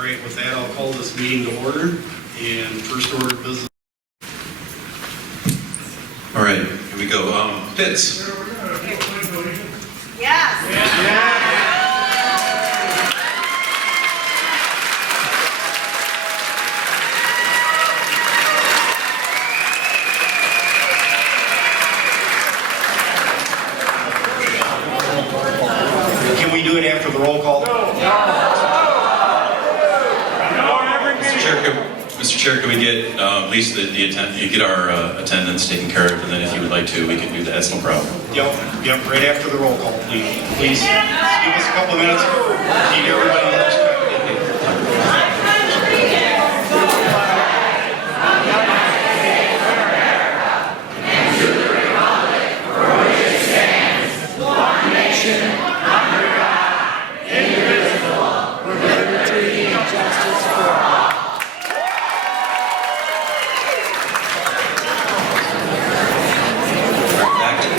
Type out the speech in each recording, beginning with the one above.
All right, with that, I'll call this meeting to order. And first order of business. All right, here we go. Fitz. Yes. Can we do it after the roll call? Mr. Chair, can we get at least you get our attendance taken care of, and then if you would like to, we can do that. That's no problem. Yep, right after the roll call, please. Please, give us a couple of minutes. Need everybody else.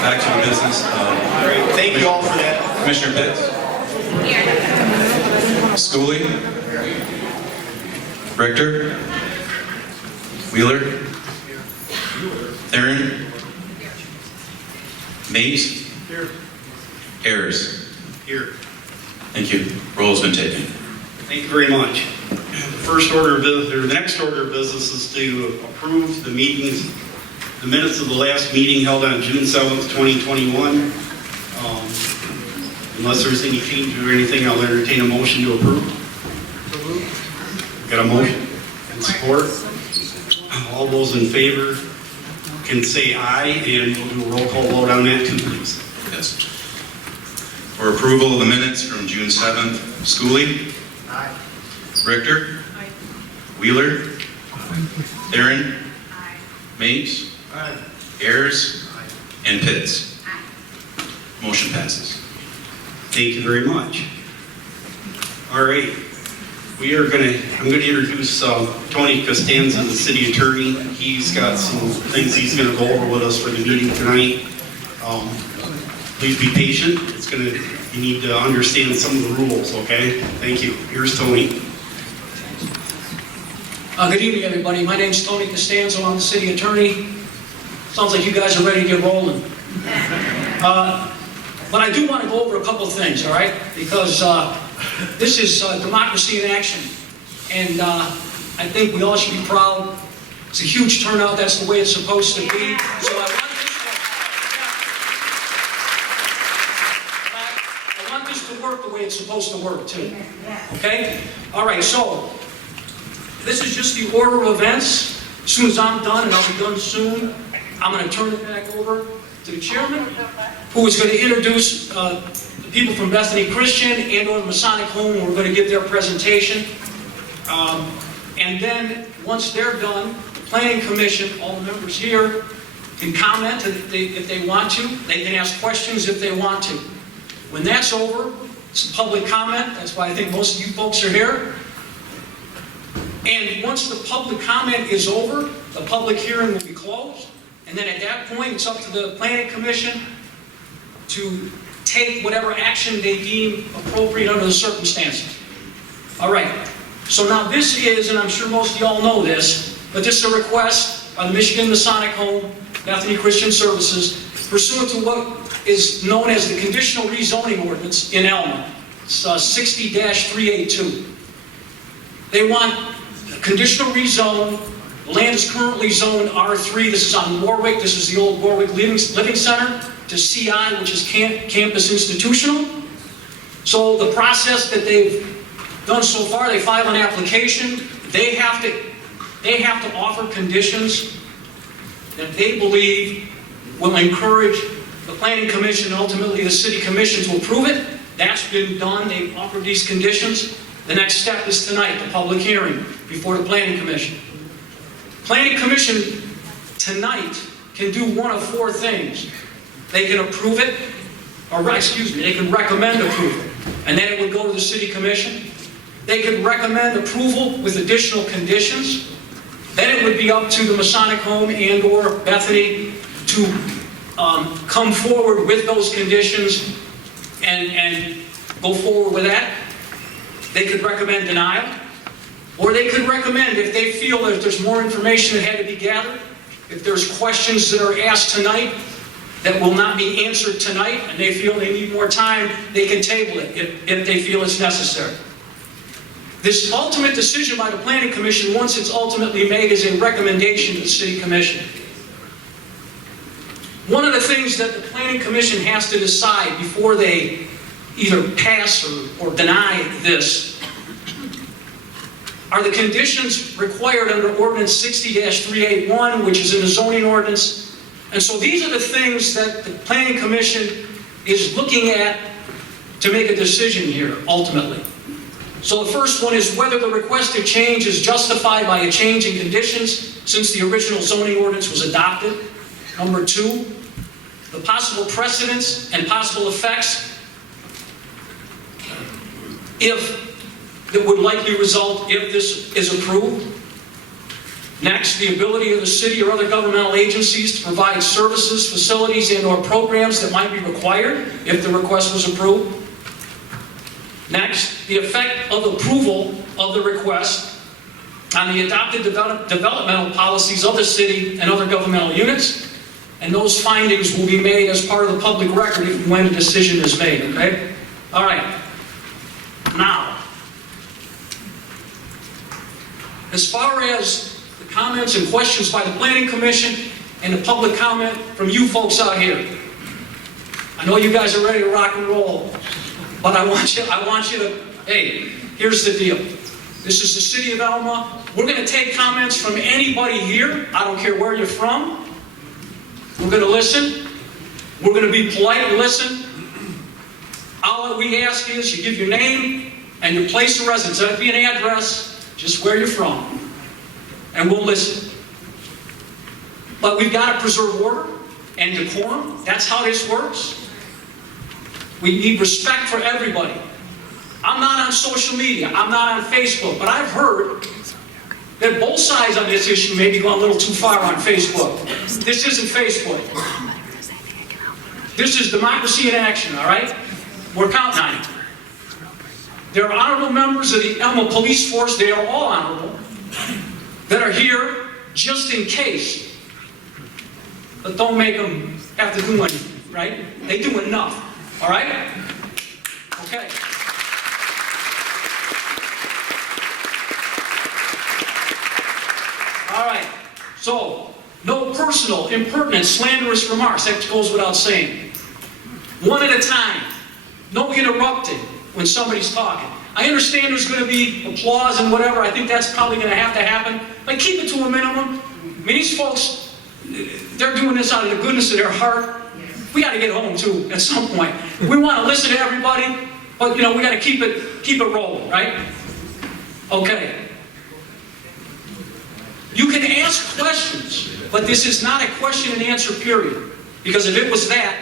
Back to the business. Great. Thank you all for that. Commissioner Pitts. Schooley. Richter. Wheeler. Theron. Mate. Ayers. Here. Thank you. Roll has been taken. Thank you very much. The next order of business is to approve the minutes of the last meeting held on June 7th, 2021. Unless there's any change or anything, I'll entertain a motion to approve. Got a motion and support. All those in favor can say aye, and we'll do a roll call vote on that too, please. Yes. For approval of the minutes from June 7th, Schooley. Aye. Richter. Aye. Wheeler. Theron. Aye. Mate. Aye. Ayers. And Pitts. Aye. Motion passes. Thank you very much. All right. I'm going to introduce Tony Costanza, the city attorney. He's got some things he's going to go over with us for the meeting tonight. Please be patient. You need to understand some of the rules, okay? Thank you. Here's Tony. Good evening, everybody. My name's Tony Costanzo. I'm the city attorney. Sounds like you guys are ready to get rolling. But I do want to go over a couple of things, all right? Because this is democracy in action. And I think we all should be proud. It's a huge turnout. That's the way it's supposed to be. So I want this to work the way it's supposed to work, too. Okay? All right, so this is just the order of events. As soon as I'm done, and I'll be done soon, I'm going to turn it back over to the chairman, who is going to introduce the people from Bethany Christian and or the Masonic Home, who are going to give their presentation. And then, once they're done, the Planning Commission, all the members here, can comment if they want to. They can ask questions if they want to. When that's over, it's a public comment. That's why I think most of you folks are here. And once the public comment is over, the public hearing will be closed. And then at that point, it's up to the Planning Commission to take whatever action they deem appropriate under the circumstances. All right. So now this is, and I'm sure most of y'all know this, but this is a request by the Michigan Masonic Home, Bethany Christian Services, pursuant to what is known as the Conditional Rezoning Ordinance in Alma. It's 60-382. They want a conditional rezone. The land is currently zoned R3. This is on Warwick. This is the old Warwick Living Center, to CI, which is campus institutional. So the process that they've done so far, they file an application. They have to offer conditions that they believe will encourage the Planning Commission and ultimately the City Commission to approve it. That's been done. They've offered these conditions. The next step is tonight, the public hearing before the Planning Commission. Planning Commission tonight can do one of four things. They can approve it, they can recommend approval, and then it would go to the City Commission. They could recommend approval with additional conditions. Then it would be up to the Masonic Home and or Bethany to come forward with those conditions and go forward with that. They could recommend denial. Or they could recommend, if they feel that there's more information that had to be gathered, if there's questions that are asked tonight that will not be answered tonight, and they feel they need more time, they can table it if they feel it's necessary. This ultimate decision by the Planning Commission, once it's ultimately made, is a recommendation to the City Commission. One of the things that the Planning Commission has to decide before they either pass or deny this are the conditions required under Ordinance 60-381, which is in the zoning ordinance. And so these are the things that the Planning Commission is looking at to make a decision here, ultimately. So the first one is whether the requested change is justified by a change in conditions since the original zoning ordinance was adopted. Number two, the possible precedents and possible effects that would likely result if this is approved. Next, the ability of the city or other governmental agencies to provide services, facilities, and/or programs that might be required if the request was approved. Next, the effect of approval of the request on the adopted developmental policies of the city and other governmental units. And those findings will be made as part of the public record if and when a decision is made, okay? All right. Now, as far as the comments and questions by the Planning Commission and the public comment from you folks out here, I know you guys are ready to rock and roll, but I want you to, hey, here's the deal. This is the City of Alma. We're going to take comments from anybody here. I don't care where you're from. We're going to listen. We're going to be polite and listen. All we ask is you give your name and your place of residence. That'd be an address, just where you're from. And we'll listen. But we've got to preserve order and decorum. That's how this works. We need respect for everybody. I'm not on social media. I'm not on Facebook. But I've heard that both sides on this issue may be going a little too far on Facebook. This isn't Facebook. This is democracy in action, all right? We're counting on it. There are honorable members of the Alma Police Force, they are all honorable, that are here just in case. But don't make them have to do anything, right? They do enough, all right? Okay. All right, so no personal, impertinent, slanderous remarks. That goes without saying. One at a time. No interrupting when somebody's talking. I understand there's going to be applause and whatever. I think that's probably going to happen. But keep it to a minimum. I mean, these folks, they're doing this out of the goodness of their heart. We got to get home too at some point. We want to listen to everybody, but we got to keep it rolling, right? Okay. You can ask questions, but this is not a question and answer period. Because if it was that,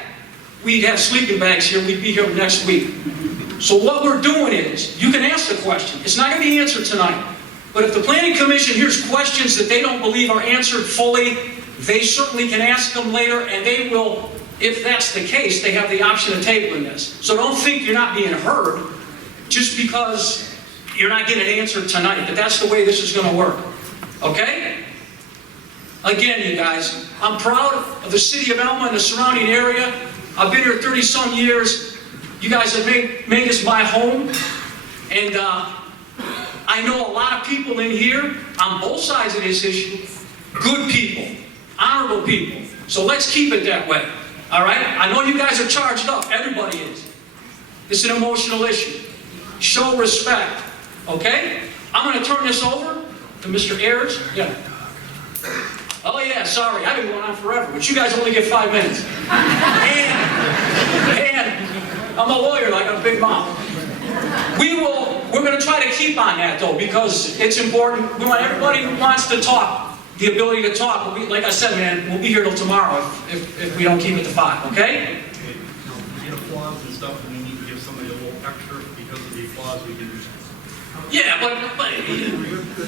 we'd have sleeping bags here, we'd be here next week. So what we're doing is, you can ask the question. It's not going to be answered tonight. But if the Planning Commission hears questions that they don't believe are answered fully, they certainly can ask them later, and they will, if that's the case, they have the option of tabling this. So don't think you're not being heard just because you're not getting an answer tonight. But that's the way this is going to work. Okay? Again, you guys, I'm proud of the City of Alma and the surrounding area. I've been here 30-some years. You guys have made this my home. And I know a lot of people in here on both sides of this issue. Good people. Honorable people. So let's keep it that way. All right? I know you guys are charged up. Everybody is. It's an emotional issue. Show respect. Okay? I'm going to turn this over to Mr. Ayers. Yeah. Oh yeah, sorry, I've been going on forever, but you guys only get 5 minutes. And I'm a lawyer, like a big mouth. We're going to try to keep on that though, because it's important. We want everybody who wants to talk, the ability to talk. Like I said, man, we'll be here till tomorrow if we don't keep it to 5, okay? We get applause and stuff, and we need to give somebody a little extra because of the applause we do. Yeah, but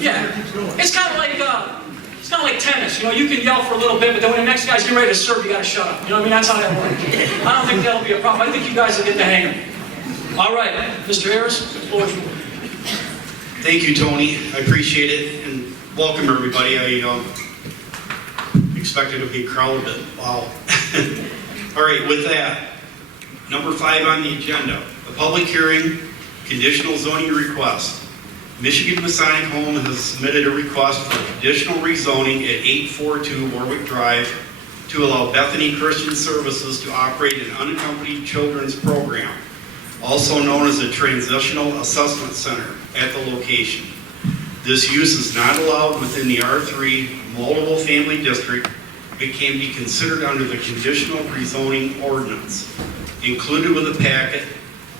yeah, it's kind of like tennis. You can yell for a little bit, but then when the next guy's getting ready to serve, you got to shut up. You know what I mean? That's how that works. I don't think that'll be a problem. I think you guys will get the hang of it. All right, Mr. Harris, the floor is yours. Thank you, Tony. I appreciate it, and welcome everybody. I expected to be crowded. Wow. All right, with that, number 5 on the agenda, the public hearing, conditional zoning request. Michigan Masonic Home has submitted a request for conditional rezoning at 842 Warwick Drive to allow Bethany Christian Services to operate an unaccompanied children's program, also known as a transitional assessment center, at the location. This use is not allowed within the R3 multiple family district, but can be considered under the conditional rezoning ordinance. Included with the packet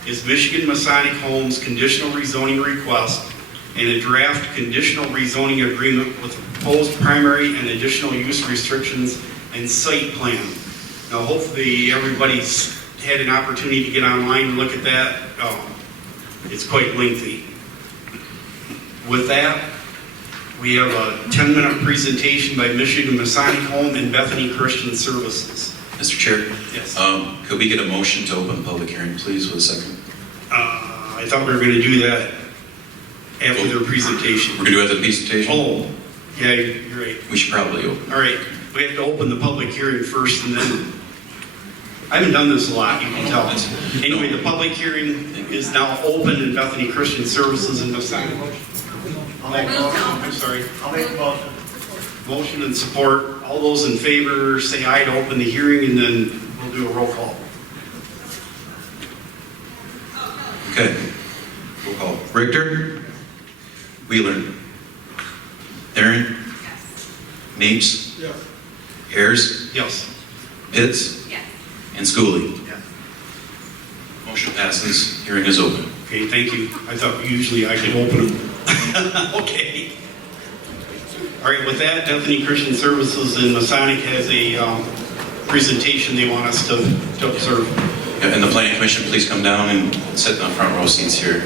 is Michigan Masonic Home's conditional rezoning request and a draft conditional rezoning agreement with proposed primary and additional use restrictions and site plan. Now, hopefully everybody's had an opportunity to get online and look at that. It's quite lengthy. With that, we have a 10-minute presentation by Michigan Masonic Home and Bethany Christian Services. Mr. Chair? Yes. Could we get a motion to open the public hearing, please, with a second? I thought we were going to do that after their presentation. We're going to do it at the presentation? Oh, yeah, you're right. We should probably open. All right, we have to open the public hearing first, and then, I haven't done this a lot, you can tell. Anyway, the public hearing is now open in Bethany Christian Services in Masonic. I'm sorry. I'll make a motion. Motion and support. All those in favor say aye to open the hearing, and then we'll do a roll call. Okay. Roll call. Richter? Wheeler? Aaron? Mapes? Yes. Ayers? Yes. Pitts? Yes. And Schooley? Yes. Motion passes. Hearing is open. Okay, thank you. I thought usually I could open them. Okay. All right, with that, Bethany Christian Services in Masonic has a presentation they want us to observe. Yeah, and the planning commission, please come down and sit in the front row seats here.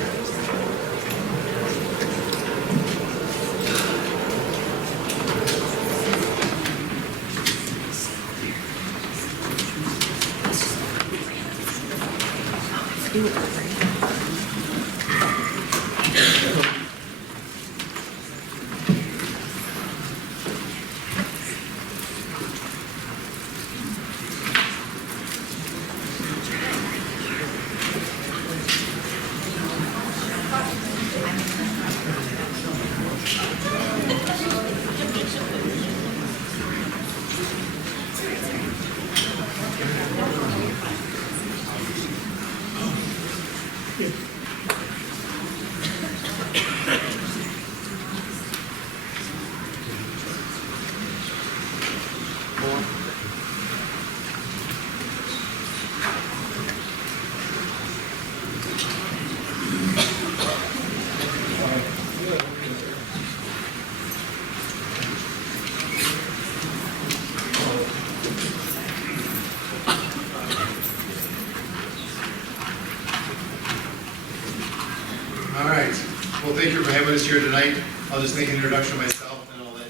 All right. Well, thank you for having us here tonight. I'll just make an introduction of myself, and I'll let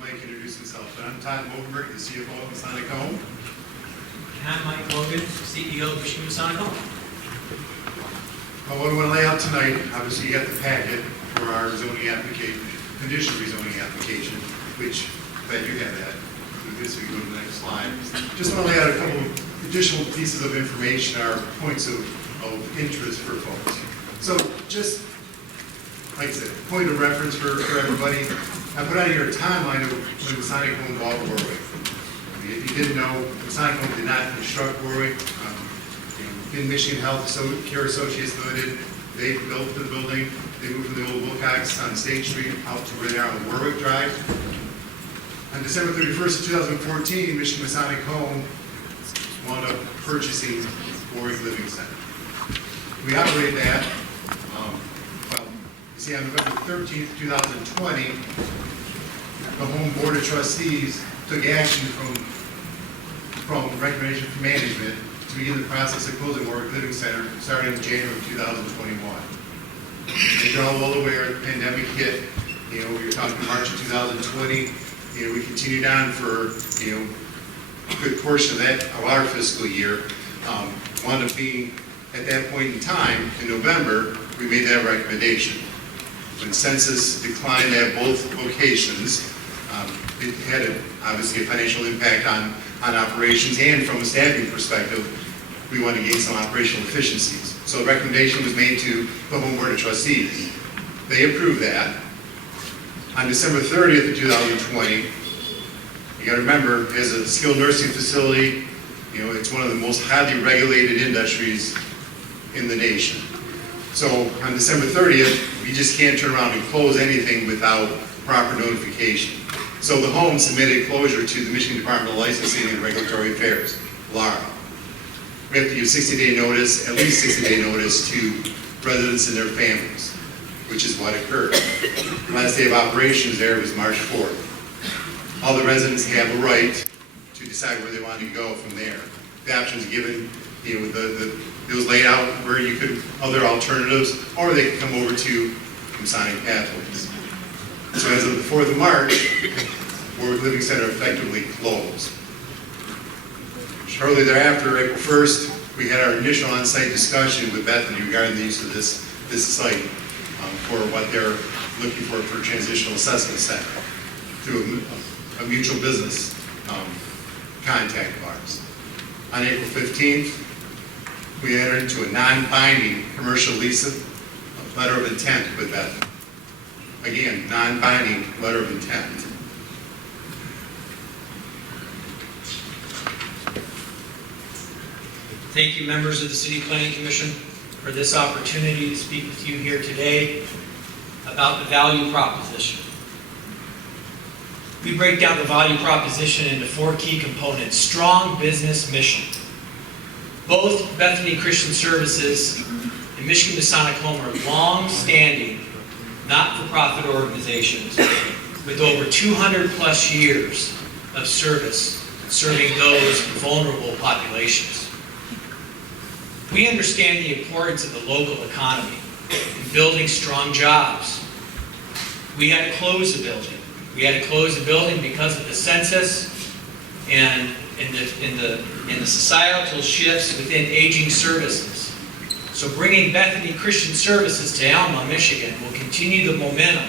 Mike introduce himself. But I'm Todd Mogenberg, the CFO of Masonic Home. And I'm Mike Logan, CEO of Michigan Masonic Home. Well, what I want to lay out tonight, obviously you got the packet for our zoning application, conditional rezoning application, which I bet you have that. So we go to the next slide. Just want to lay out a couple additional pieces of information, our points of interest for folks. So just, like I said, point of reference for everybody. I put out here a timeline of when Masonic Home bought Warwick. If you didn't know, Masonic Home did not construct Warwick. In Michigan Health Care Associates Limited, they built the building. They moved from the old Wilcox on State Street out to where they are on Warwick Drive. On December 31st of 2014, Michigan Masonic Home wound up purchasing Warwick Living Center. We operated that. You see, on November 13th, 2020, the Home Board of Trustees took action from recommendation from management to begin the process of closing Warwick Living Center starting in January of 2021. As you're all well aware, the pandemic hit. We were talking March of 2020. We continued on for a good portion of our fiscal year. Wound up being, at that point in time, in November, we made that recommendation. When census declined at both locations, it had obviously a financial impact on operations, and from a staffing perspective, we want to gain some operational efficiencies. So a recommendation was made to the Home Board of Trustees. They approved that. On December 30th of 2020, you got to remember, as a skilled nursing facility, you know, it's one of the most highly regulated industries in the nation. So on December 30th, we just can't turn around and close anything without proper notification. So the home submitted closure to the Michigan Department of Licensing and Regulatory Affairs, LARA. We have to give 60-day notice, at least 60-day notice to residents and their families, which is what occurred. Last day of operations there was March 4th. All the residents have a right to decide where they want to go from there. The options given, you know, it was laid out where you could, other alternatives, or they could come over to Masonic Pathways. So as of the 4th of March, Warwick Living Center effectively closed. Shortly thereafter, April 1st, we had our initial on-site discussion with Bethany regarding the use of this site for what they're looking for a transitional assessment center through a mutual business contact of ours. On April 15th, we entered into a non-binding commercial lease letter of intent with Bethany. Again, non-binding letter of intent. Thank you, members of the City Planning Commission, for this opportunity to speak with you here today about the value proposition. We break down the value proposition into 4 key components. Strong business mission. Both Bethany Christian Services and Michigan Masonic Home are long-standing, not-for-profit organizations with over 200 plus years of service serving those vulnerable populations. We understand the importance of the local economy in building strong jobs. We had to close the building. We had to close the building because of the census and in the societal shifts within aging services. So bringing Bethany Christian Services to Alma, Michigan will continue the momentum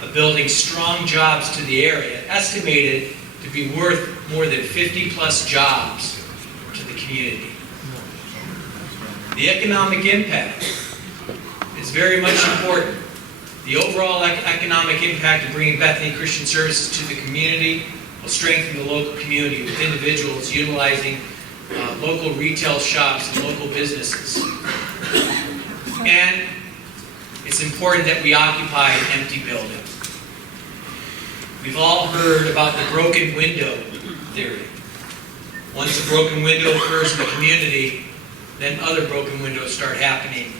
of building strong jobs to the area, estimated to be worth more than 50 plus jobs to the community. The economic impact is very much important. The overall economic impact of bringing Bethany Christian Services to the community will strengthen the local community with individuals utilizing local retail shops and local businesses. And it's important that we occupy an empty building. We've all heard about the broken window theory. Once a broken window occurs in the community, then other broken windows start happening,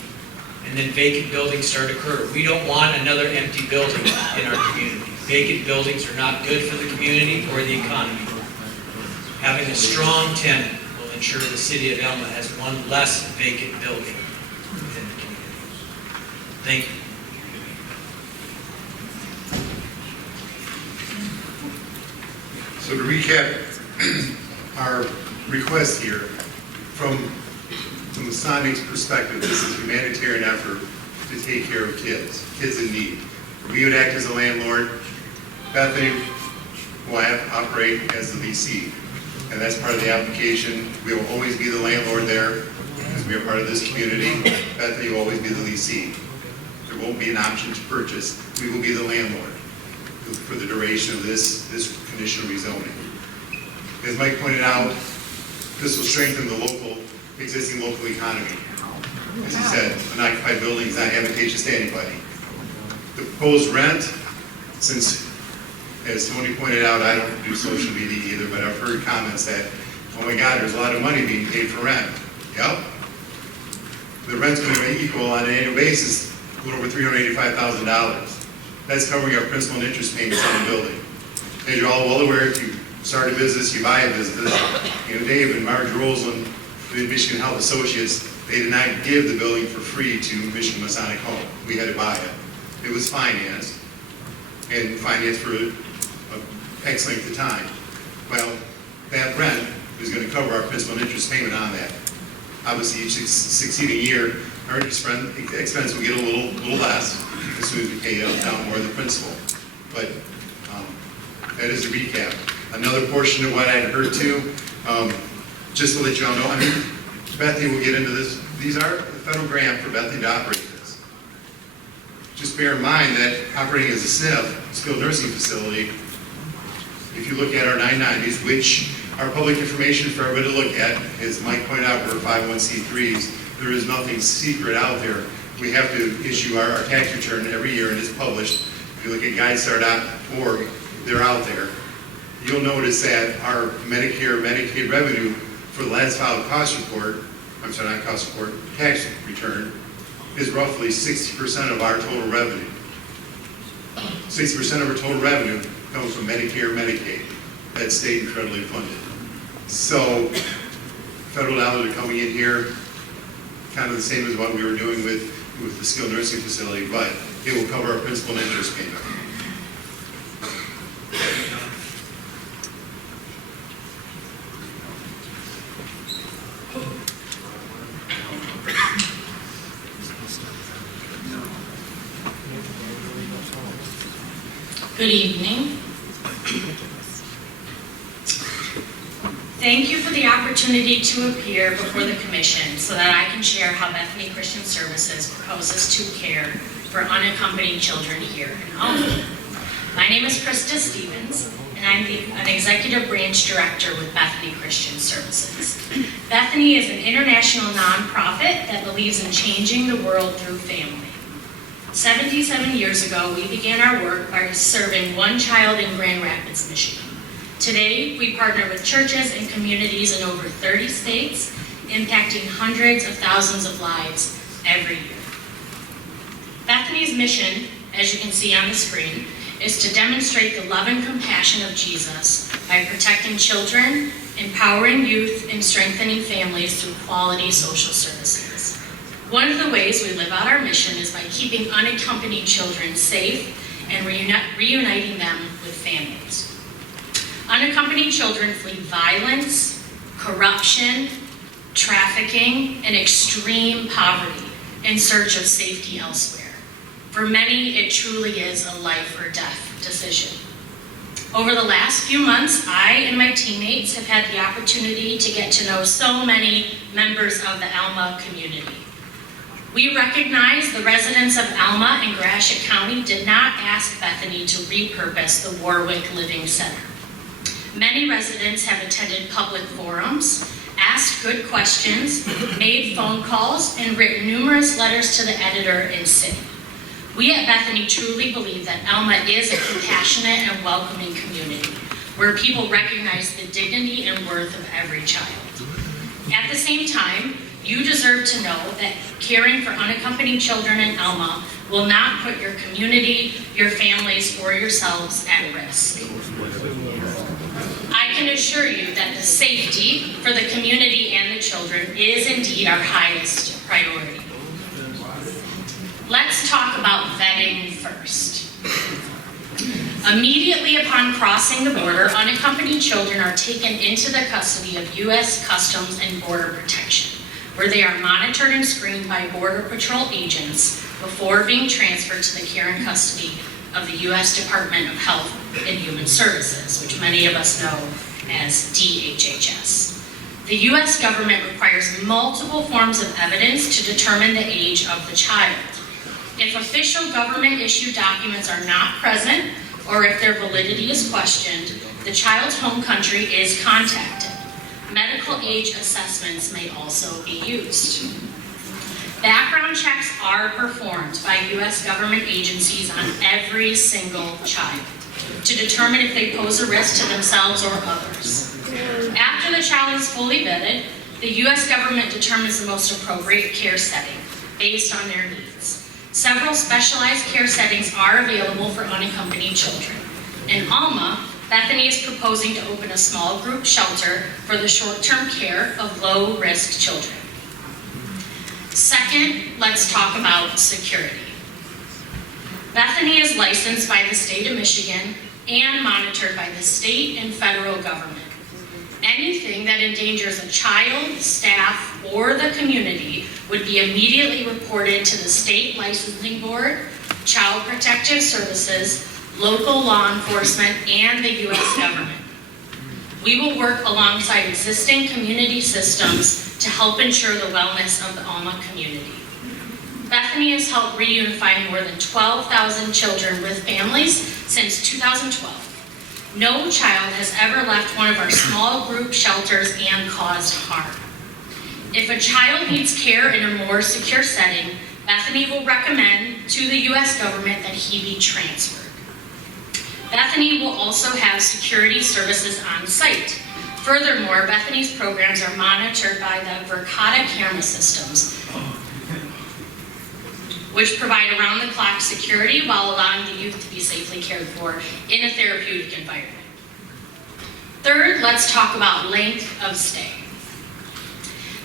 and then vacant buildings start occurring. We don't want another empty building in our community. Vacant buildings are not good for the community or the economy. Having a strong tenant will ensure the city of Alma has one less vacant building within the community. Thank you. So to recap our request here, from Masonic's perspective, this is a humanitarian effort to take care of kids in need. We would act as a landlord. Bethany will operate as the leasee, and that's part of the application. We will always be the landlord there, because we are part of this community. Bethany will always be the leasee. There won't be an option to purchase. We will be the landlord for the duration of this conditional rezoning. As Mike pointed out, this will strengthen the existing local economy. As he said, unoccupied building is not advantageous to anybody. The proposed rent, since, as Tony pointed out, I don't do social media either, but I've heard comments that, oh my God, there's a lot of money being paid for rent. Yep. The rent's going to equal on an annual basis a little over $385,000. That's covering our principal and interest payments on the building. As you're all well aware, if you start a business, you buy a business. You know, Dave and Marge Roseland, the Michigan Health Associates, they did not give the building for free to Michigan Masonic Home. We had to buy it. It was financed, and financed for X length of time. Well, that rent is going to cover our principal and interest payment on that. Obviously, each succeeding year, our expense will get a little less as soon as we pay down more of the principal. But that is a recap. Another portion of what I had heard too, just to let you all know, I mean, Bethany will get into this. These are a federal grant for Bethany to operate this. Just bear in mind that operating as a SNF, skilled nursing facility, if you look at our 990s, which are public information for everybody to look at, as Mike pointed out, we're 501c3s. There is nothing secret out there. We have to issue our tax return every year, and it's published. If you look at GuideStar.org, they're out there. You'll notice that our Medicare, Medicaid revenue for the last filed cost report, I'm sorry, not cost report, tax return, is roughly 60% of our total revenue. 60% of our total revenue comes from Medicare, Medicaid. That's state and federally funded. So federal dollars are coming in here, kind of the same as what we were doing with the skilled nursing facility, but it will cover our principal and interest payment. Good evening. Thank you for the opportunity to appear before the Commission so that I can share how Bethany Christian Services proposes to care for unaccompanied children here in Alma. My name is Krista Stevens, and I'm an Executive Branch Director with Bethany Christian Services. Bethany is an international nonprofit that believes in changing the world through family. 77 years ago, we began our work by serving one child in Grand Rapids, Michigan. Today, we partner with churches and communities in over 30 states, impacting hundreds of thousands of lives every year. Bethany's mission, as you can see on the screen, is to demonstrate the love and compassion of Jesus by protecting children, empowering youth, and strengthening families through quality social services. One of the ways we live out our mission is by keeping unaccompanied children safe and reuniting them with families. Unaccompanied children flee violence, corruption, trafficking, and extreme poverty in search of safety elsewhere. For many, it truly is a life or death decision. Over the last few months, I and my teammates have had the opportunity to get to know so many members of the Alma community. We recognize the residents of Alma and Gratiot County did not ask Bethany to repurpose the Warwick Living Center. Many residents have attended public forums, asked good questions, made phone calls, and written numerous letters to the editor and city. We at Bethany truly believe that Alma is a compassionate and welcoming community where people recognize the dignity and worth of every child. At the same time, you deserve to know that caring for unaccompanied children in Alma will not put your community, your families, or yourselves at risk. I can assure you that the safety for the community and the children is indeed our highest priority. Let's talk about vetting first. Immediately upon crossing the border, unaccompanied children are taken into the custody of U.S. Customs and Border Protection, where they are monitored and screened by Border Patrol agents before being transferred to the care and custody of the U.S. Department of Health and Human Services, which many of us know as DHHS. The U.S. government requires multiple forms of evidence to determine the age of the child. If official government-issued documents are not present, or if their validity is questioned, the child's home country is contacted. Medical age assessments may also be used. Background checks are performed by U.S. government agencies on every single child to determine if they pose a risk to themselves or others. After the child is fully vetted, the U.S. government determines the most appropriate care setting based on their needs. Several specialized care settings are available for unaccompanied children. In Alma, Bethany is proposing to open a small group shelter for the short-term care of low-risk children. Second, let's talk about security. Bethany is licensed by the state of Michigan and monitored by the state and federal government. Anything that endangers a child, staff, or the community would be immediately reported to the state licensing board, Child Protective Services, local law enforcement, and the U.S. government. We will work alongside existing community systems to help ensure the wellness of the Alma community. Bethany has helped reunify more than 12,000 children with families since 2012. No child has ever left one of our small group shelters and caused harm. If a child needs care in a more secure setting, Bethany will recommend to the U.S. government that he be transferred. Bethany will also have security services on site. Furthermore, Bethany's programs are monitored by the Verkada camera systems, which provide around-the-clock security while allowing the youth to be safely cared for in a therapeutic environment. Third, let's talk about length of stay.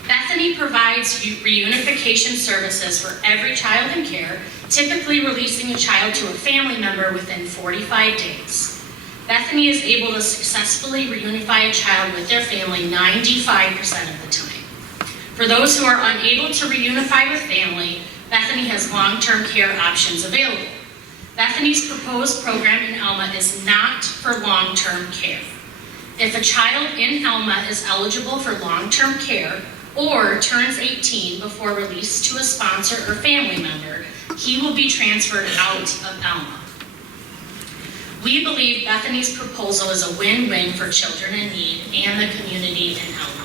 Bethany provides reunification services for every child in care, typically releasing a child to a family member within 45 days. Bethany is able to successfully reunify a child with their family 95% of the time. For those who are unable to reunify with family, Bethany has long-term care options available. Bethany's proposed program in Alma is not for long-term care. If a child in Alma is eligible for long-term care or turns 18 before release to a sponsor or family member, he will be transferred out of Alma. We believe Bethany's proposal is a win-win for children in need and the community in Alma.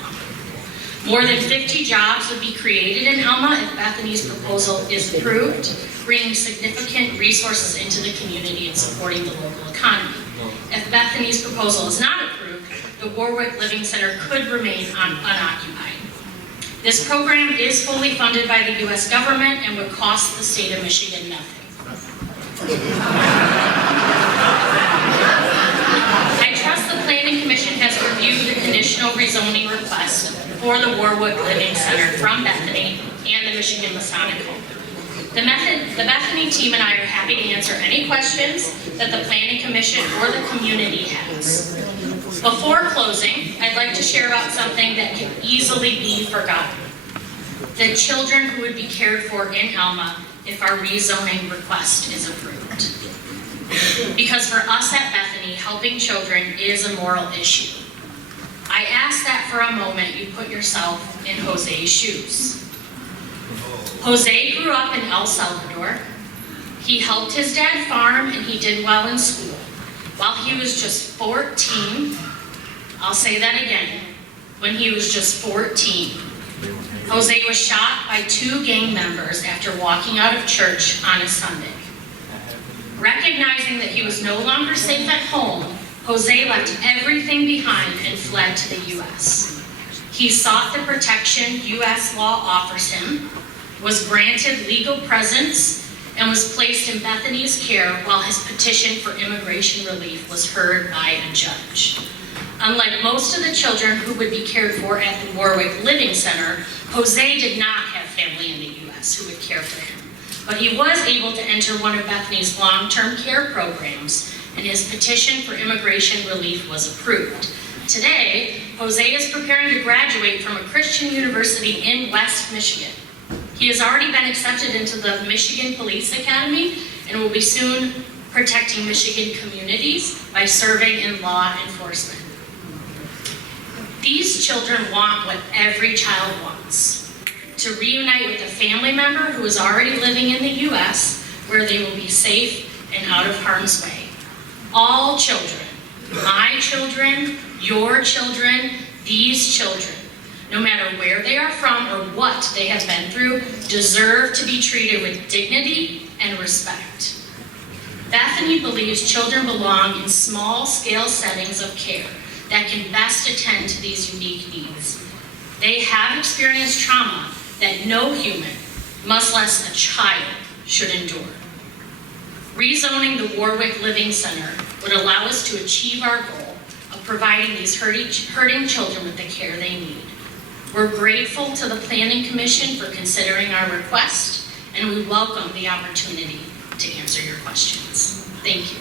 More than 50 jobs would be created in Alma if Bethany's proposal is approved, bringing significant resources into the community and supporting the local economy. If Bethany's proposal is not approved, the Warwick Living Center could remain unoccupied. This program is fully funded by the U.S. government and would cost the state of Michigan nothing. I trust the Planning Commission has reviewed the conditional rezoning request for the Warwick Living Center from Bethany and the Michigan Masonic Home. The Bethany team and I are happy to answer any questions that the Planning Commission or the community has. Before closing, I'd like to share about something that can easily be forgotten. The children who would be cared for in Alma if our rezoning request is approved. Because for us at Bethany, helping children is a moral issue. I ask that for a moment you put yourself in Jose's shoes. Jose grew up in El Salvador. He helped his dad farm and he did well in school. While he was just 14, I'll say that again, when he was just 14, Jose was shot by 2 gang members after walking out of church on a Sunday. Recognizing that he was no longer safe at home, Jose left everything behind and fled to the U.S. He sought the protection U.S. law offers him, was granted legal presence, and was placed in Bethany's care while his petition for immigration relief was heard by a judge. Unlike most of the children who would be cared for at the Warwick Living Center, Jose did not have family in the U.S. who would care for him. But he was able to enter one of Bethany's long-term care programs, and his petition for immigration relief was approved. Today, Jose is preparing to graduate from a Christian university in West Michigan. He has already been accepted into the Michigan Police Academy and will be soon protecting Michigan communities by serving in law enforcement. These children want what every child wants: to reunite with a family member who is already living in the U.S., where they will be safe and out of harm's way. All children, my children, your children, these children, no matter where they are from or what they have been through, deserve to be treated with dignity and respect. Bethany believes children belong in small-scale settings of care that can best attend to these unique needs. They have experienced trauma that no human, much less a child, should endure. Rezoning the Warwick Living Center would allow us to achieve our goal of providing these hurting children with the care they need. We're grateful to the Planning Commission for considering our request, and we welcome the opportunity to answer your questions. Thank you.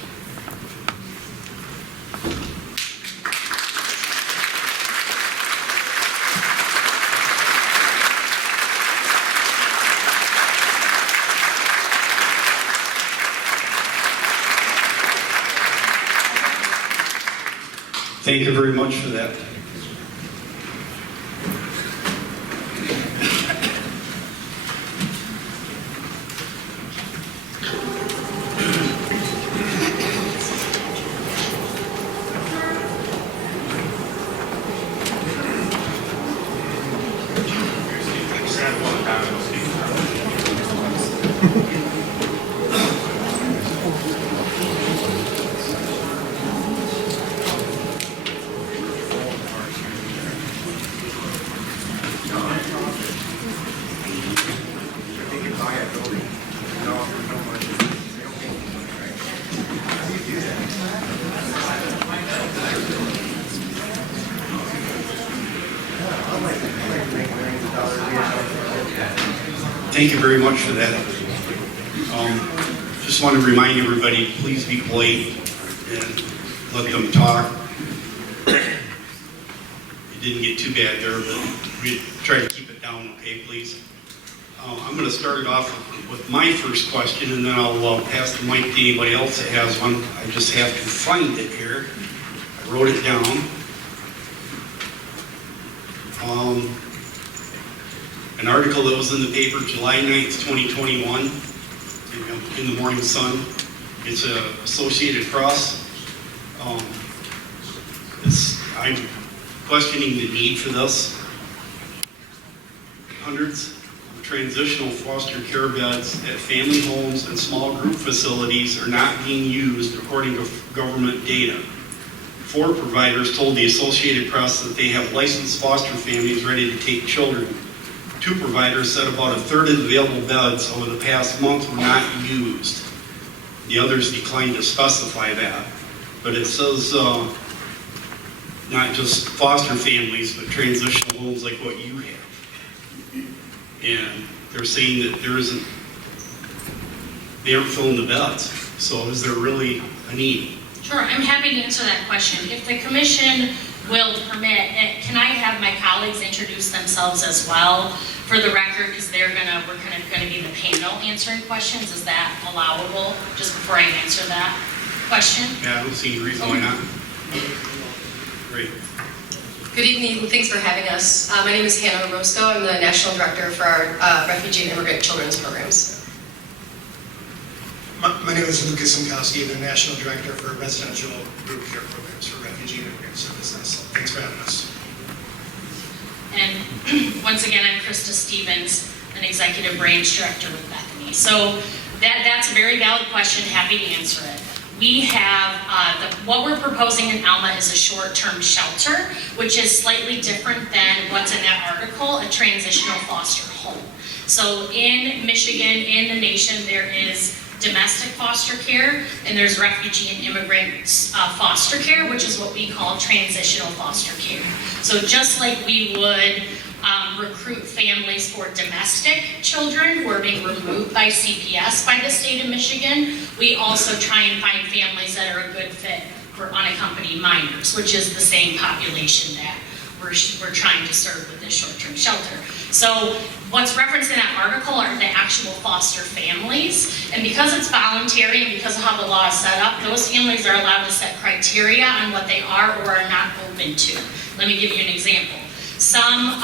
Thank you very much for that. Thank you very much for that. Just want to remind everybody, please be polite and let them talk. It didn't get too bad there, but we try to keep it down, okay, please? I'm going to start it off with my first question, and then I'll pass the mic to anybody else that has one. I just have to find it here. I wrote it down. An article that was in the paper July 9th, 2021, in the Morning Sun. It's Associated Press. I'm questioning the need for this. Hundreds of transitional foster care beds at family homes and small group facilities are not being used according to government data. 4 providers told the Associated Press that they have licensed foster families ready to take children. 2 providers said about a third of the available beds over the past month were not used. The others declined to specify that. But it says not just foster families, but transitional homes like what you have. And they're saying that they aren't filling the beds. So is there really a need? Sure, I'm happy to answer that question. If the commission will permit, can I have my colleagues introduce themselves as well for the record, because we're kind of gonna be the panel answering questions. Is that allowable, just before I answer that question? Yeah, I don't see any reason why not. Great. Good evening, thanks for having us. My name is Hannah Roscoe. I'm the National Director for our Refugee and Immigrant Children's Programs. My name is Lucas Simkowski, the National Director for Residential Group Care Programs for Refugee and Immigrant Services. Thanks for having us. And once again, I'm Krista Stevens, an Executive Branch Director with Bethany. So that's a very valid question, happy to answer it. We have, what we're proposing in Alma is a short-term shelter, which is slightly different than what's in that article, a transitional foster home. So in Michigan, in the nation, there is domestic foster care, and there's refugee and immigrant foster care, which is what we call transitional foster care. So just like we would recruit families for domestic children who are being removed by CPS by the state of Michigan, we also try and find families that are a good fit for unaccompanied minors, which is the same population that we're trying to serve with this short-term shelter. So what's referenced in that article are the actual foster families, and because it's voluntary and because of how the law is set up, those families are allowed to set criteria on what they are or are not open to. Let me give you an example. Some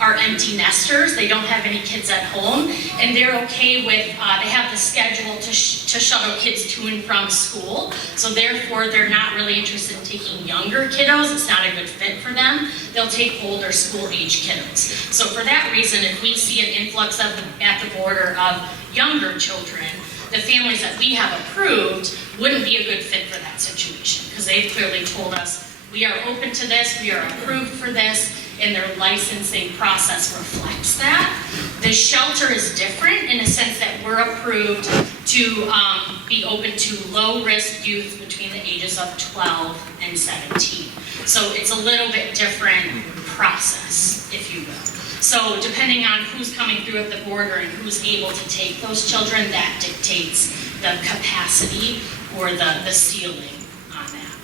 are empty nesters, they don't have any kids at home, and they're okay with, they have the schedule to shuttle kids to and from school, so therefore they're not really interested in taking younger kiddos, it's not a good fit for them. They'll take older school-age kiddos. So for that reason, if we see an influx at the border of younger children, the families that we have approved wouldn't be a good fit for that situation, because they've clearly told us, we are open to this, we are approved for this, and their licensing process reflects that. The shelter is different in the sense that we're approved to be open to low-risk youth between the ages of 12 and 17. So it's a little bit different process, if you will. So depending on who's coming through at the border and who's able to take those children, that dictates the capacity or the ceiling on that.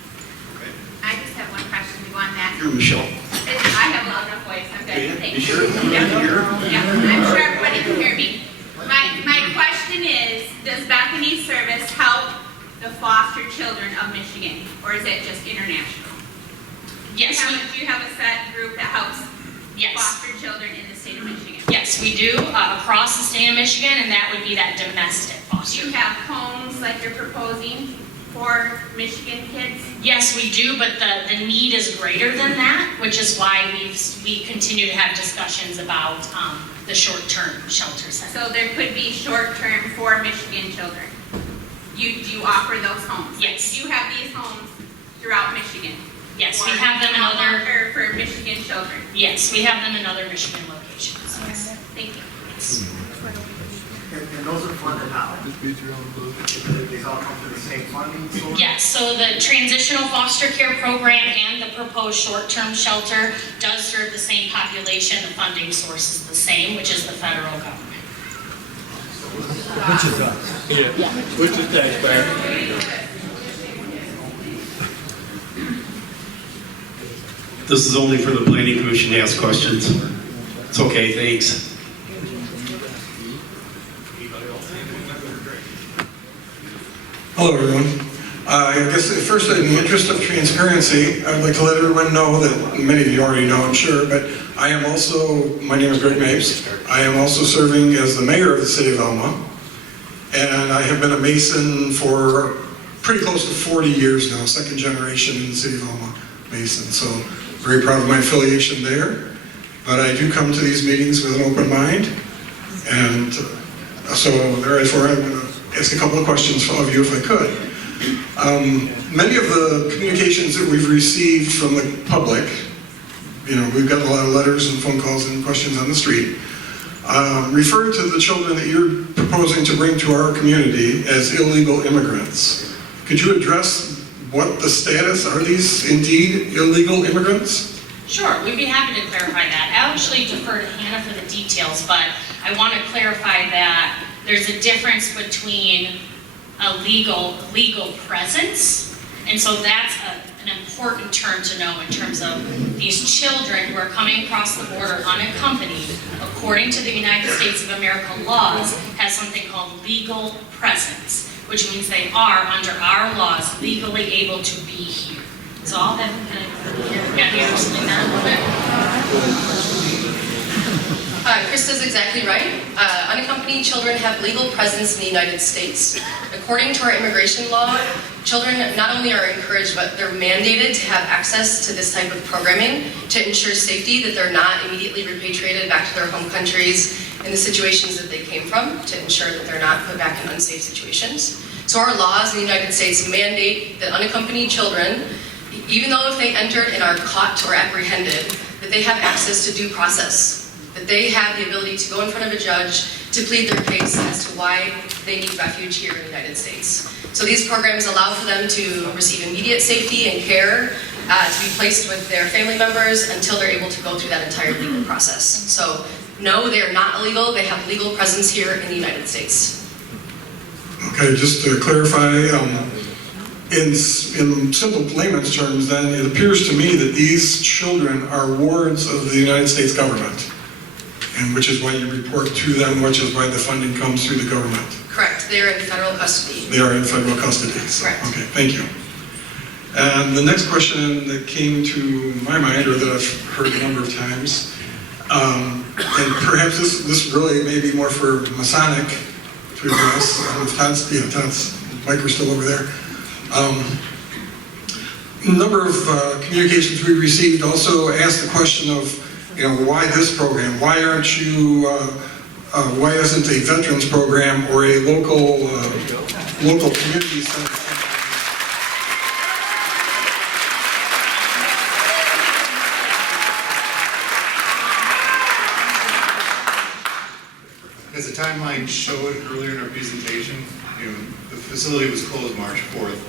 I just have one question on that. You're Michelle. I have a loud enough voice, I'm good. Yeah, Thank you sure? Yeah, I'm sure everybody can hear me. My question is, does Bethany's service help the foster children of Michigan, or is it just international? Yes, Do you have a set group that helps Yes. foster children in the state of Michigan? Yes, we do, across the state of Michigan, and that would be that domestic Do foster. you have homes like you're proposing for Michigan kids? Yes, we do, but the need is greater than that, which is why we continue to have discussions about the short-term shelter center. So there could be short-term for Michigan children. Do you offer those homes? Yes. Do you have these homes throughout Michigan? Yes, we Or have them in how long- other, or for Michigan children? yes, we have them in other Michigan locations, yes. Thank you. And those are funded how? These all come to the same funding source? Yes, so the transitional foster care program and the proposed short-term shelter does serve the same population. The funding source is the same, which is the federal government. Which is taxpayer. This is only for the planning commission to ask questions. It's okay, thanks. Hello, everyone. I guess first, in the interest of transparency, I'd like to let everyone know that many of you already know, I'm sure, but I am also, my name is Greg Mapes. I am also serving as the mayor of the city of Alma, and I have been a Mason for pretty close to 40 years now, second generation in the city of Alma Mason. So very proud of my affiliation there, but I do come to these meetings with an open mind, and so therefore I want to ask a couple of questions of you if I could. Many of the communications that we've received from the public, you know, we've got a lot of letters and phone calls and questions on the street, refer to the children that you're proposing to bring to our community as illegal immigrants. Could you address what the status, are these indeed illegal immigrants? Sure, we'd be happy to clarify that. I'll actually defer to Hannah for the details, but I want to clarify that there's a difference between a legal presence, and so that's an important term to know in terms of these children who are coming across the border unaccompanied, according to the United States of America laws, has something called legal presence, which means they are, under our laws, legally able to be here. So I'll have Gabby explain that a little bit. Krista's exactly right. Unaccompanied children have legal presence in the United States. According to our immigration law, children not only are encouraged, but they're mandated to have access to this type of programming to ensure safety, that they're not immediately repatriated back to their home countries in the situations that they came from, to ensure that they're not put back in unsafe situations. So our laws in the United States mandate that unaccompanied children, even though if they entered and are caught or apprehended, that they have access to due process, that they have the ability to go in front of a judge to plead their case as to why they need refuge here in the United States. So these programs allow for them to receive immediate safety and care, to be placed with their family members until they're able to go through that entire legal process. So no, they are not illegal. They have legal presence here in the United States. Okay, just to clarify, in simple layman's terms, then, it appears to me that these children are wards of the United States government, and which is why you report to them, which is why the funding comes through the government. Correct. They are in federal custody. They are in federal custody. So, Correct. okay, thank you. And the next question that came to my mind, or that I've heard a number of times, and perhaps this really may be more for Masonic to address. Todd's Mike, still over there. A number of communications we received also asked the question of, you know, why this program? Why aren't you? Why isn't a veterans program or a local community center? As the timeline showed earlier in our presentation, you know, the facility was closed March 4th.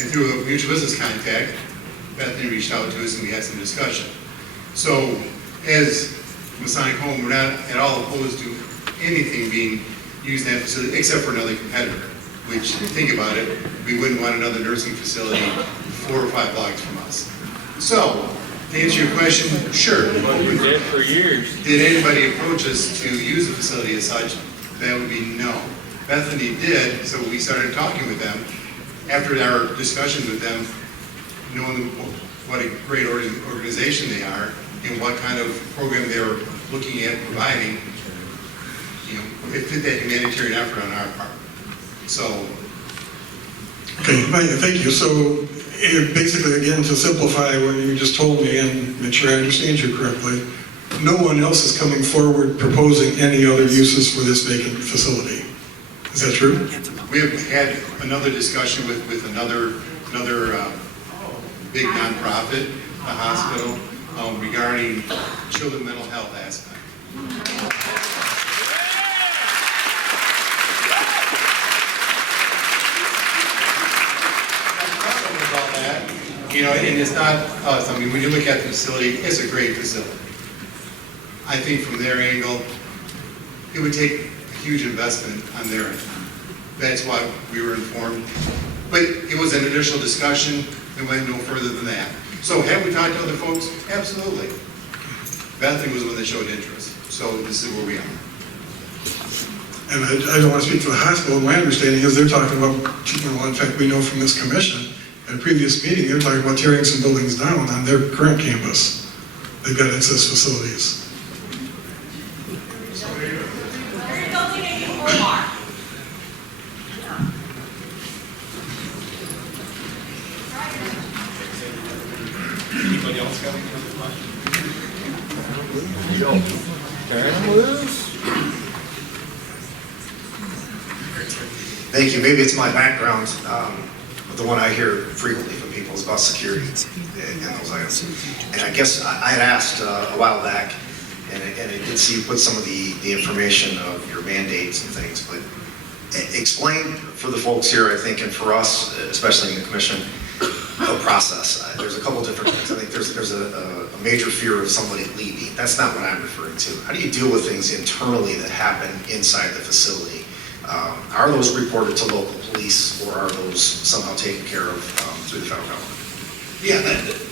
And through a mutual business contact, Bethany reached out to us and we had some discussion. So as Masonic Home, we're not at all opposed to anything being used in that facility except for another competitor, which, if you think about it, we wouldn't want another nursing facility 4 or 5 blocks from us. So, to answer your question, sure. We did for years. Did anybody approach us to use the facility as such? That would be no. Bethany did, so we started talking with them. After our discussions with them, knowing what a great organization they are and what kind of program they're looking at providing. You know, it fit that humanitarian effort on our part. So. Okay, thank you. So basically, again, to simplify what you just told me and make sure I understand you correctly, no one else is coming forward proposing any other uses for this vacant facility. Is that true? We have had another discussion with another big nonprofit, a hospital, regarding children's mental health aspect. About that, you know, and it's not us. I mean, when you look at the facility, it's a great facility. I think from their angle, it would take a huge investment on their end. That's why we were informed. But it was an initial discussion and went no further than that. So have we talked to other folks? Absolutely. Bethany was the one that showed interest. So this is where we are. And I don't want to speak for the hospital. My understanding is they're talking about, well, in fact, we know from this commission, at a previous meeting, they're talking about tearing some buildings down on their current campus. They've got excess facilities. They're building a new Omar. Anybody else got any other questions? Turn them loose. Thank you. Maybe it's my background, but the one I hear frequently from people is about security and those items. And I guess I had asked a while back, and I did see you put some of the information of your mandates and things, but explain for the folks here, I think, and for us, especially in the commission, the process. There's a couple different things. I think there's a major fear of somebody leaving. That's not what I'm referring to. How do you deal with things internally that happen inside the facility? Are those reported to local police, or are those somehow taken care of through the federal government? Yeah,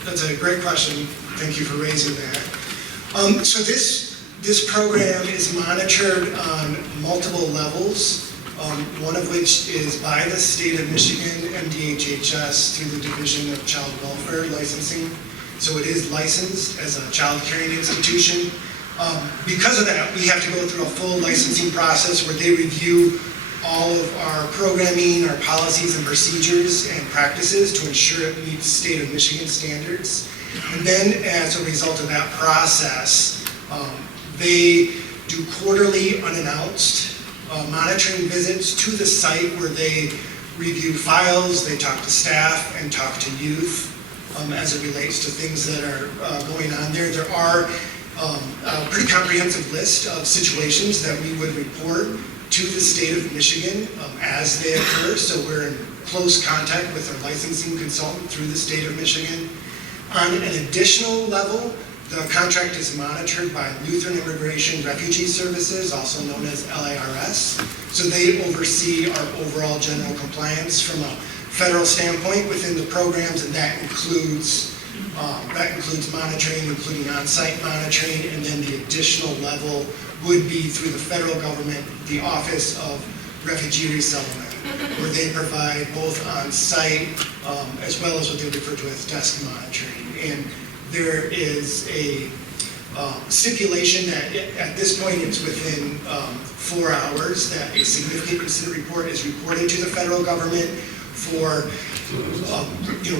that's a great question. Thank you for raising that. So this program is monitored on multiple levels, one of which is by the state of Michigan, MDHHS, through the Division of Child Welfare Licensing. So it is licensed as a child caring institution. Because of that, we have to go through a full licensing process where they review all of our programming, our policies and procedures and practices to ensure it meets state of Michigan standards. And then as a result of that process, they do quarterly unannounced monitoring visits to the site where they review files, they talk to staff and talk to youth as it relates to things that are going on there. There are a pretty comprehensive list of situations that we would report to the state of Michigan as they occur. So we're in close contact with our licensing consultant through the state of Michigan. On an additional level, the contract is monitored by Lutheran Immigration Refugee Services, also known as LIRS. So they oversee our overall general compliance from a federal standpoint within the programs, and that includes monitoring, including on-site monitoring, and then the additional level would be through the federal government, the Office of Refugee Resettlement, where they provide both on-site as well as what they refer to as desk monitoring. And there is a stipulation that at this point it's within 4 hours that a significant incident report is reported to the federal government for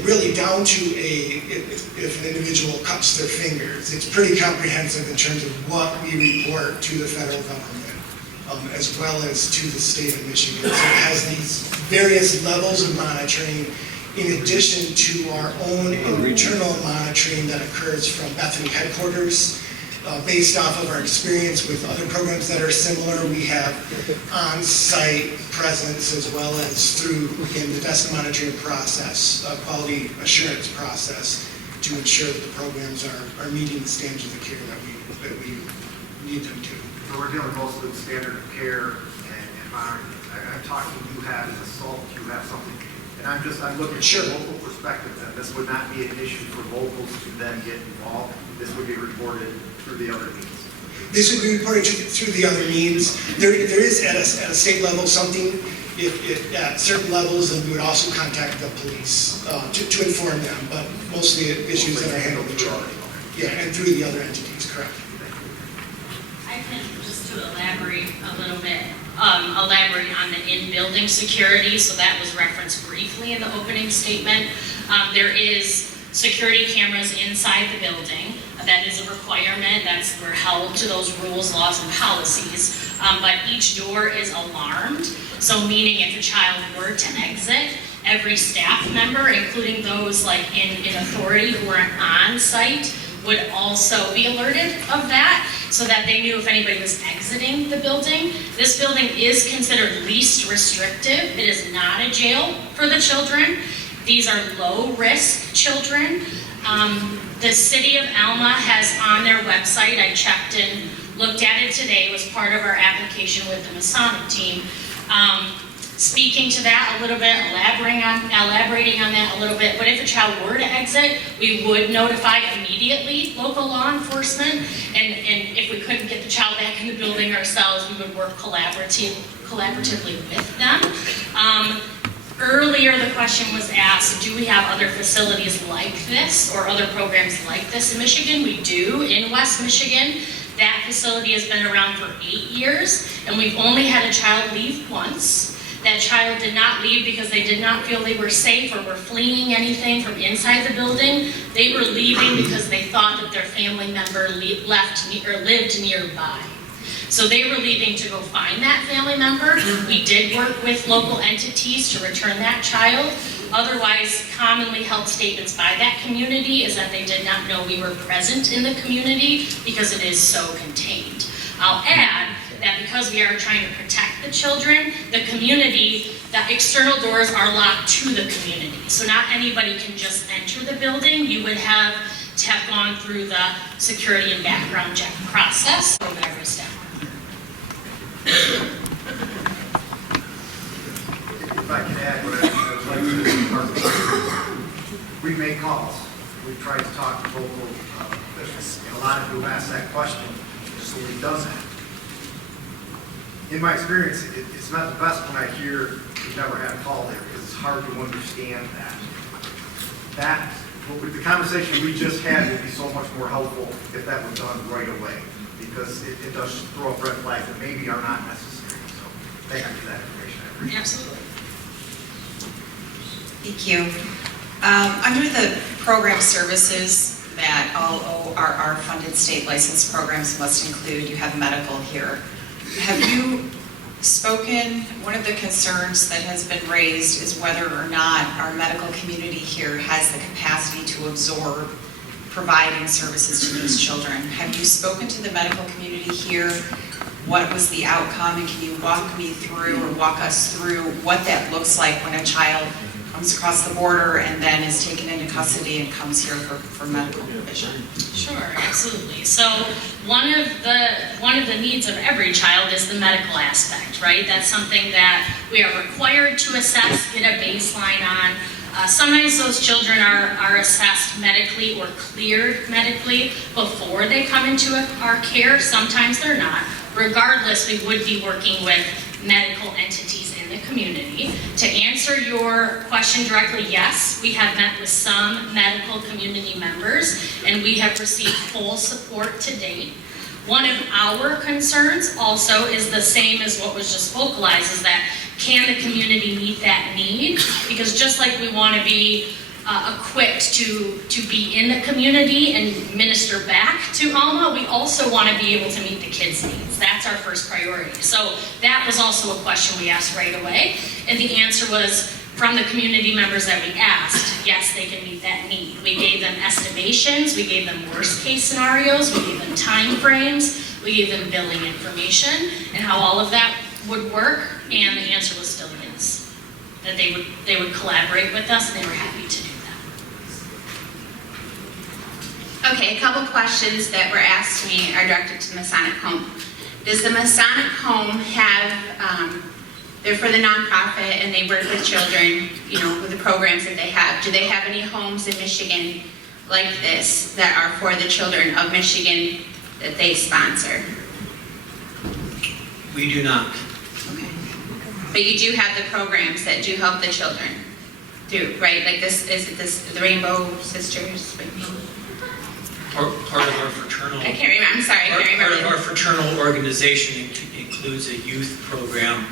really down to if an individual cuts their fingers. It's pretty comprehensive in terms of what we report to the federal government, as well as to the state of Michigan. So it has these various levels of monitoring in addition to our own internal monitoring that occurs from Bethany headquarters. Based off of our experience with other programs that are similar, we have on-site presence as well as through, again, the desk monitoring process, quality assurance process to ensure that the programs are meeting the standards of care that we need them to. So we're dealing mostly with standard of care and monitoring. I'm talking, you have an assault, you have something, and I'm looking from a local perspective, and this would not be an issue for locals to then get involved. This would be reported through the other means. This would be reported through the other means. There is at a state level something if at certain levels, then we would also contact the police to inform them, but most of the issues that are handled majority. Yeah, and through the other entities, correct. I can, just to elaborate a little bit, elaborate on the in-building security, so that was referenced briefly in the opening statement. There is security cameras inside the building. That is a requirement. We're held to those rules, laws, and policies. But each door is alarmed. So meaning if a child were to exit, every staff member, including those like in authority who are on site, would also be alerted of that so that they knew if anybody was exiting the building. This building is considered least restrictive. It is not a jail for the children. These are low-risk children. The city of Alma has on their website, I checked and looked at it today, it was part of our application with the Masonic team. Speaking to that a little bit, elaborating on that a little bit, but if a child were to exit, we would notify immediately local law enforcement, and if we couldn't get the child back in the building ourselves, we would work collaboratively with them. Earlier, the question was asked, do we have other facilities like this or other programs like this in Michigan? We do in West Michigan. That facility has been around for 8 years, and we've only had a child leave once. That child did not leave because they did not feel they were safe or were fleeing anything from inside the building. They were leaving because they thought that their family member lived nearby. So they were leaving to go find that family member. We did work with local entities to return that child. Otherwise, commonly held statements by that community is that they did not know we were present in the community because it is so contained. I'll add that because we are trying to protect the children, the community, the external doors are locked to the community. So not anybody can just enter the building. You would have to have gone through the security and background check process over every step. If I can add what I'd like to do, we make calls. We try to talk to local officials, and a lot of people ask that question, just so he does that. In my experience, it's not the best when I hear we've never had a call there, because it's hard to understand that. The conversation we just had would be so much more helpful if that was done right away, because it does throw up red flags that maybe are not necessary. So thank you for that information. I appreciate it. Absolutely. Thank you. Under the program services that all our funded state licensed programs must include, you have medical here. Have you spoken, one of the concerns that has been raised is whether or not our medical community here has the capacity to absorb providing services to these children. Have you spoken to the medical community here? What was the outcome, and can you walk me through or walk us through what that looks like when a child comes across the border and then is taken into custody and comes here for medical provision? Sure, absolutely. So one of the needs of every child is the medical aspect, right? That's something that we are required to assess, get a baseline on. Sometimes those children are assessed medically or cleared medically before they come into our care. Sometimes they're not. Regardless, we would be working with medical entities in the community. To answer your question directly, yes, we have met with some medical community members, and we have received full support to date. One of our concerns also is the same as what was just vocalized, is that can the community meet that need? Because just like we want to be equipped to be in the community and minister back to Alma, we also want to be able to meet the kids' needs. That's our first priority. So that was also a question we asked right away. And the answer was, from the community members that we asked, yes, they can meet that need. We gave them estimations, we gave them worst case scenarios, we gave them time frames, we gave them billing information, and how all of that would work, and the answer was still yes. That they would collaborate with us, and they were happy to do that. Okay, a couple questions that were asked to me are directed to the Masonic Home. Does the Masonic Home have, they're for the nonprofit and they work with children, you know, with the programs that they have. Do they have any homes in Michigan like this that are for the children of Michigan that they sponsor? We do not. Okay. But you do have the programs that do help the children through, right? Like this, is it this, the Rainbow Sisters? Part of our fraternal. I can't remember, I'm sorry, I can't Part of remember. our fraternal organization includes a youth program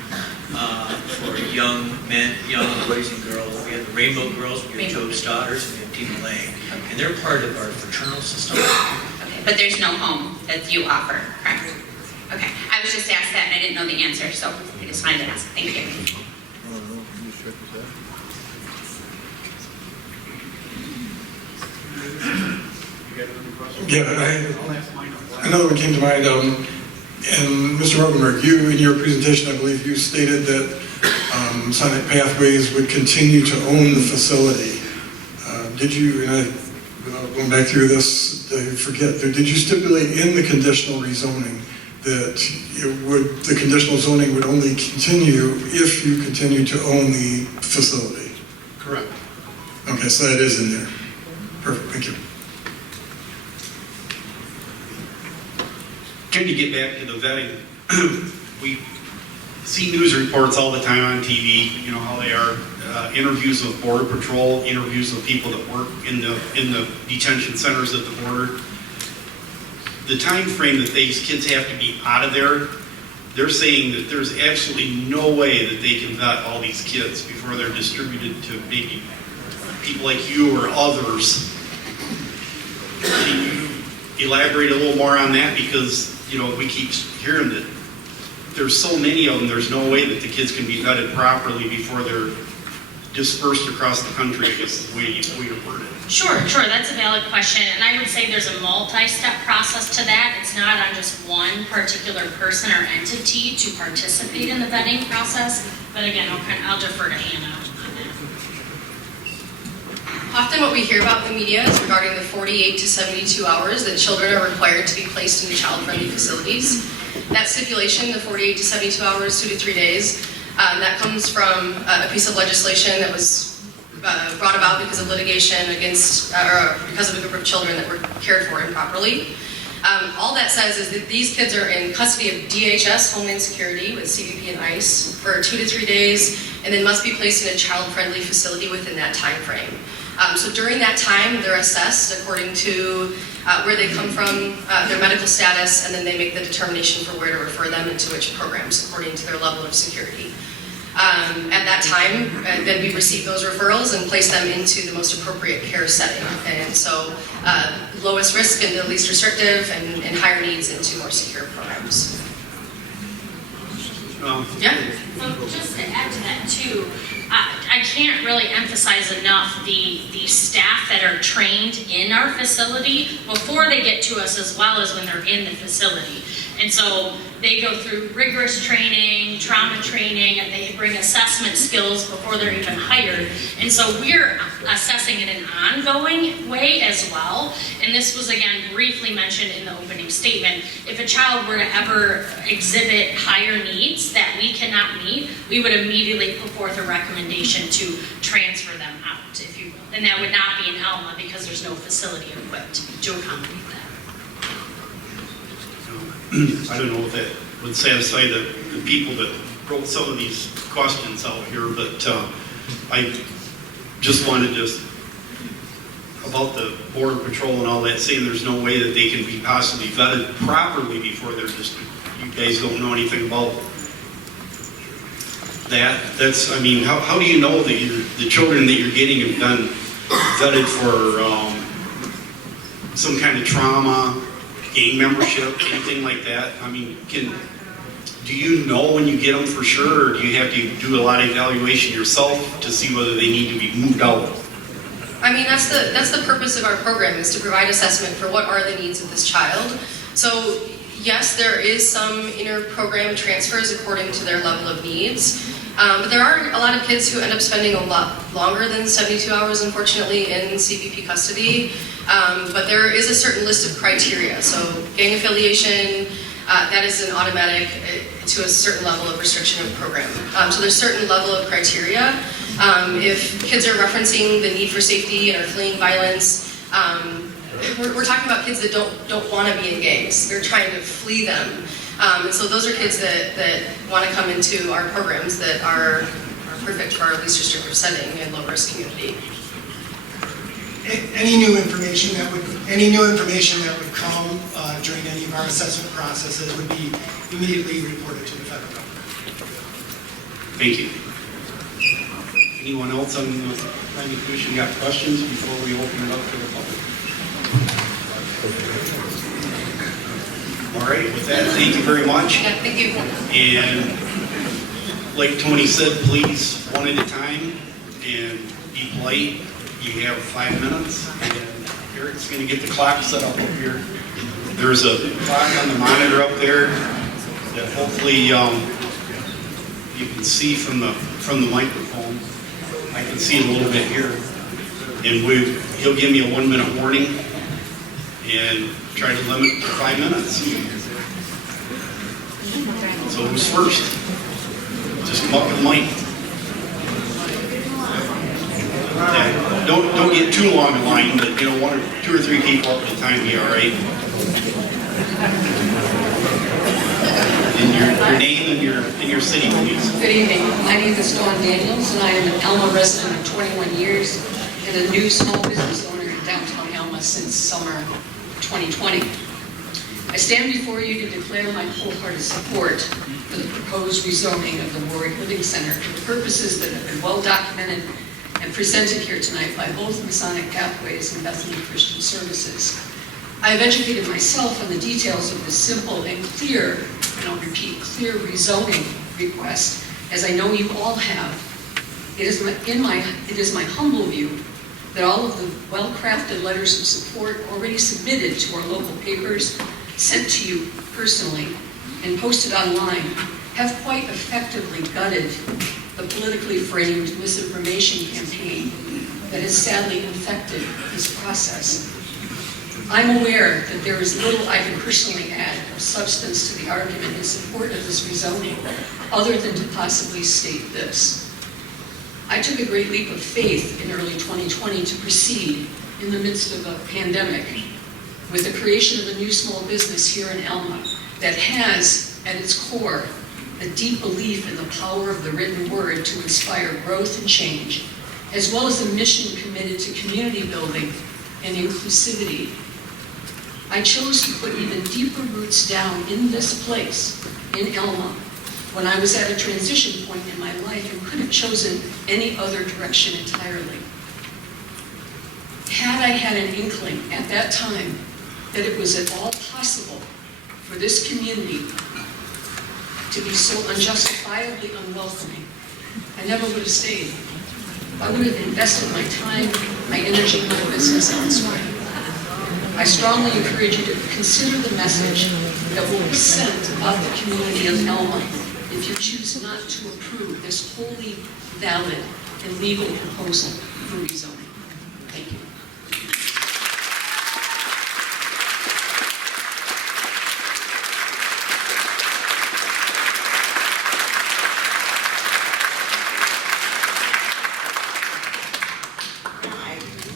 for young men, young boys and girls. We have the Rainbow Girls, we have Job's Daughters, and we have Team Malay. And they're part of our fraternal system. Okay, but there's no home that you offer, correct? Okay, I was just asked that and I didn't know the answer, so I just wanted to ask. Thank you. Yeah, another one came to mind, and Mr. Rogenberg, you, in your presentation, I believe you stated that Sonic Pathways would continue to own the facility. Did you, and without going back through this, I forget, did you stipulate in the conditional rezoning that the conditional zoning would only continue if you continue to own the facility? Correct. Okay, so that is in there. Perfect, thank you. Trying to get back to the vetting, we see news reports all the time on TV, you know how they are, interviews with Border Patrol, interviews with people that work in the detention centers at the border. The time frame that these kids have to be out of there, they're saying that there's absolutely no way that they can vet all these kids before they're distributed to maybe people like you or others. Can you elaborate a little more on that? Because, you know, we keep hearing that there's so many of them, there's no way that the kids can be vetted properly before they're dispersed across the country, I guess is the way you word it. Sure, that's a valid question, and I would say there's a multi-step process to that. It's not on just one particular person or entity to participate in the vetting process, but again, I'll defer to Hannah on that. Often what we hear about in the media is regarding the 48 to 72 hours that children are required to be placed in child-friendly facilities. That stipulation, the 48 to 72 hours, 2 to 3 days, that comes from a piece of legislation that was brought about because of litigation against, or because of a group of children that were cared for improperly. All that says is that these kids are in custody of DHS, Homeland Security, with CBP and ICE for 2 to 3 days, and then must be placed in a child-friendly facility within that time frame. So during that time, they're assessed according to where they come from, their medical status, and then they make the determination for where to refer them into which programs according to their level of security. At that time, then we receive those referrals and place them into the most appropriate care setting. And so lowest risk and the least restrictive, and higher needs into more secure programs. Yeah. So just to add to that too, I can't really emphasize enough the staff that are trained in our facility before they get to us, as well as when they're in the facility. And so they go through rigorous training, trauma training, and they bring assessment skills before they're even hired. And so we're assessing in an ongoing way as well. And this was, again, briefly mentioned in the opening statement. If a child were to ever exhibit higher needs that we cannot meet, we would immediately put forth a recommendation to transfer them out, if you will. And that would not be in Alma because there's no facility equipped to accommodate that. I don't know if that would satisfy the people that wrote some of these questions out here, but I just wanted to, about the Border Patrol and all that, saying there's no way that they can be possibly vetted properly before they're just, you guys don't know anything about that. That's, I mean, how do you know that the children that you're getting have been vetted for some kind of trauma, gang membership, anything like that? I mean, do you know when you get them for sure, or do you have to do a lot of evaluation yourself to see whether they need to be moved out? I mean, that's the purpose of our program, is to provide assessment for what are the needs of this child. So yes, there is some inter-program transfers according to their level of needs. But there are a lot of kids who end up spending a lot longer than 72 hours, unfortunately, in CBP custody. But there is a certain list of criteria. So gang affiliation, that is an automatic to a certain level of restriction of the program. So there's a certain level of criteria. If kids are referencing the need for safety and are fleeing violence, we're talking about kids that don't want to be in gangs. They're trying to flee them. And so those are kids that want to come into our programs that are perfect for our least restrictive setting in low-risk community. Any new information that would come during any of our assessment processes would be immediately reported to the federal government. Thank you. Anyone else on the planning commission got questions before we open it up to the public? All right, with that, thank you very much. Yeah, thank you. And like Tony said, please, one at a time, and be polite. You have 5 minutes, and Eric's going to get the clock set up here. There's a clock on the monitor up there that hopefully you can see from the microphone. I can see it a little bit here. And he'll give me a 1 minute warning and try to limit it to 5 minutes. So who's first? Just come up with the mic. Yeah, don't get too long in line, but two or three people up at a time, be all right. And your name and your city, please. Good evening. My name is Dawn Daniels, and I am an Alma resident of 21 years and a new small business owner in downtown Alma since summer 2020. I stand before you to declare my wholehearted support for the proposed rezoning of the Warwick Living Center for the purposes that have been well documented and presented here tonight by both Masonic Pathways and Bethany Christian Services. I have educated myself on the details of this simple and clear, and I'll repeat, clear rezoning request, as I know you all have. It is my humble view that all of the well-crafted letters of support already submitted to our local papers, sent to you personally, and posted online have quite effectively gutted the politically framed misinformation campaign that has sadly infected this process. I'm aware that there is little I can personally add of substance to the argument in support of this rezoning, other than to possibly state this. I took a great leap of faith in early 2020 to proceed in the midst of a pandemic with the creation of a new small business here in Alma that has, at its core, a deep belief in the power of the written word to inspire growth and change, as well as a mission committed to community building and inclusivity. I chose to put even deeper roots down in this place, in Alma, when I was at a transition point in my life and could have chosen any other direction entirely. Had I had an inkling at that time that it was at all possible for this community to be so unjustifiably unwelcoming, I never would have stayed. I would have invested my time, my energy, my business elsewhere. I strongly encourage you to consider the message that will be sent about the community of Alma if you choose not to approve this wholly valid and legal proposal for rezoning. Thank you.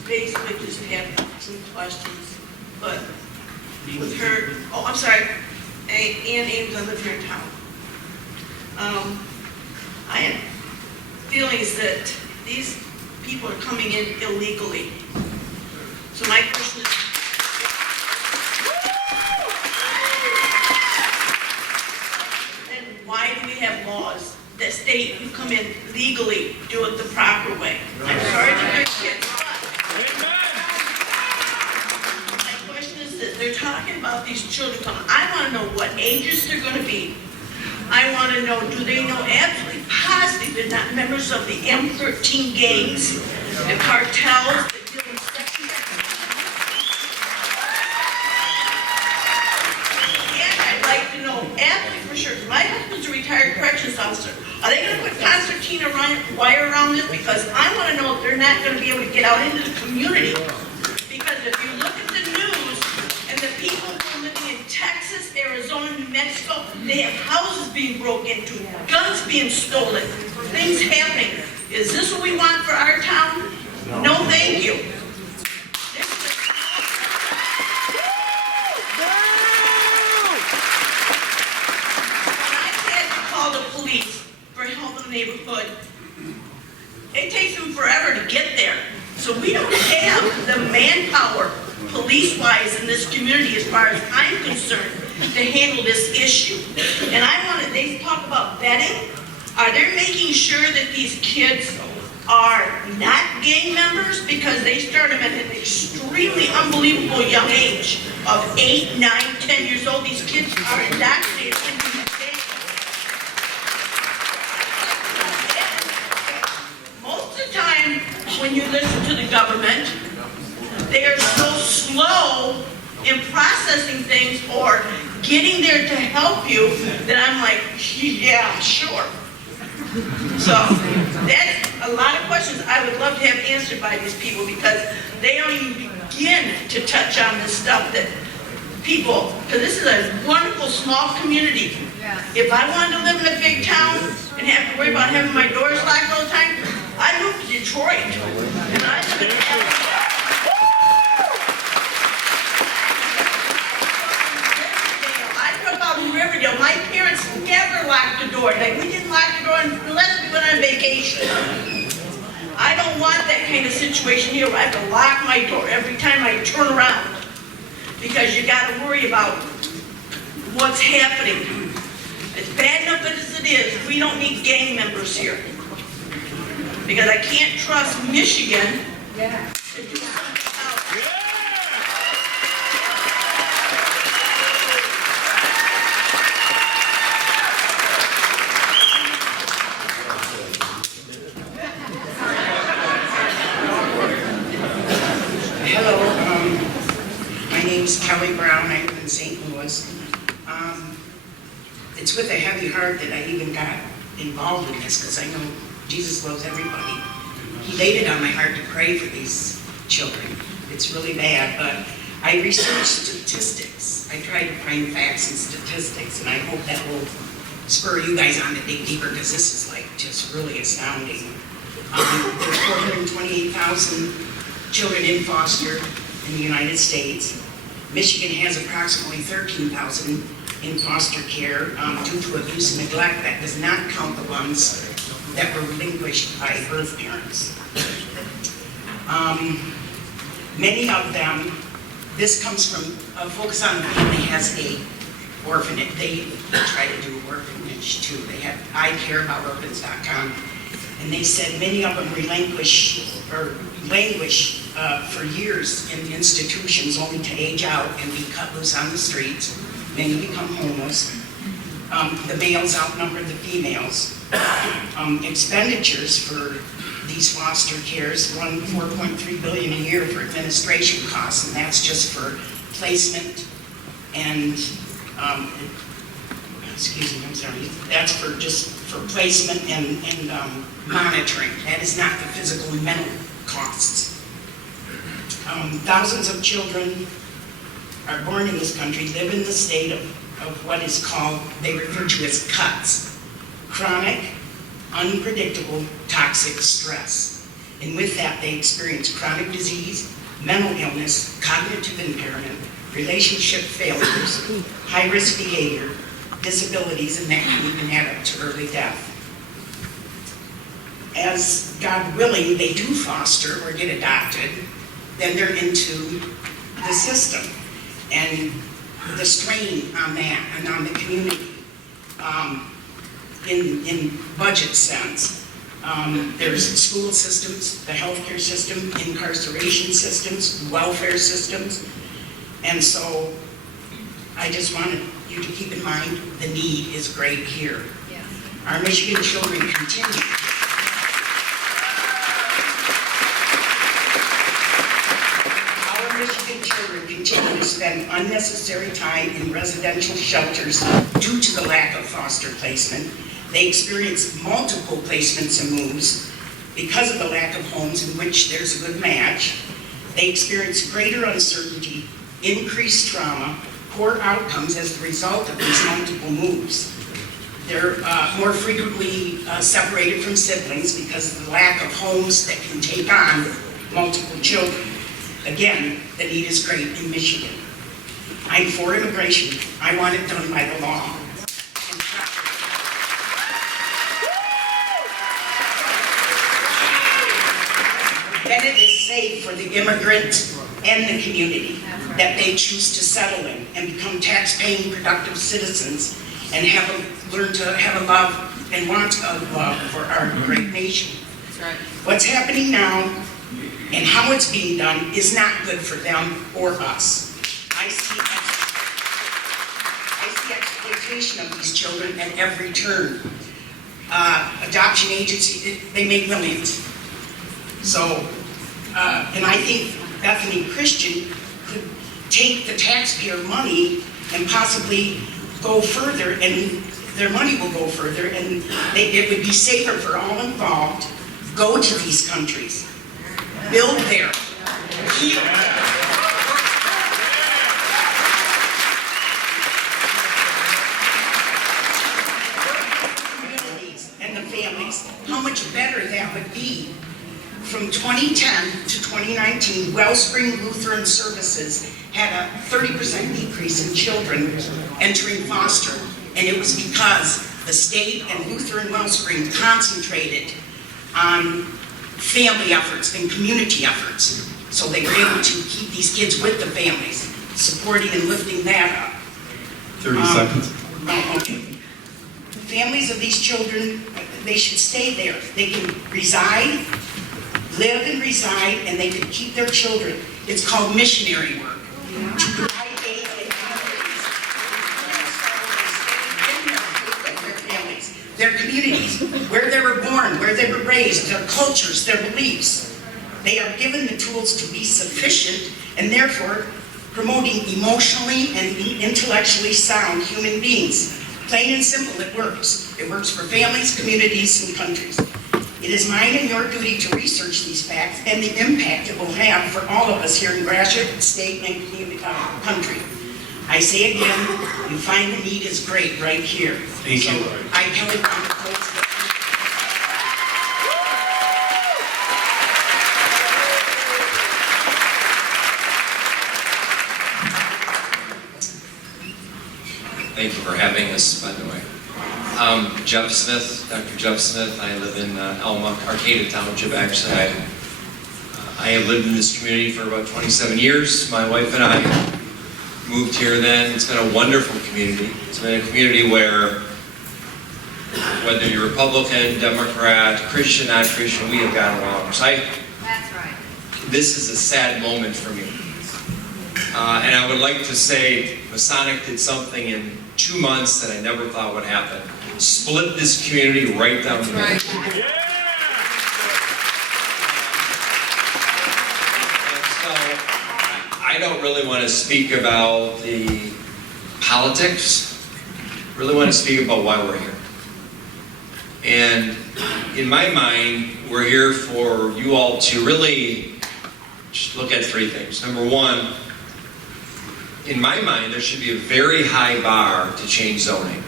Basically just have some questions, but with her, I'm sorry, Ann Ames, I live here in town. I have feelings that these people are coming in illegally. So my question is, then why do we have laws that state you come in legally, do it the proper way? I'm sorry to your kids. My question is that they're talking about these children coming. I want to know what ages they're going to be. I want to know, do they know absolutely positive they're not members of the M13 gangs and cartels that deal in sex trafficking? And I'd like to know absolutely for sure, my husband's a retired corrections officer. Are they going to put concertina wire around this? Because I want to know if they're not going to be able to get out into the community. Because if you look at the news and the people who are living in Texas, Arizona, New Mexico, they have houses being broken into, guns being stolen, things happening. Is this what we want for our town? No, thank you. neighborhood, it takes them forever to get there. So we don't have the manpower, police-wise, in this community, as far as I'm concerned, to handle this issue. And they talk about vetting. Are they making sure that these kids are not gang members? Because they start them at an extremely unbelievable young age of 8, 9, 10 years old. These kids are indoctrinated into the gang. Most of the time, when you listen to the government, they are so slow in processing things or getting there to help you that I'm like, yeah, sure. So that's a lot of questions I would love to have answered by these people, because they don't even begin to touch on this stuff that people, because this is a wonderful small community. If I wanted to live in a big town and have to worry about having my doors locked all the time, I'd move to Detroit. And I live in Riverdale. My parents never locked the door. Like, we didn't lock the door unless we went on vacation. I don't want that kind of situation here where I have to lock my door every time I turn around, because you got to worry about what's happening. As bad enough as it is, we don't need gang members here, because I can't trust Michigan to do something about it. Kelly Brown, I live in St. Louis. It's with a heavy heart that I even got involved in this, because I know Jesus loves everybody. He laid it on my heart to pray for these children. It's really bad, but I researched statistics. I tried to find facts and statistics, and I hope that will spur you guys on to dig deeper, because this is like just really astounding. There's 428,000 children in foster in the United States. Michigan has approximately 13,000 in foster care due to abuse and neglect. That does not count the ones that were relinquished by birth parents. Many of them, this comes from a Focus on the Family has a orphanage. They try to do orphanage too. They have icareaboutorphans.com, and they said many of them languish for years in institutions, only to age out and be cut loose on the streets. Many become homeless. The males outnumber the females. Expenditures for these foster cares run $4.3 billion a year for administration costs, and that's just for placement and that's for placement and monitoring. That is not the physical and mental costs. Thousands of children are born in this country, live in the state of what is called, they refer to as CUTS, chronic, unpredictable, toxic stress. And with that, they experience chronic disease, mental illness, cognitive impairment, relationship failures, high-risk behavior, disabilities, and that can even add up to early death. As God willing, they do foster or get adopted, then they're into the system. And the strain on that and on the community in budget sense. There's school systems, the healthcare system, incarceration systems, welfare systems. And so I just wanted you to keep in mind the need is great here. Yeah. Our Michigan children continue. Michigan children continue to spend unnecessary time in residential shelters due to the lack of foster placement. They experience multiple placements and moves because of the lack of homes in which there's a good match. They experience greater uncertainty, increased trauma, poor outcomes as the result of these multiple moves. They're more frequently separated from siblings because of the lack of homes that can take on multiple children. Again, the need is great in Michigan. I'm for immigration. I want it done by the law. safe for the immigrant and the community that they choose to settle in and become tax-paying, productive citizens and learn to have a love and want a love for our great nation. That's right. What's happening now and how it's being done is not good for them or us. I see exploitation of these children at every turn. Adoption agency, they make millions. So, and I think Bethany Christian could take the taxpayer money and possibly go further, and their money will go further, and it would be safer for all involved. Go to these countries, build there, heal. And the families, how much better that would be. From 2010 to 2019, Wellspring Lutheran Services had a 30% decrease in children entering foster, and it was because the state and Lutheran Wellspring concentrated on family efforts and community efforts. So they were able to keep these kids with the families, supporting and lifting that up. 30 seconds. Oh, okay. Families of these children, they should stay there. They can reside, live and reside, and they can keep their children. It's called missionary work. To provide aid and their families, their communities, where they were born, where they were raised, their cultures, their beliefs. They are given the tools to be sufficient and therefore promoting emotionally and intellectually sound human beings. Plain and simple, it works. It works for families, communities, and countries. It is mine and your duty to research these facts and the impact it will have for all of us here in Gratiot, state, and community, country. I say again, you find the need is great right here. Thank you. I Kelly want to close the Thank you for having us, by the way. Jeff Smith, Dr. Jeff Smith. I live in Alma, Arcata Township, actually. I have lived in this community for about 27 years. My wife and I moved here then. It's been a wonderful community. It's been a community where, whether you're Republican, Democrat, Christian, non-Christian, we have gotten along. So That's right. this is a sad moment for me. And I would like to say Masonic did something in 2 months that I never thought would happen. Split this community right down the middle. And so I don't really want to speak about the politics. I really want to speak about why we're here. And in my mind, we're here for you all to really just look at 3 things. Number 1, in my mind, there should be a very high bar to change zoning.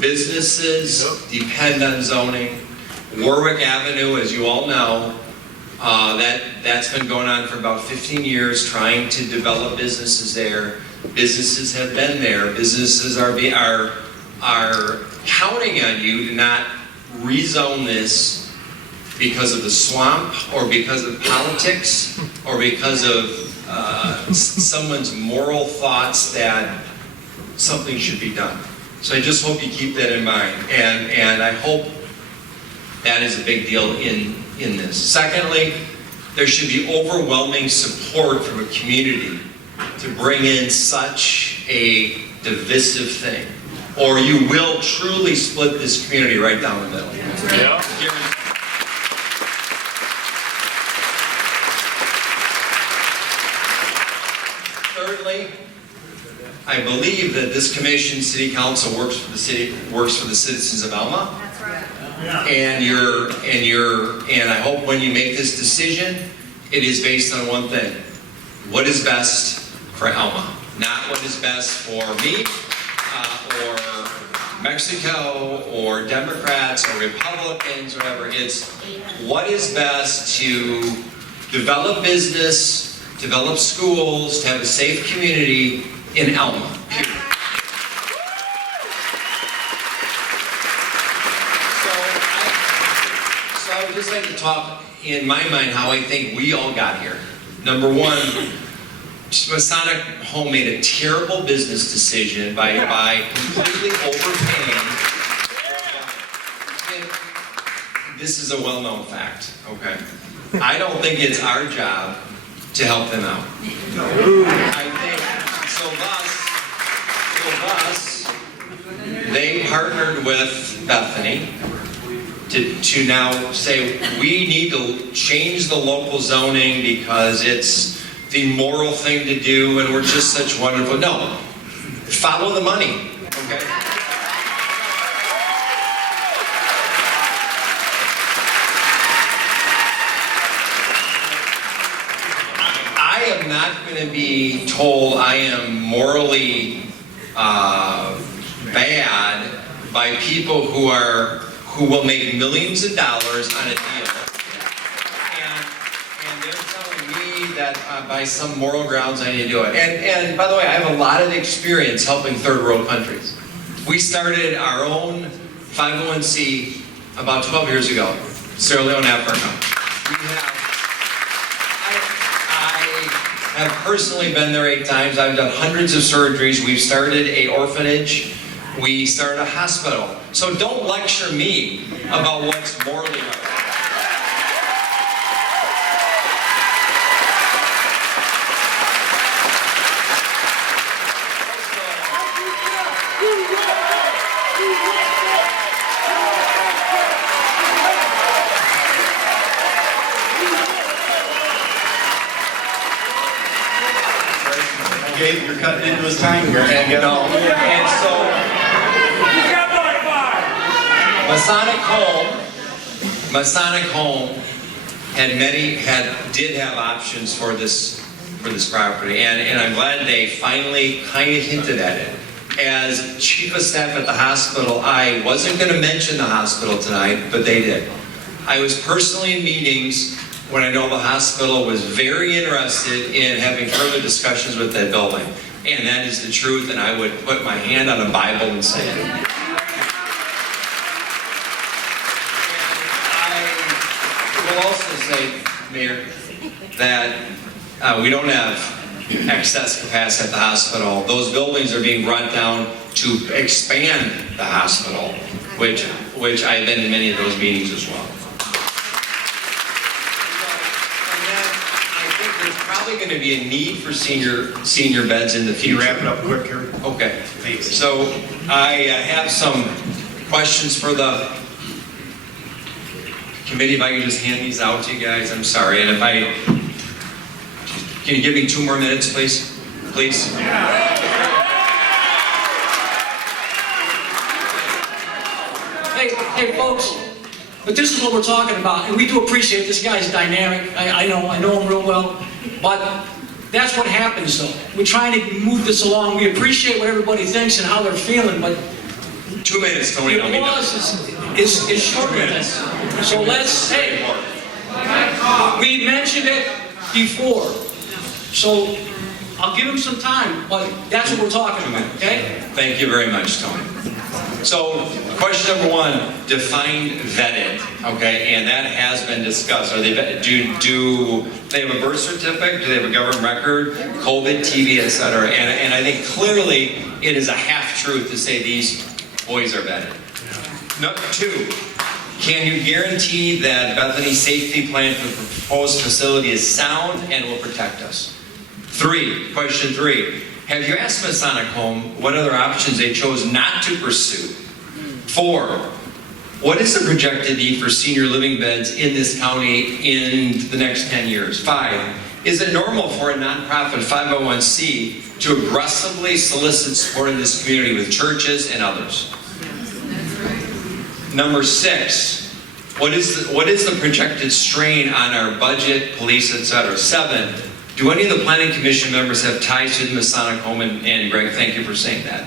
Businesses depend on zoning. Warwick Avenue, as you all know, that's been going on for about 15 years, trying to develop businesses there. Businesses have been there. Businesses are counting on you to not rezone this because of the swamp, or because of politics, or because of someone's moral thoughts that something should be done. So I just hope you keep that in mind, and I hope that is a big deal in this. Secondly, there should be overwhelming support from a community to bring in such a divisive thing, or you will truly split this community right down the middle. Yeah. Thirdly, I believe that this commission, city council, works for the citizens of Alma. That's right. And I hope when you make this decision, it is based on one thing: what is best for Alma, not what is best for me, or Mexico, or Democrats, or Republicans, whatever. It's what is best to develop business, develop schools, to have a safe community in Alma, period. So So I would just like to talk, in my mind, how I think we all got here. Number one, Masonic Home made a terrible business decision by completely overpaying. This is a well-known fact, okay? I don't think it's our job to help them out. I think, thus, they partnered with Bethany to now say, we need to change the local zoning because it's the moral thing to do and we're just such wonderful. No, follow the money, okay? I am not going to be told I am morally bad by people who will make millions of dollars on a deal. And they're telling me that by some moral grounds I need to do it. And by the way, I have a lot of experience helping third world countries. We started our own 501c about 12 years ago, Sierra Leone, Africa. I have personally been there 8 times. I've done hundreds of surgeries. We've started an orphanage. We started a hospital. So don't lecture me about what's morally right. Gabe, you're cutting into his time here. And so Masonic Home did have options for this property, and I'm glad they finally kind of hinted at it. As chief of staff at the hospital, I wasn't going to mention the hospital tonight, but they did. I was personally in meetings when I know the hospital was very interested in having further discussions with that building. And that is the truth, and I would put my hand on a Bible and say it. And I will also say, Mayor, that we don't have excess capacity at the hospital. Those buildings are being brought down to expand the hospital, which I've been in many of those meetings as well. There's probably going to be a need for senior beds in the future. Can you wrap it up quick here? Okay. Thanks. So I have some questions for the committee. If I can just hand these out to you guys, I'm sorry. And can you give me 2 more minutes, please? Please. Hey, folks. But this is what we're talking about, and we do appreciate this guy's dynamic. I know him real well, but that's what happens, though. We're trying to move this along. We appreciate what everybody thinks and how they're feeling, but 2 minutes, Tony. the applause is shorter than this. So we mentioned it before, so I'll give him some time, but that's what we're talking about, okay? Thank you very much, Tony. So, question number 1, define vetted, okay, and that has been discussed. Are they do they have a birth certificate? Do they have a government record? COVID, TB, etc. And I think clearly it is a half-truth to say these boys are vetted. Number 2, can you guarantee that Bethany's safety plan for the proposed facility is sound and will protect us? 3, question 3. Have you asked Masonic Home what other options they chose not to pursue? 4, what is the projected need for senior living beds in this county in the next 10 years? 5, is it normal for a nonprofit 501c to aggressively solicit support in this community with churches and others? Number 6, what is the projected strain on our budget, police, etc.? 7, do any of the Planning Commission members have ties to the Masonic Home? And Greg, thank you for saying that.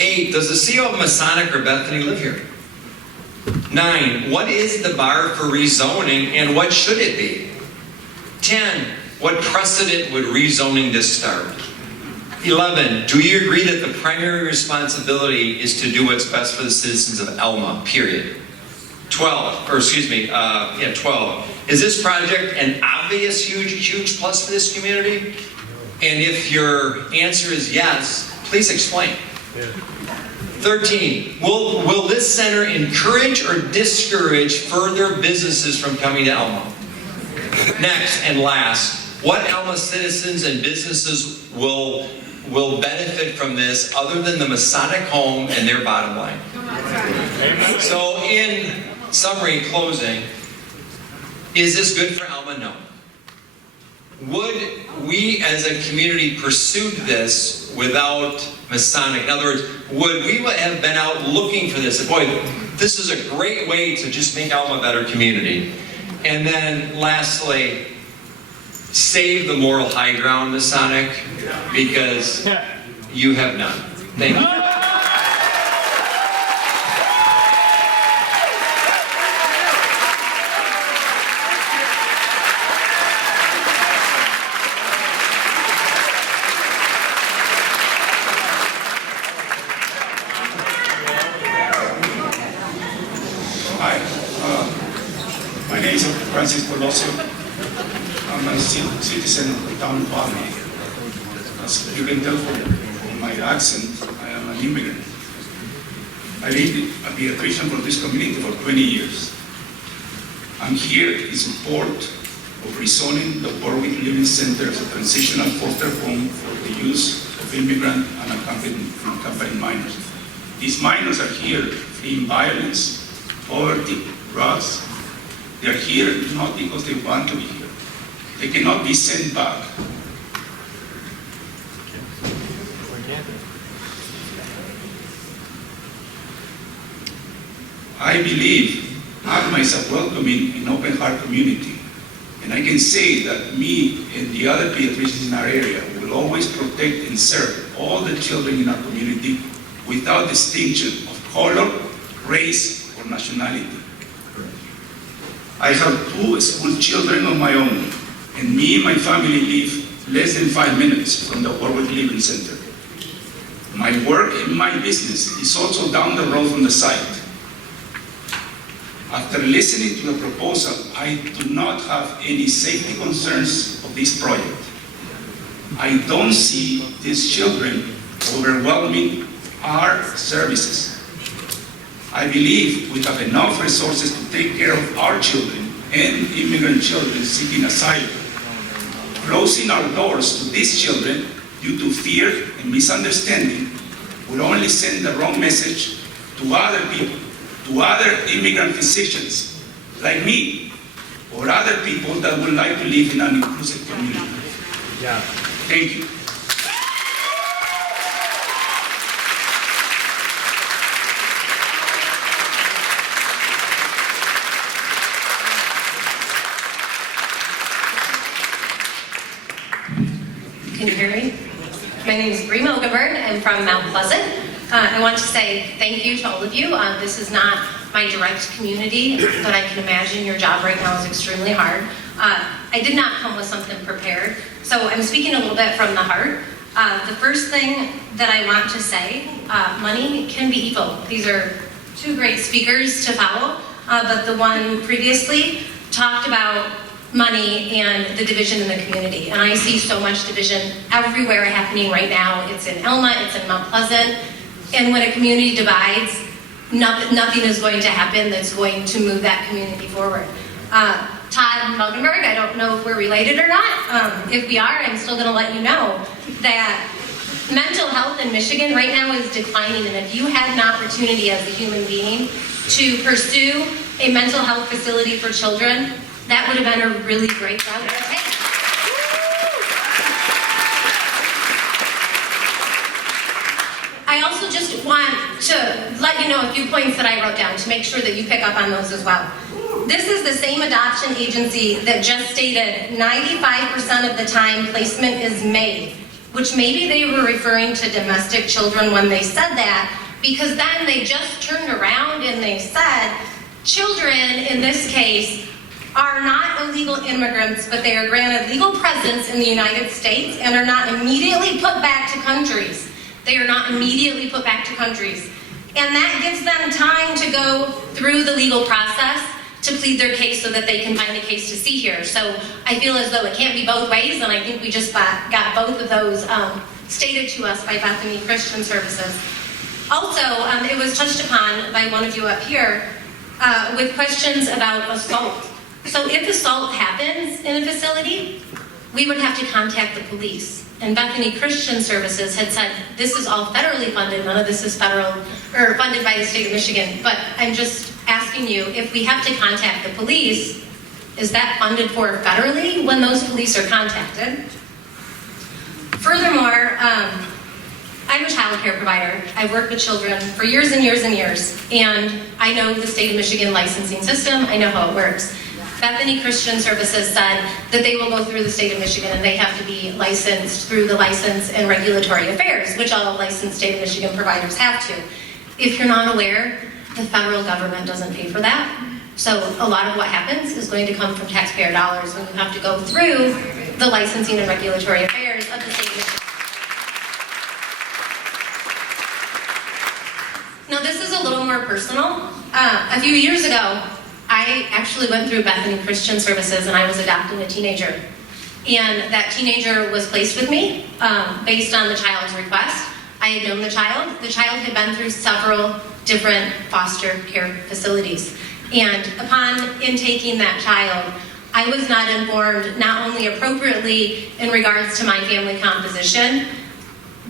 8, does the CEO of Masonic or Bethany live here? 9, what is the bar for rezoning and what should it be? 10, what precedent would rezoning this start? 11, do you agree that the primary responsibility is to do what's best for the citizens of Alma, period? 12. Is this project an obvious, huge plus for this community? And if your answer is yes, please explain. 13, will this center encourage or discourage further businesses from coming to Alma? Next and last, what Alma citizens and businesses will benefit from this other than the Masonic home and their bottom line? So in summary, closing, is this good for Alma? No. Would we as a community pursued this without Masonic? In other words, would we have been out looking for this? Boy, this is a great way to just make Alma a better community. And then lastly, save the moral high ground, Masonic, because you have none. Thank you. My name is Francisco Locio. I'm a citizen of the town of Alma. As you can tell from my accent, I am an immigrant. I've been a pediatrician for this community for 20 years. I'm here in support of rezoning the Warwick Living Center as a transitional foster home for the youth of immigrant and accompanied minors. These minors are here fleeing violence, poverty, drugs. They are here not because they want to be here. They cannot be sent back. I believe Alma is a welcoming and open heart community. And I can say that me and the other pediatricians in our area will always protect and serve all the children in our community without distinction of color, race, or nationality. I have 2 school children of my own, and me and my family live less than 5 minutes from the Warwick Living Center. My work and my business is also down the road from the site. After listening to the proposal, I do not have any safety concerns of this project. I don't see these children overwhelming our services. I believe we have enough resources to take care of our children and immigrant children seeking asylum. Closing our doors to these children due to fear and misunderstanding would only send the wrong message to other people, to other immigrant physicians like me, or other people that would like to live in an inclusive community. Thank you. Can you hear me? My name is Bree Mogenberg. I'm from Mount Pleasant. I want to say thank you to all of you. This is not my direct community, but I can imagine your job right now is extremely hard. I did not come with something prepared, so I'm speaking a little bit from the heart. The first thing that I want to say, money can be evil. These are 2 great speakers to follow, but the one previously talked about money and the division in the community. And I see so much division everywhere happening right now. It's in Alma, it's in Mount Pleasant. And when a community divides, nothing is going to happen that's going to move that community forward. Todd Mogenberg, I don't know if we're related or not. If we are, I'm still gonna let you know that mental health in Michigan right now is declining, and if you had an opportunity as a human being to pursue a mental health facility for children, that would have been a really great route to take. I also just want to let you know a few points that I wrote down to make sure that you pick up on those as well. This is the same adoption agency that just stated 95% of the time placement is made, which maybe they were referring to domestic children when they said that, because then they just turned around and they said children in this case are not illegal immigrants, but they are granted legal presence in the United States and are not immediately put back to countries. They are not immediately put back to countries. And that gives them time to go through the legal process to plead their case so that they can find a case to see here. So I feel as though it can't be both ways, and I think we just got both of those stated to us by Bethany Christian Services. Also, it was touched upon by one of you up here with questions about assault. So if assault happens in a facility, we would have to contact the police. And Bethany Christian Services had said, this is all federally funded, none of this is federal, or funded by the state of Michigan. But I'm just asking you, if we have to contact the police, is that funded for federally when those police are contacted? Furthermore, I'm a child care provider. I've worked with children for years and years and years, and I know the state of Michigan licensing system, I know how it works. Bethany Christian Services said that they will go through the state of Michigan and they have to be licensed through the License and Regulatory Affairs, which all licensed state of Michigan providers have to. If you're not aware, the federal government doesn't pay for that. So a lot of what happens is going to come from taxpayer dollars when you have to go through the licensing and regulatory affairs of the state of Michigan. Now this is a little more personal. A few years ago, I actually went through Bethany Christian Services and I was adopting a teenager. And that teenager was placed with me based on the child's request. I had known the child. The child had been through several different foster care facilities. And upon intaking that child, I was not informed not only appropriately in regards to my family composition,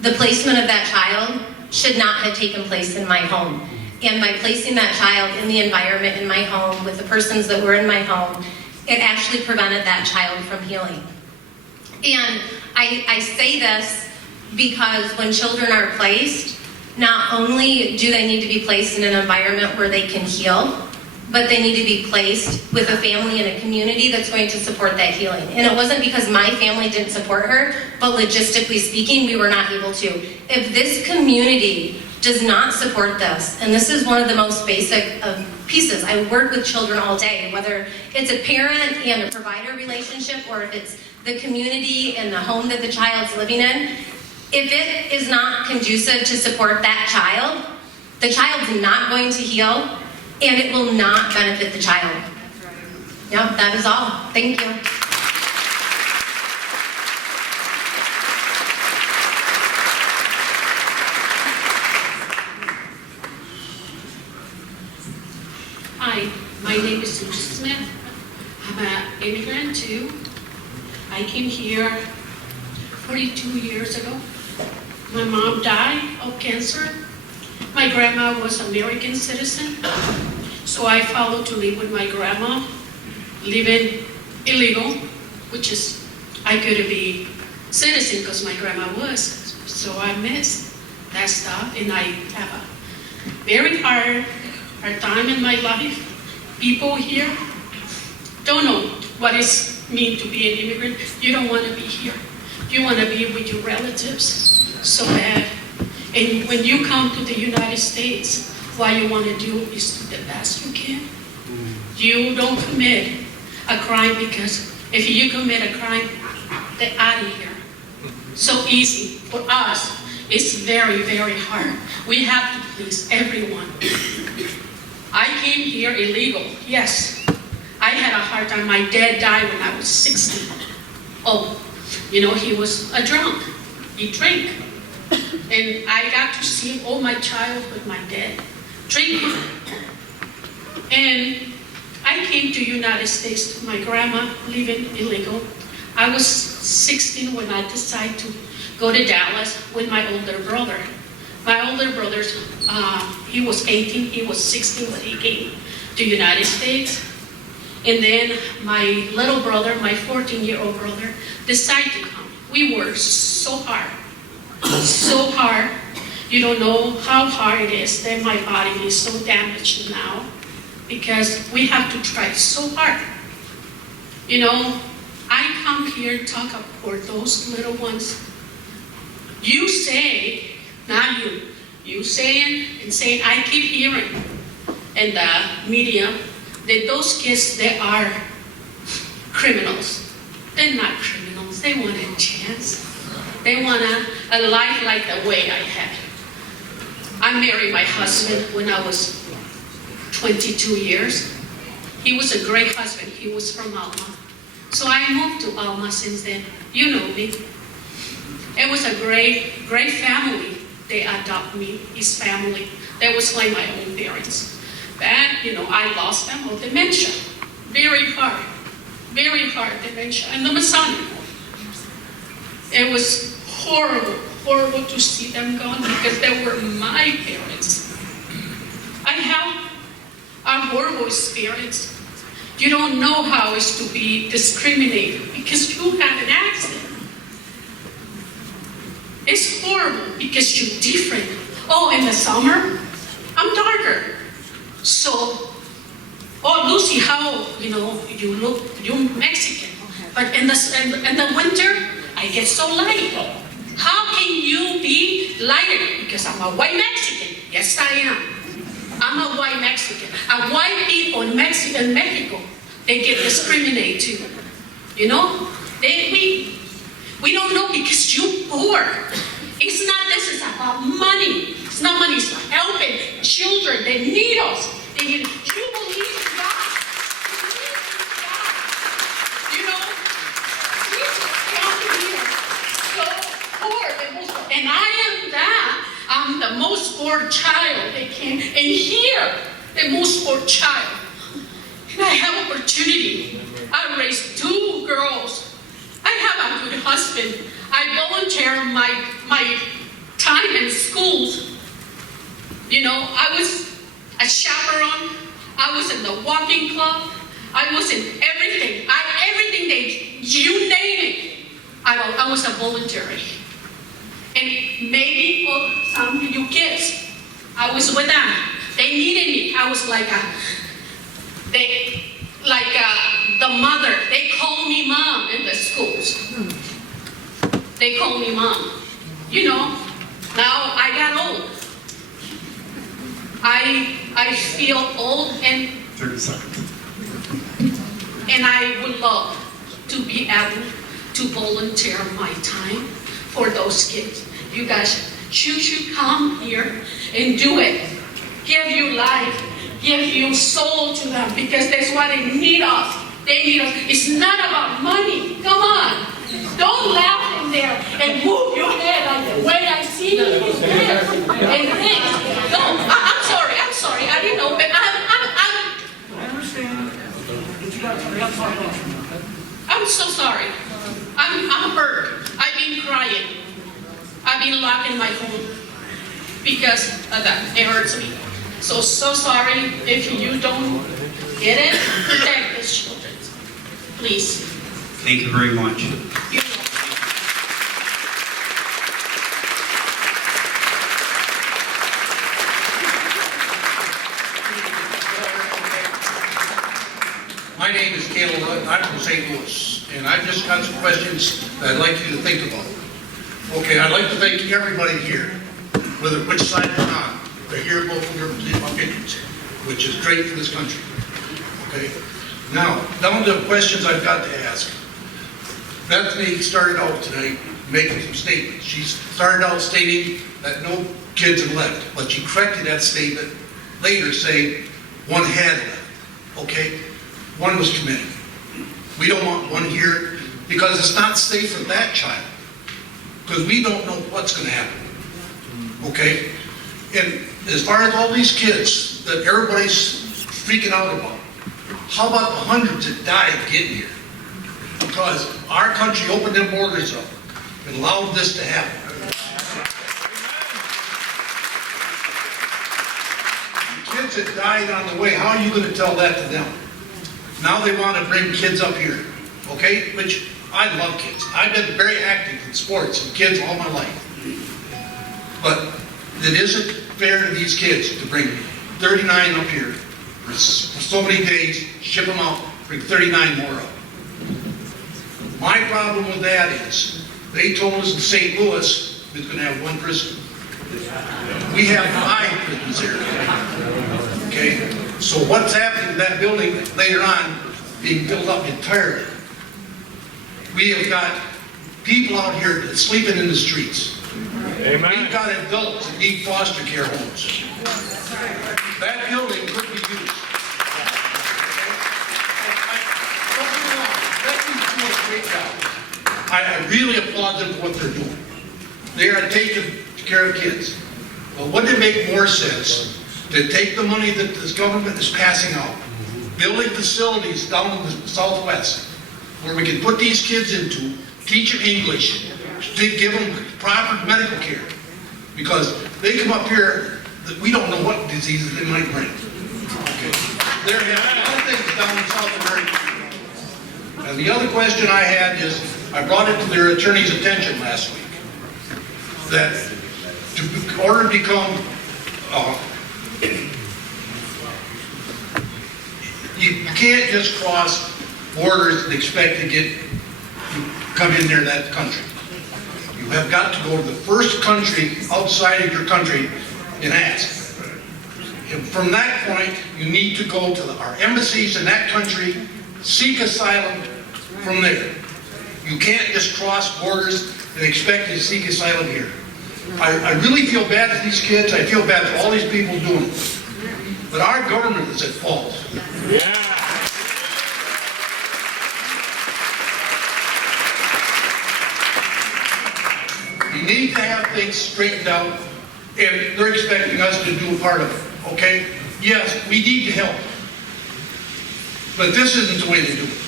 the placement of that child should not have taken place in my home. And by placing that child in the environment in my home with the persons that were in my home, it actually prevented that child from healing. And I say this because when children are placed, not only do they need to be placed in an environment where they can heal, but they need to be placed with a family and a community that's going to support that healing. And it wasn't because my family didn't support her, but logistically speaking, we were not able to. If this community does not support this, and this is one of the most basic pieces. I work with children all day, whether it's a parent and a provider relationship, or if it's the community and the home that the child's living in. If it is not conducive to support that child, the child's not going to heal, and it will not benefit the child. Yep, that is all. Thank you. Hi, my name is Susan Smith. I'm an immigrant too. I came here 42 years ago. My mom died of cancer. My grandma was an American citizen, so I followed to live with my grandma, living illegal, which is, I couldn't be citizen because my grandma was, so I missed that stuff, and I have a very hard time in my life. People here don't know what it means to be an immigrant. You don't want to be here. You want to be with your relatives so bad. And when you come to the United States, what you want to do is do the best you can. You don't commit a crime, because if you commit a crime, they're out of here. So easy. For us, it's very, very hard. We have to please everyone. I came here illegal, yes. I had a hard time. My dad died when I was 16. Oh, you know, he was a drunk. He drank. And I got to see all my childhood, my dad drinking. And I came to United States to my grandma living illegal. I was 16 when I decided to go to Dallas with my older brother. My older brother, he was 18, he was 16 when he came to United States. And then my little brother, my 14-year-old brother, decided to come. We worked so hard. So hard. You don't know how hard it is that my body is so damaged now, because we have to try so hard. You know, I come here to talk for those little ones. You say, not you, you saying and saying, I keep hearing in the media that those kids, they are criminals. They're not criminals. They want a chance. They want a life like the way I had. I married my husband when I was 22 years. He was a great husband. He was from Alma. So I moved to Alma since then. You know me. It was a great, great family. They adopted me, his family. That was like my own parents. But, I lost them of dementia. Very hard dementia. And the Masonic. It was horrible to see them gone because they were my parents. I have a horrible experience. You don't know how it's to be discriminated because you have an accent. It's horrible because you're different. Oh, in the summer, I'm darker. So, oh, Lucy, how, you look, you're Mexican. But in the winter, I get so light. How can you be lighter? Because I'm a white Mexican. Yes, I am. I'm a white Mexican. A white people in Mexico, they get discriminated too. We don't know because you're poor. It's not this, it's about money. It's not money, it's helping children. They need us. They need, you believe in God. You know, Jesus came here so poor. And I am that. I'm the most poor child they came. And here, the most poor child. And I have opportunity. I raised 2 girls. I have a good husband. I volunteer my time in schools. I was a chaperone. I was in the walking club. I was in everything. Everything you name it. I was a volunteer. And maybe some of you kids, I was with them. They needed me. I was like the mother. They called me mom in the schools. They called me mom. Now I got old. I feel old and 30 seconds. And I would love to be able to volunteer my time for those kids. You guys should come here and do it. Give your life, give your soul to them because that's why they need us. They need us. It's not about money. Come on. Don't laugh in there and move your head like the way I see you and think. No, I'm sorry. I didn't know, but I understand. But you got to I'm so sorry. I'm hurt. I've been crying. I've been locked in my home because of that. It hurts me. So sorry if you don't get it. Protect these children. Please. Thank you very much. My name is Caleb. I'm from St. Louis, and I've just got some questions that I'd like you to think about. Okay, I'd like to thank everybody here, whether which side you're on, to hear both of your opinions, which is great for this country. Okay, now down to the questions I've got to ask. Bethany started out tonight making some statements. She started out stating that no kids had left, but she corrected that statement later, saying one had left. Okay. One was committed. We don't want one here because it's not safe for that child because we don't know what's going to happen. Okay? And as far as all these kids that everybody's freaking out about, how about the hundreds that died getting here? Because our country opened them borders up and allowed this to happen. The kids that died on the way, how are you going to tell that to them? Now they want to bring kids up here, okay? Which, I love kids. I've been very active in sports and kids all my life. But it isn't fair to these kids to bring 39 up here for so many days, ship them out, bring 39 more up. My problem with that is, they told us in St. Louis it's going to have 1 prison. We have 5 prisons here, okay? So what's happening to that building later on being built up entirely? We have got people out here that are sleeping in the streets. We've got adults that need foster care homes. That building could be used. I really applaud them for what they're doing. They are taking care of kids. But wouldn't it make more sense to take the money that this government is passing out, building facilities down in the southwest, where we can put these kids into, teach them English, to give them proper medical care? Because they come up here, that we don't know what diseases they might bring. Okay. There are a lot of things down in South America. And the other question I had is, I brought it to their attorney's attention last week, that in order to become, you can't just cross borders and expect to come in there in that country. You have got to go to the first country outside of your country and ask. And from that point, you need to go to our embassies in that country, seek asylum from there. You can't just cross borders and expect to seek asylum here. I really feel bad for these kids. I feel bad for all these people doing it. But our government is at fault. We need to have things straightened out, and they're expecting us to do a part of it, okay? Yes, we need to help. But this isn't the way to do it.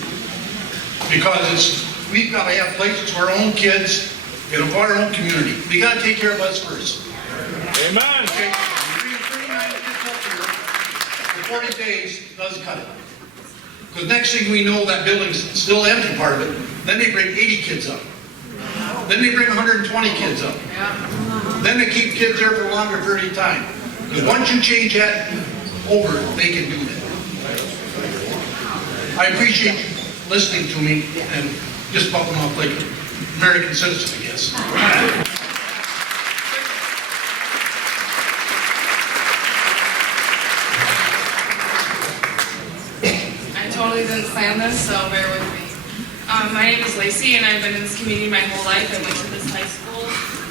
Because we've got to have places for our own kids and our own community. We got to take care of us first. Amen. Okay? 39 kids up here for 40 days doesn't cut it. Because next thing we know, that building's still empty, part of it. Then they bring 80 kids up. Then they bring 120 kids up. Then they keep kids there for a longer period of time. Because once you change that over, they can do that. I appreciate you listening to me and just bumping off like an American citizen, I guess. I totally didn't plan this, so bear with me. My name is Lacey, and I've been in this community my whole life. I went to this high school.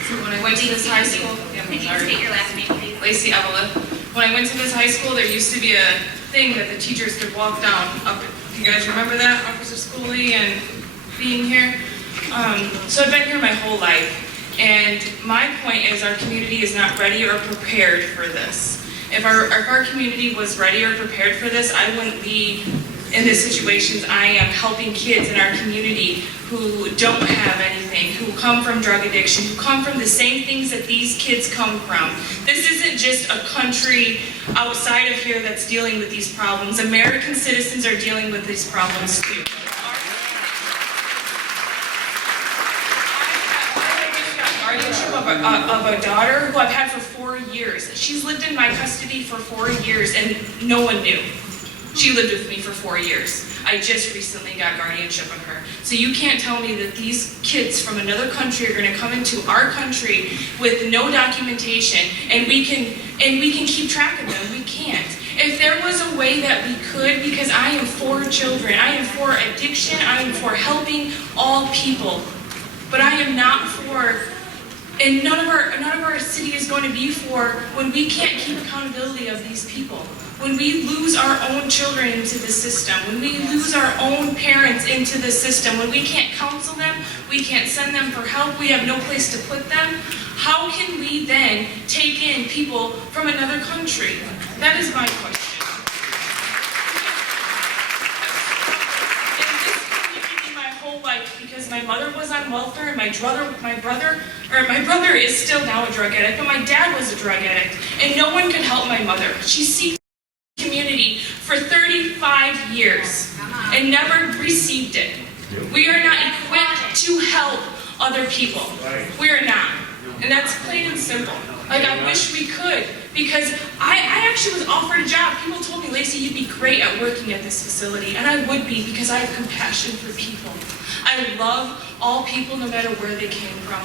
So when I went to this high school, Can you state your last name, please? Lacey Evelyn. When I went to this high school, there used to be a thing that the teachers could walk down up. You guys remember that, Officer Schooley and being here? So I've been here my whole life. And my point is our community is not ready or prepared for this. If our community was ready or prepared for this, I wouldn't be in the situations I am, helping kids in our community who don't have anything, who come from drug addiction, who come from the same things that these kids come from. This isn't just a country outside of here that's dealing with these problems. American citizens are dealing with these problems too. Guardianship of a daughter who I've had for 4 years. She's lived in my custody for 4 years and no one knew. She lived with me for 4 years. I just recently got guardianship of her. So you can't tell me that these kids from another country are going to come into our country with no documentation and we can keep track of them. We can't. If there was a way that we could, because I am for children, I am for addiction, I am for helping all people, but I am not for, and none of our city is going to be for when we can't keep accountability of these people. When we lose our own children into the system, when we lose our own parents into the system, when we can't counsel them, we can't send them for help, we have no place to put them, how can we then take in people from another country? That is my question. In this community my whole life, because my mother was on welfare and my brother is still now a drug addict, but my dad was a drug addict, and no one could help my mother. She seeked community for 35 years and never received it. We are not equipped to help other people. We are not. And that's plain and simple. Like, I wish we could, because I actually was offered a job. People told me, Lacey, you'd be great at working at this facility. And I would be, because I have compassion for people. I love all people no matter where they came from.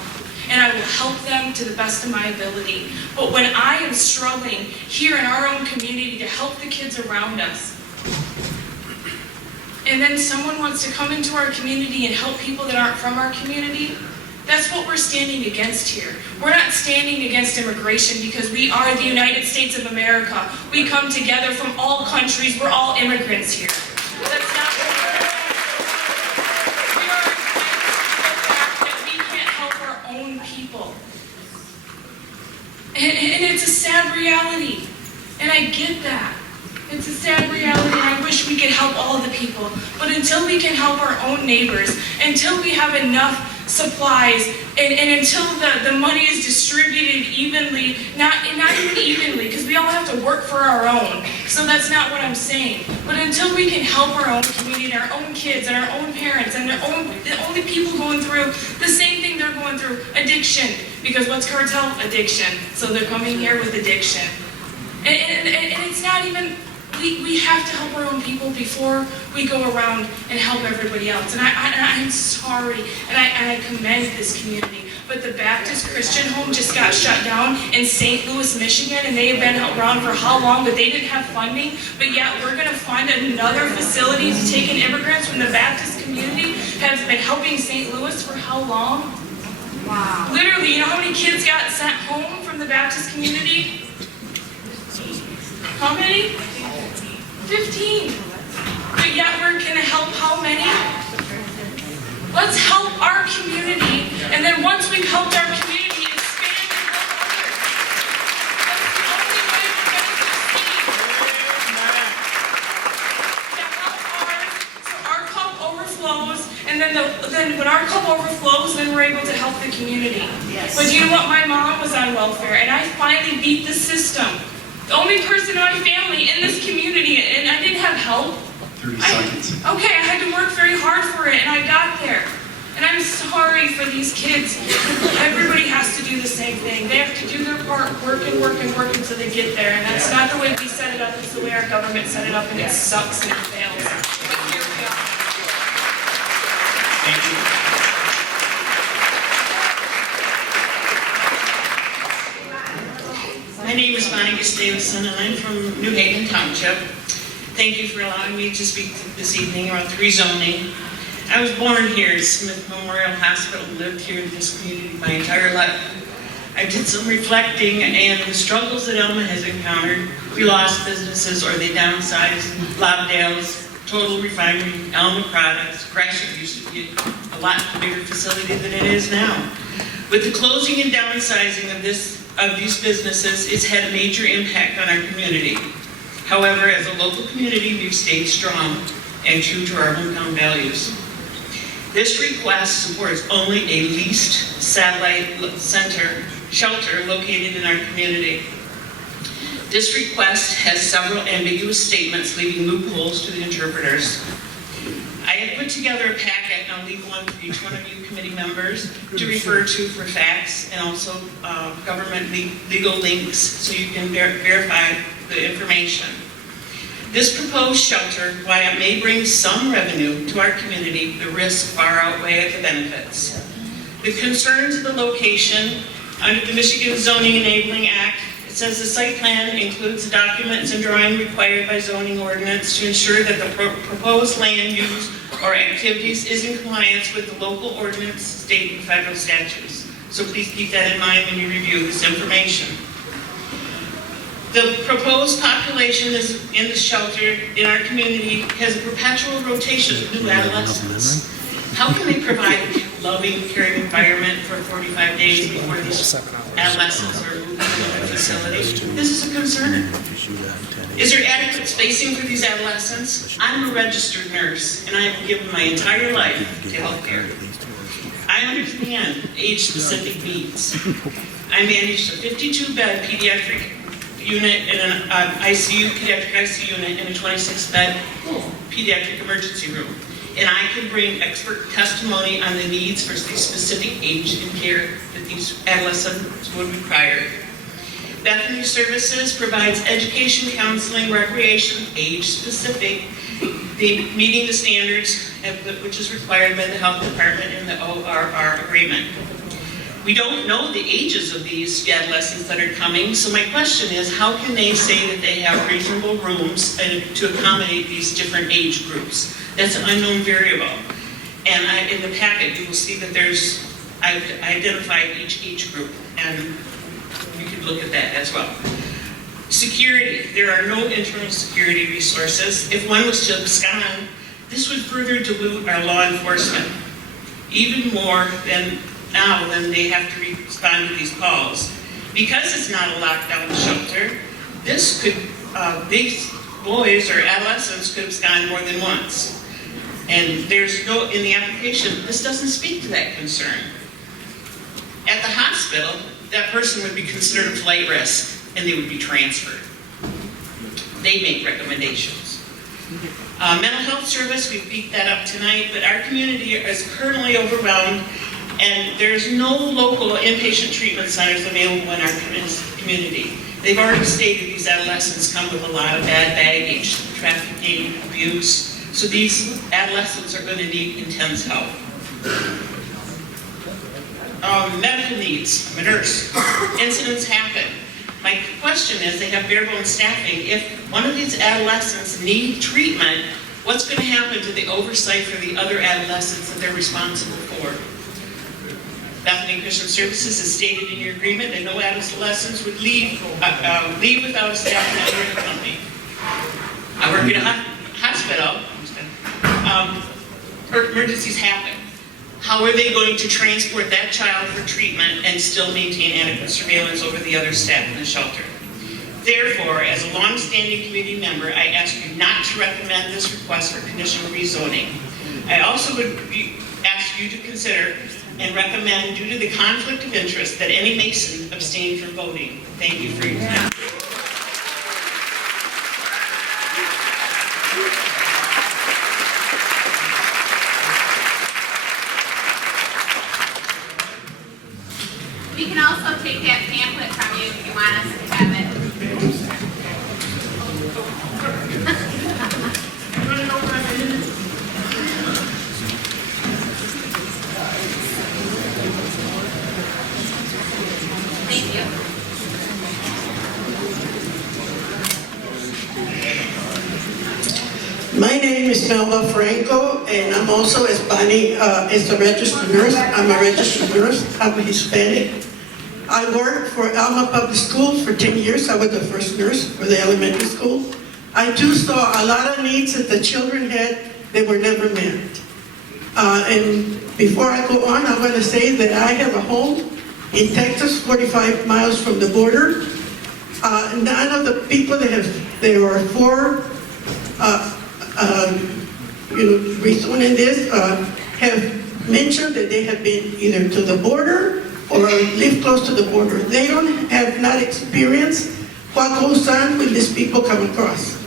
And I will help them to the best of my ability. But when I am struggling here in our own community to help the kids around us, and then someone wants to come into our community and help people that aren't from our community, That's what we're standing against here. We're not standing against immigration because we are the United States of America. We come together from all countries. We're all immigrants here. That's not what we're doing. We are against the fact that we can't help our own people. And it's a sad reality. And I get that. It's a sad reality, and I wish we could help all of the people. But until we can help our own neighbors, until we have enough supplies, and until the money is distributed evenly, not even evenly, because we all have to work for our own. So that's not what I'm saying. But until we can help our own community, our own kids, and our own parents, and the only people going through the same thing they're going through, addiction. Because what's cartel? Addiction. So they're coming here with addiction. And it's not even... We have to help our own people before we go around and help everybody else. And I'm sorry, and I commend this community. But the Baptist Christian home just got shut down in St. Louis, Michigan, and they have been around for how long, but they didn't have funding. But yet we're going to fund another facility to take in immigrants when the Baptist community has been helping St. Louis for how long? Wow. Literally, you know how many kids got sent home from the Baptist community? How many? 15. But yet we're going to help how many? Let's help our community, and then once we've helped our community, expand and help others. That's the only way we're going to succeed. To help ours, so our cup overflows, and then when our cup overflows, then we're able to help the community. Yes. But you know what? My mom was on welfare, and I finally beat the system. The only person in my family in this community, and I didn't have help. 30 seconds. Okay, I had to work very hard for it, and I got there. And I'm sorry for these kids. Everybody has to do the same thing. They have to do their part, work and work and work until they get there. And that's not the way we set it up, it's the way our government set it up, and it sucks and it fails. But here we are. Thank you. My name is Monica Stevenson, and I'm from New Haven Township. Thank you for allowing me to speak this evening about rezoning. I was born here at Smith Memorial Hospital, lived here in this community my entire life. I did some reflecting, and the struggles that Alma has encountered, we lost businesses or they downsized, Lobdale's, Total Refinery, Alma Products, Gresham used to be a lot bigger facility than it is now. With the closing and downsizing of these businesses, it's had a major impact on our community. However, as a local community, we've stayed strong and true to our hometown values. This request supports only a leased satellite shelter located in our community. This request has several ambiguous statements, leaving loopholes to the interpreters. I have put together a packet, and I'll leave one for each one of you committee members to refer to for facts, and also government legal links so you can verify the information. This proposed shelter, while it may bring some revenue to our community, the risks far outweigh the benefits. The concerns of the location, under the Michigan Zoning Enabling Act, it says the site plan includes the documents and drawing required by zoning ordinance to ensure that the proposed land use or activities is in compliance with the local ordinance, state, and federal statutes. So please keep that in mind when you review this information. The proposed population is in the shelter in our community has a perpetual rotation of new adolescents. How can they provide a loving, caring environment for 45 days before these adolescents are moved to a facility? This is a concern. Is there adequate spacing for these adolescents? I'm a registered nurse, and I have given my entire life to healthcare. I understand age-specific needs. I managed a 52-bed pediatric unit in an pediatric ICU unit in a 26-bed pediatric emergency room. And I can bring expert testimony on the needs for the specific age and care that these adolescents would require. Bethany Services provides education, counseling, recreation, age-specific, meeting the standards which is required by the health department in the ORR agreement. We don't know the ages of these adolescents that are coming, so my question is, how can they say that they have reasonable rooms to accommodate these different age groups? That's an unknown variable. And in the packet, you will see that there's I've identified each group, and you could look at that as well. Security, there are no internal security resources. If one was to abscond, this would further dilute our law enforcement, even more than now when they have to respond to these calls. Because it's not a lockdown shelter, this could, these boys or adolescents could abscond more than once. And there's no, in the application, this doesn't speak to that concern. At the hospital, that person would be considered a flight risk and they would be transferred. They make recommendations. Mental health service, we beat that up tonight, but our community is currently overwhelmed and there's no local inpatient treatment centers available in our community. They've already stated these adolescents come with a lot of bad baggage, trafficking, abuse, so these adolescents are going to need intense help. Medical needs, I'm a nurse. Incidents happen. My question is, they have bare bones staffing. If one of these adolescents need treatment, what's going to happen to the oversight for the other adolescents that they're responsible for? Bethany Christian Services has stated in your agreement that no adolescents would leave without a staff member in the company. I work in a hospital. Emergencies happen. How are they going to transport that child for treatment and still maintain adequate surveillance over the other staff in the shelter? Therefore, as a long-standing committee member, I ask you not to recommend this request for conditional rezoning. I also would ask you to consider and recommend, due to the conflict of interest, that any Mason abstain from voting. Thank you for your time. We can also take that pamphlet from you if you want us to have it. Thank you. My name is Melba Franco, and I'm also, as Bonnie is a registered nurse. I'm a registered nurse. I'm a Hispanic. I worked for Alma Public Schools for 10 years. I was the first nurse for the elementary school. I too saw a lot of needs that the children had that were never met. And before I go on, I want to say that I have a home in Texas, 45 miles from the border. None of the people that there are for rezoning this have mentioned that they have been either to the border or live close to the border. They have not experienced what goes on when these people come across.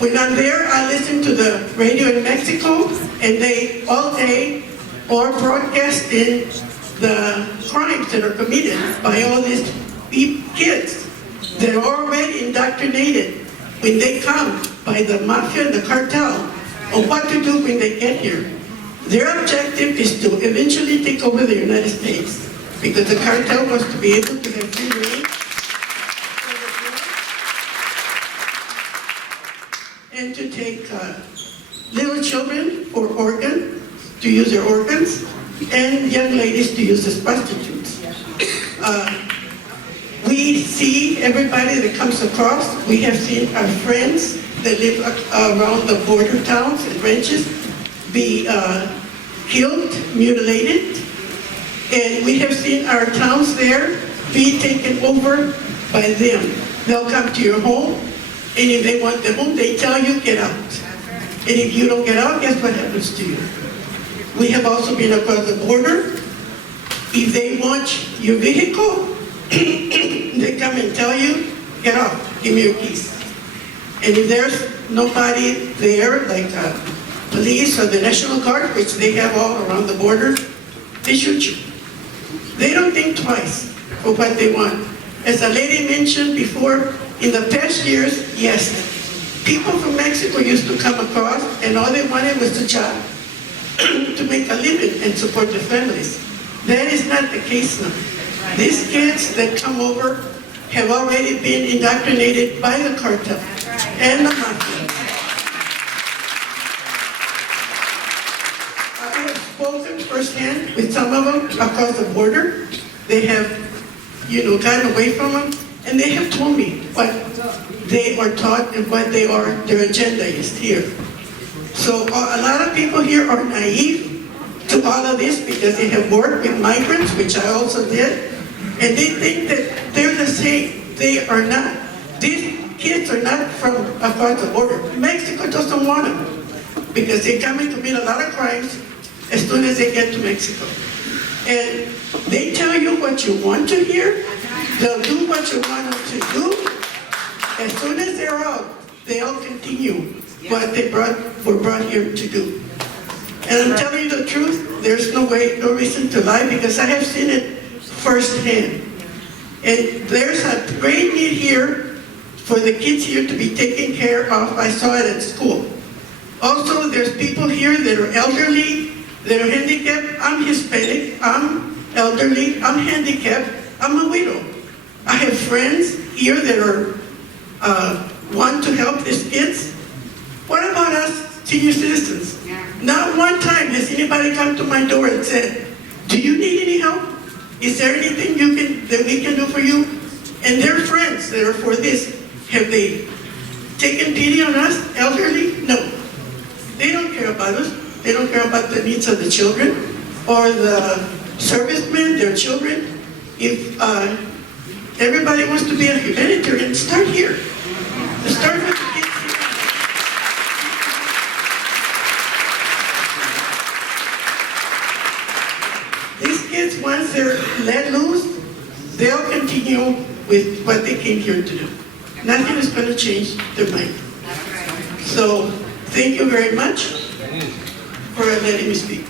When I'm there, I listen to the radio in Mexico, and they all day are broadcasting the crimes that are committed by all these kids. They're already indoctrinated when they come by the mafia and the cartel on what to do when they get here. Their objective is to eventually take over the United States, because the cartel wants to be able to have free reign and to take little children for organs, to use their organs, and young ladies to use as prostitutes. We see everybody that comes across. We have seen our friends that live around the border towns and ranches be killed, mutilated, and we have seen our towns there be taken over by them. They'll come to your home, and if they want the home, they tell you, get out. And if you don't get out, guess what happens to you? We have also been across the border. If they want your vehicle, they come and tell you, get off, give me your keys. And if there's nobody there, like police or the National Guard, which they have all around the border, they shoot you. They don't think twice for what they want. As a lady mentioned before, in the past years, yes, people from Mexico used to come across, and all they wanted was a job to make a living and support their families. That is not the case now. These kids that come over have already been indoctrinated by the cartel and the mafia. I have spoken firsthand with some of them across the border. They have, gotten away from them, and they have told me what they are taught and what their agenda is here. So a lot of people here are naive to all of this because they have worked with migrants, which I also did, and they think that they're the same. They are not. These kids are not from across the border. Mexico doesn't want them because they come in to commit a lot of crimes as soon as they get to Mexico. And they tell you what you want to hear. They'll do what you want them to do. As soon as they're out, they'll continue what they were brought here to do. And I'm telling you the truth, there's no reason to lie because I have seen it firsthand. And there's a great need here for the kids here to be taken care of. I saw it at school. Also, there's people here that are elderly, that are handicapped. I'm Hispanic, I'm elderly, I'm handicapped, I'm a widow. I have friends here that are want to help these kids. What about us senior citizens? Not one time has anybody come to my door and said, do you need any help? Is there anything that we can do for you? And their friends that are for this, have they taken pity on us, elderly? No. They don't care about us. They don't care about the needs of the children or the servicemen, their children. If everybody wants to be a humanitarian, start here. Start with the kids here. These kids, once they're let loose, they'll continue with what they came here to do. Nothing is going to change their mind. So, thank you very much for letting me speak.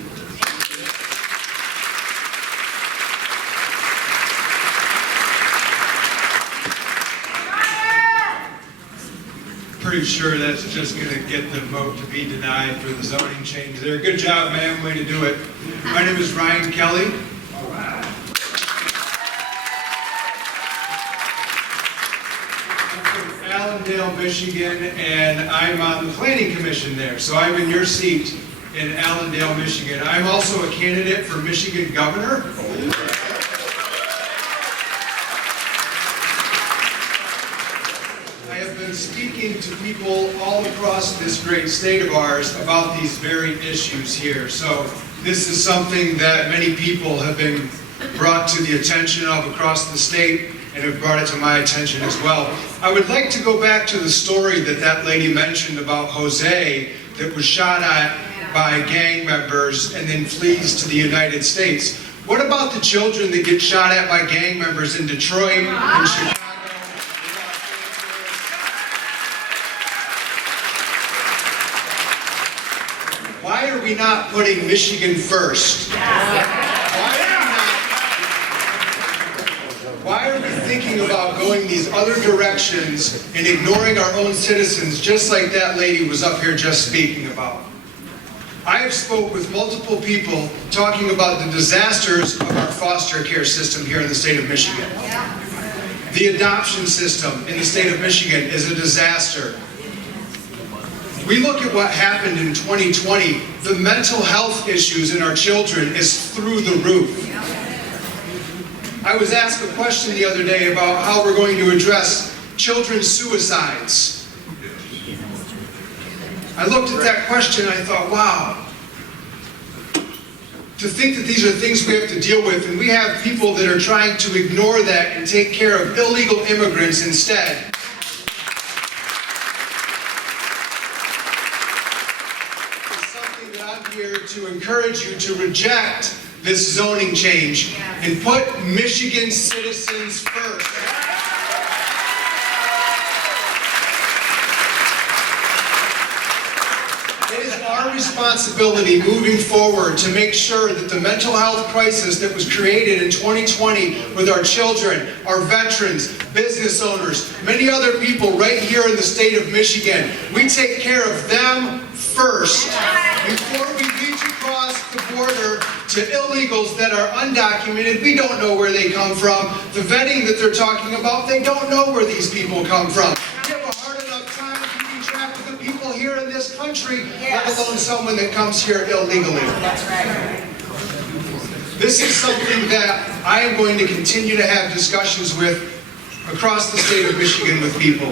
Pretty sure that's just going to get the vote to be denied for the zoning change there. Good job, ma'am. Way to do it. My name is Ryan Kelly. I'm from Allendale, Michigan, and I'm on the Planning Commission there. So I'm in your seat in Allendale, Michigan. I'm also a candidate for Michigan Governor. Speaking to people all across this great state of ours about these very issues here. So this is something that many people have been brought to the attention of across the state and have brought it to my attention as well. I would like to go back to the story that lady mentioned about Jose that was shot at by gang members and then flees to the United States. What about the children that get shot at by gang members in Detroit and Chicago? Why are we not putting Michigan first? Why are we thinking about going these other directions and ignoring our own citizens, just like that lady was up here just speaking about? I have spoke with multiple people talking about the disasters of our foster care system here in the state of Michigan. The adoption system in the state of Michigan is a disaster. We look at what happened in 2020, the mental health issues in our children is through the roof. I was asked a question the other day about how we're going to address children's suicides. I looked at that question and I thought, wow. To think that these are things we have to deal with, and we have people that are trying to ignore that and take care of illegal immigrants instead. To encourage you to reject this zoning change and put Michigan citizens first. It is our responsibility moving forward to make sure that the mental health crisis that was created in 2020 with our children, our veterans, business owners, many other people right here in the state of Michigan, we take care of them first before we reach across the border to illegals that are undocumented. We don't know where they come from. The vetting that they're talking about, they don't know where these people come from. We have a hard enough time keeping track of the people here in this country, let alone someone that comes here illegally. That's right. This is something that I am going to continue to have discussions with across the state of Michigan with people.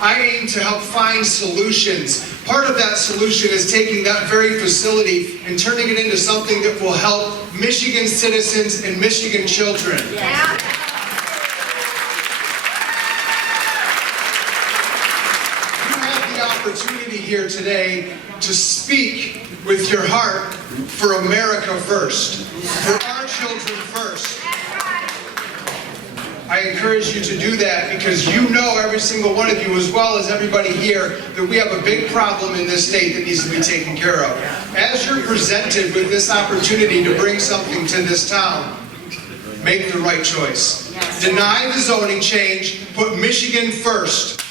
I aim to help find solutions. Part of that solution is taking that very facility and turning it into something that will help Michigan citizens and Michigan children. Yeah. You have the opportunity here today to speak with your heart for America first, for our children first. I encourage you to do that because you know, every single one of you, as well as everybody here, that we have a big problem in this state that needs to be taken care of. As you're presented with this opportunity to bring something to this town, make the right choice. Deny the zoning change, put Michigan first.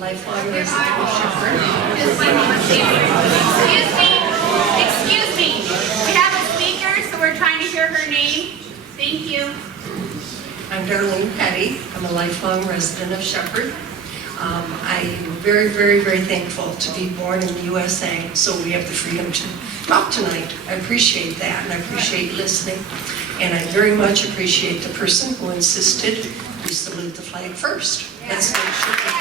Lifelong resident of Shepherd. Excuse me. We have a speaker, so we're trying to hear her name. Thank you. I'm Darlene Petty. I'm a lifelong resident of Shepherd. I am very, very, very thankful to be born in the USA, so we have the freedom to talk tonight. I appreciate that, and I appreciate listening. And I very much appreciate the person who insisted we salute the flag first. That's what it should be.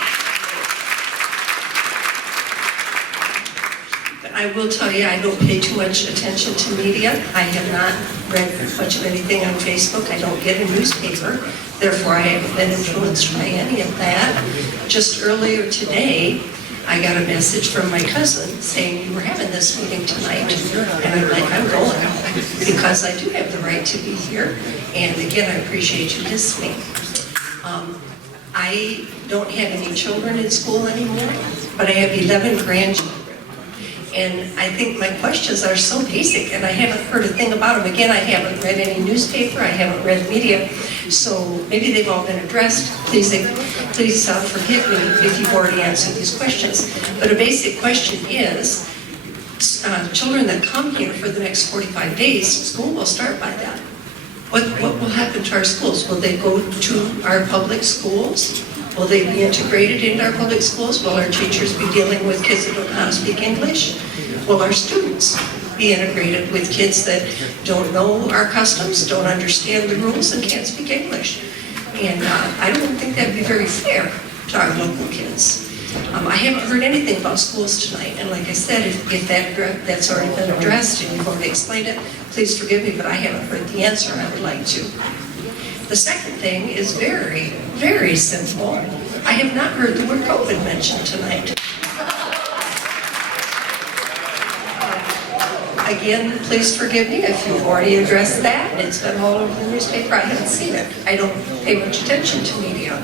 I will tell you, I don't pay too much attention to media. I have not read much of anything on Facebook. I don't get a newspaper. Therefore, I haven't been influenced by any of that. Just earlier today, I got a message from my cousin saying you were having this meeting tonight. And I'm like, I'm going because I do have the right to be here. And again, I appreciate you listening. I don't have any children in school anymore, but I have 11 grandchildren. And I think my questions are so basic, and I haven't heard a thing about them. Again, I haven't read any newspaper, I haven't read media, so maybe they've all been addressed. Please forgive me if you've already answered these questions. But a basic question is, children that come here for the next 45 days, school will start by then. What will happen to our schools? Will they go to our public schools? Will they be integrated into our public schools? Will our teachers be dealing with kids that don't know how to speak English? Will our students be integrated with kids that don't know our customs, don't understand the rules, and can't speak English? And I don't think that'd be very fair to our local kids. I haven't heard anything about schools tonight, and like I said, if that's already been addressed and you've already explained it, please forgive me, but I haven't heard the answer, and I would like to. The second thing is very, very simple. I have not heard the word COVID mentioned tonight. Again, please forgive me if you've already addressed that. It's been all over the newspaper. I haven't seen it. I don't pay much attention to media.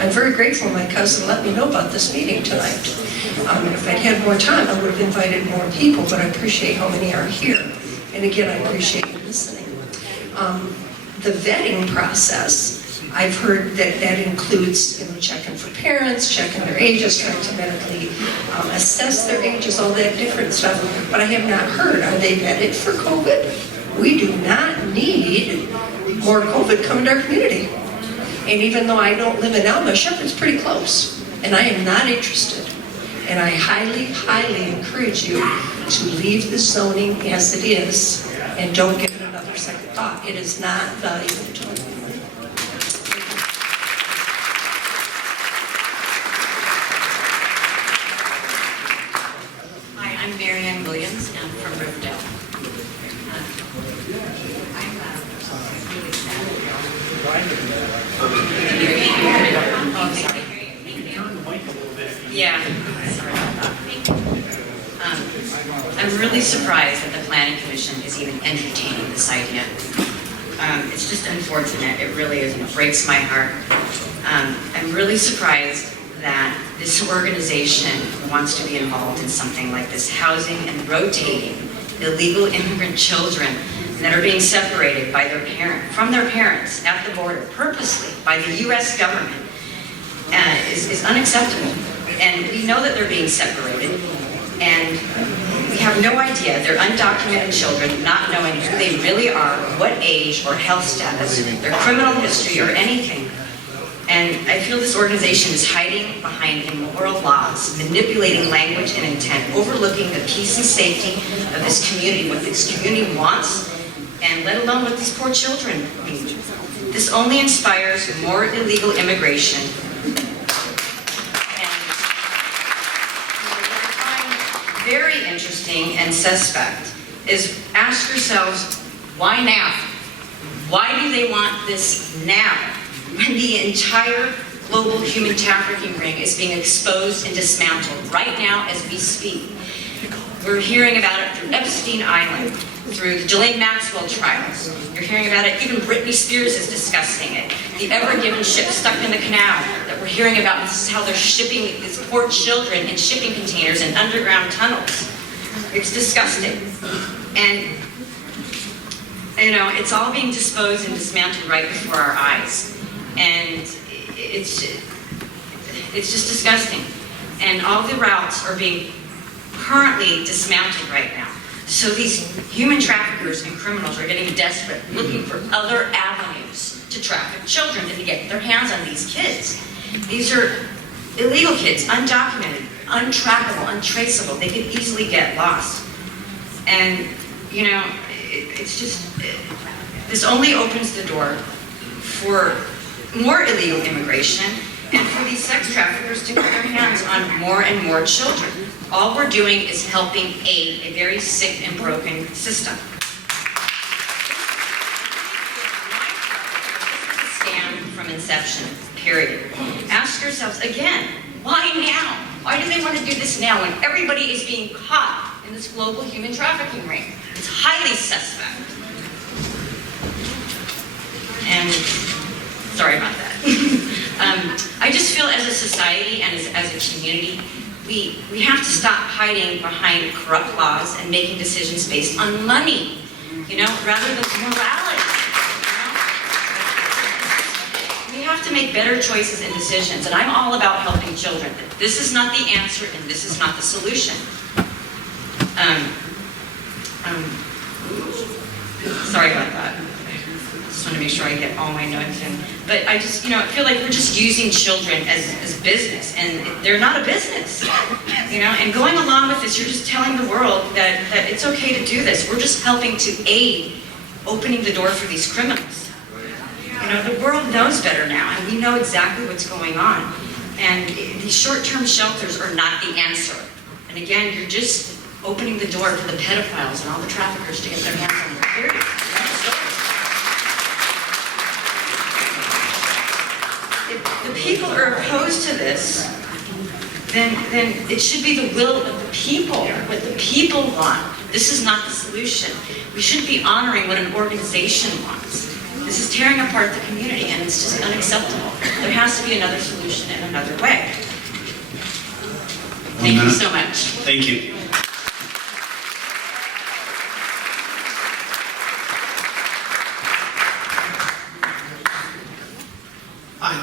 I'm very grateful my cousin let me know about this meeting tonight. If I'd had more time, I would have invited more people, but I appreciate how many are here. And again, I appreciate you listening. The vetting process, I've heard that includes checking for parents, checking their ages, trying to medically assess their ages, all that different stuff. But I have not heard, are they vetted for COVID? We do not need more COVID coming to our community. And even though I don't live in Alma, Shepherd's pretty close. And I am not interested. And I highly, highly encourage you to leave the zoning as it is and don't give it another second thought. It is not valuable to me. Hi, I'm Marianne Williams, and I'm from Riverdale. Yeah, sorry about that. I'm really surprised that the Planning Commission is even entertaining this idea. It's just unfortunate, it really is, and it breaks my heart. I'm really surprised that this organization wants to be involved in something like this, housing and rotating illegal immigrant children that are being separated by from their parents at the border purposely by the U.S. government is unacceptable. And we know that they're being separated, and we have no idea. They're undocumented children, not knowing who they really are, what age or health status, their criminal history or anything. And I feel this organization is hiding behind immoral laws, manipulating language and intent, overlooking the peace and safety of this community, what this community wants, and let alone what these poor children need. This only inspires more illegal immigration. And what I find very interesting and suspect is ask yourselves, why now? Why do they want this now? When the entire global human trafficking ring is being exposed and dismantled right now as we speak. We're hearing about it through Epstein Island, through the Ghislaine Maxwell trials. You're hearing about it, even Britney Spears is discussing it. The Ever Given ship stuck in the canal that we're hearing about, this is how they're shipping these poor children in shipping containers in underground tunnels. It's disgusting. And, you know, it's all being disposed and dismantled right before our eyes. And it's just disgusting. And all the routes are being currently dismantled right now. So these human traffickers and criminals are getting desperate, looking for other avenues to traffic children and to get their hands on these kids. These are illegal kids, undocumented, untrackable, untraceable. They could easily get lost. And, you know, it's just, this only opens the door for more illegal immigration and for these sex traffickers to get their hands on more and more children. All we're doing is helping aid a very sick and broken system. Stand from inception, period. Ask yourselves again, why now? Why do they want to do this now when everybody is being caught in this global human trafficking ring? It's highly suspect. And sorry about that. I just feel as a society and as a community, we have to stop hiding behind corrupt laws and making decisions based on money, you know, rather than morality. You know? We have to make better choices and decisions, and I'm all about helping children. This is not the answer, and this is not the solution. Sorry about that. I just want to make sure I get all my notes in. But I just, you know, I feel like we're just using children as business, and they're not a business, you know, and going along with this, you're just telling the world that it's okay to do this. We're just helping to aid opening the door for these criminals. You know, the world knows better now, and we know exactly what's going on. And these short-term shelters are not the answer. And again, you're just opening the door for the pedophiles and all the traffickers to get their hands on them. Period. If the people are opposed to this, then it should be the will of the people, what the people want. This is not the solution. We should be honoring what an organization wants. This is tearing apart the community, and it's just unacceptable. There has to be another solution in another way. Thank you so much. Thank you. Hi,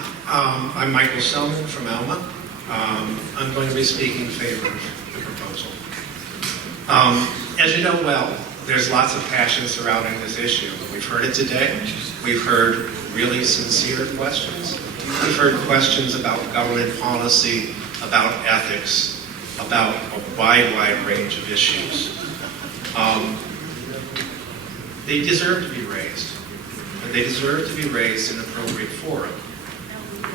I'm Michael Selman from Alma. I'm going to be speaking in favor of the proposal. As you know well, there's lots of passion surrounding this issue. We've heard it today. We've heard really sincere questions. We've heard questions about government policy, about ethics, about a wide range of issues. They deserve to be raised, and they deserve to be raised in an appropriate forum.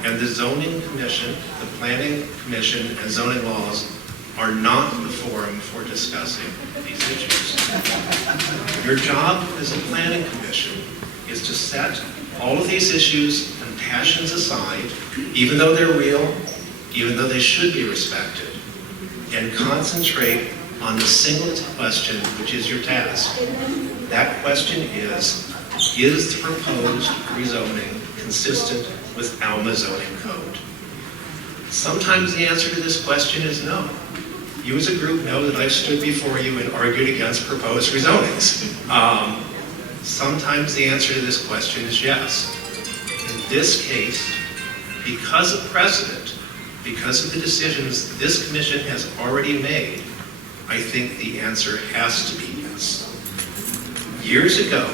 And the Zoning Commission, the Planning Commission, and zoning laws are not the forum for discussing these issues. Your job as a planning commission is to set all of these issues and passions aside, even though they're real, even though they should be respected, and concentrate on the single question, which is your task. That question is the proposed rezoning consistent with Alma zoning code? Sometimes the answer to this question is no. You as a group know that I've stood before you and argued against proposed rezonings. Sometimes the answer to this question is yes. In this case, because of precedent, because of the decisions this commission has already made, I think the answer has to be yes. Years ago,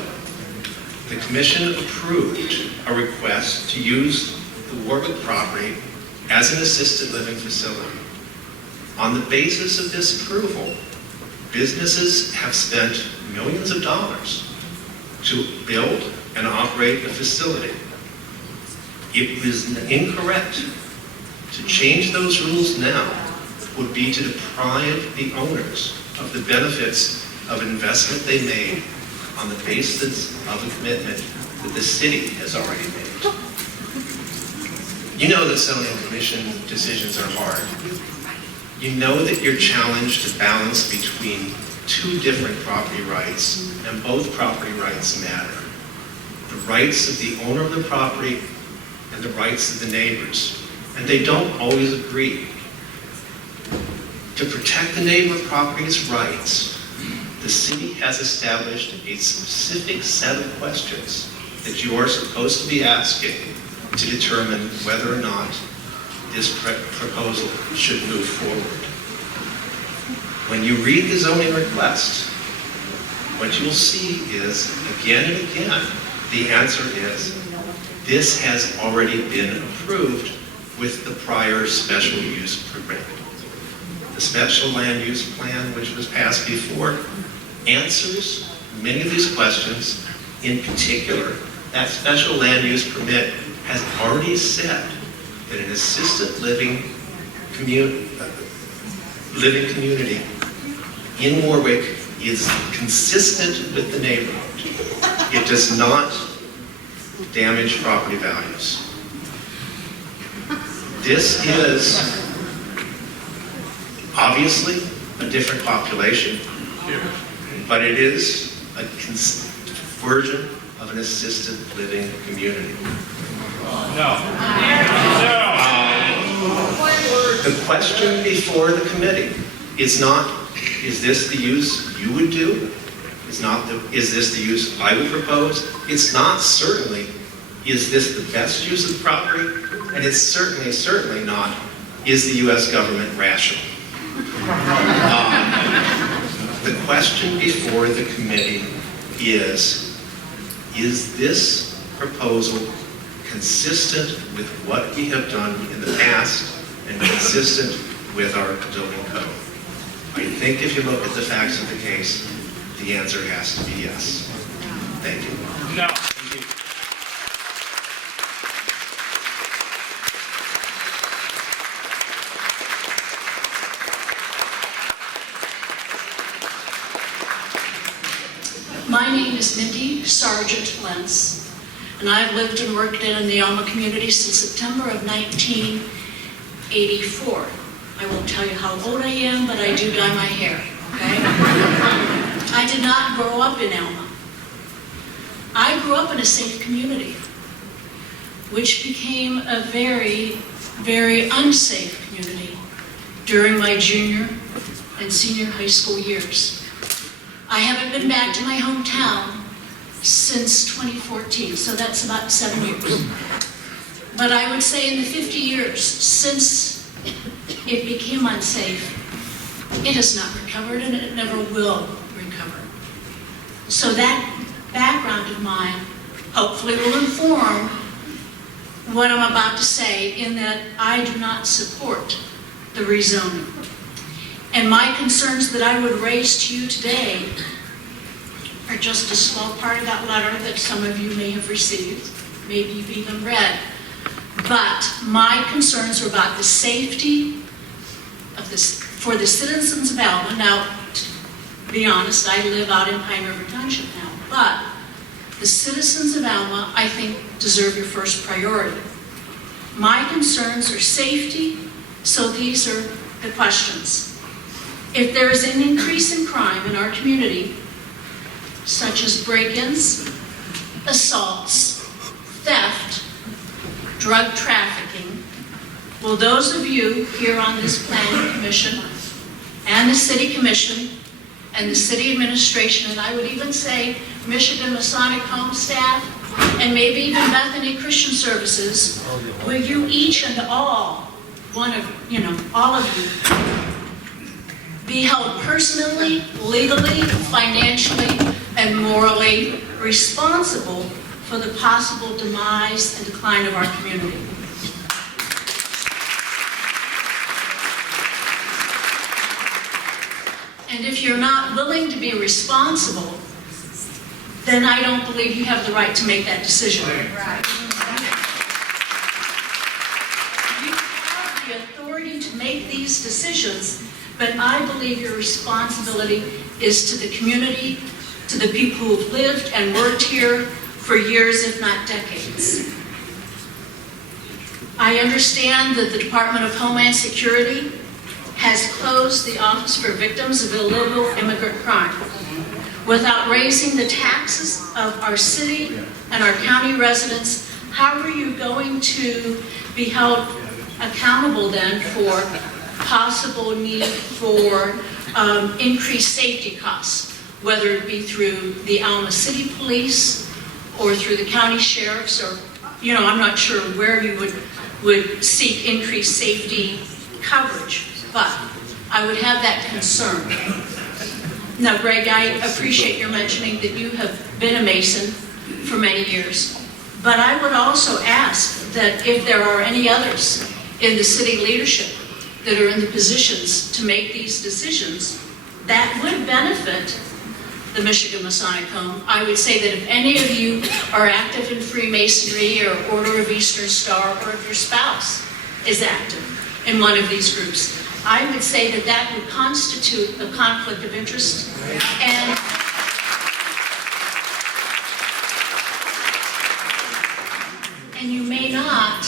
the commission approved a request to use the Warwick property as an assisted living facility. On the basis of this approval, businesses have spent millions of dollars to build and operate a facility. It was incorrect. To change those rules now would be to deprive the owners of the benefits of investment they made on the basis of a commitment that the city has already made. You know that zoning commission decisions are hard. You know that you're challenged to balance between two different property rights, and both property rights matter. The rights of the owner of the property and the rights of the neighbors. And they don't always agree. To protect the neighbor property's rights, the city has established a specific set of questions that you are supposed to be asking to determine whether or not this proposal should move forward. When you read the zoning request, what you will see is, again and again, the answer is, this has already been approved with the prior special use permit. The special land use plan, which was passed before, answers many of these questions. In particular, that special land use permit has already said that an assisted living community in Warwick is consistent with the neighborhood. It does not damage property values. This is obviously a different population, but it is a version of an assisted living community. The question before the committee is not, is this the use you would do? Is this the use I would propose? It's not certainly, is this the best use of the property? And it's certainly not, is the U.S. government rational? The question before the committee is this proposal consistent with what we have done in the past and consistent with our zoning code? I think if you look at the facts of the case, the answer has to be yes. Thank you. No. My name is Mindy Sargent Lentz, and I've lived and worked in the Alma community since September of 1984. I won't tell you how old I am, but I do dye my hair, okay? I did not grow up in Alma. I grew up in a safe community, which became a very, very unsafe community during my junior and senior high school years. I haven't been back to my hometown since 2014, so that's about 7 years. But I would say in the 50 years since it became unsafe, it has not recovered and it never will recover. So that background of mine hopefully will inform what I'm about to say, in that I do not support the rezoning. And my concerns that I would raise to you today are just a small part of that letter that some of you may have received, maybe you've even read. But my concerns are about the safety of this for the citizens of Alma. Now, to be honest, I live out in Pine River Township now, but the citizens of Alma, I think, deserve your first priority. My concerns are safety, so these are the questions. If there is an increase in crime in our community, such as break-ins, assaults, theft, drug trafficking, will those of you here on this planning commission and the city commission and the city administration, and I would even say Michigan Masonic Home staff, and maybe even Bethany Christian Services, will you each and all, all of you, be held personally, legally, financially, and morally responsible for the possible demise and decline of our community. And if you're not willing to be responsible, then I don't believe you have the right to make that decision. Right. You have the authority to make these decisions, but I believe your responsibility is to the community, to the people who've lived and worked here for years, if not decades. I understand that the Department of Homeland Security has closed the Office for Victims of Illegal Immigrant Crime. Without raising the taxes of our city and our county residents, how are you going to be held accountable then for possible need for increased safety costs, whether it be through the Alma City Police or through the county sheriffs, or, you know, I'm not sure where you would seek increased safety coverage, but I would have that concern. Now, Greg, I appreciate your mentioning that you have been a Mason for many years, but I would also ask that if there are any others in the city leadership that are in the positions to make these decisions that would benefit the Michigan Masonic Home, I would say that if any of you are active in Freemasonry or Order of Eastern Star, or if your spouse is active in one of these groups, I would say that that would constitute a conflict of interest. And you may not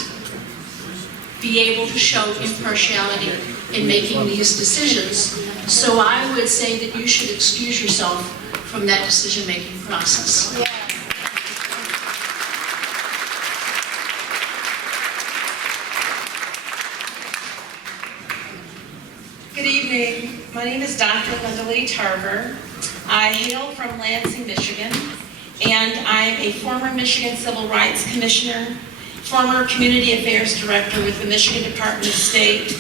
be able to show impartiality in making these decisions. So I would say that you should excuse yourself from that decision-making process. Good evening. My name is Dr. Lee Tarver. I hail from Lansing, Michigan, and I'm a former Michigan Civil Rights Commissioner, former Community Affairs Director with the Michigan Department of State,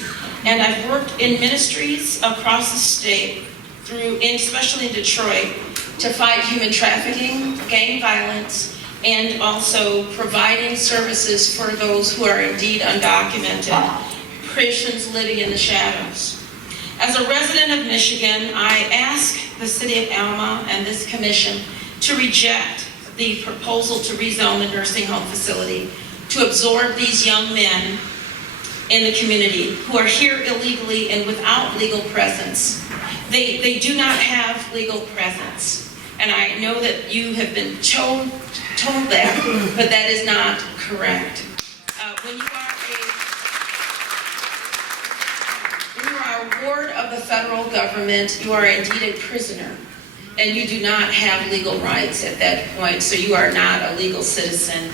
and I've worked in ministries across the state, especially in Detroit, to fight human trafficking, gang violence, and also providing services for those who are indeed undocumented, Christians living in the shadows. As a resident of Michigan, I ask the City of Alma and this commission to reject the proposal to rezone the nursing home facility to absorb these young men in the community who are here illegally and without legal presence. They do not have legal presence. And I know that you have been told that, but that is not correct. When you are a ward of the federal government, you are indeed a prisoner, and you do not have legal rights at that point, so you are not a legal citizen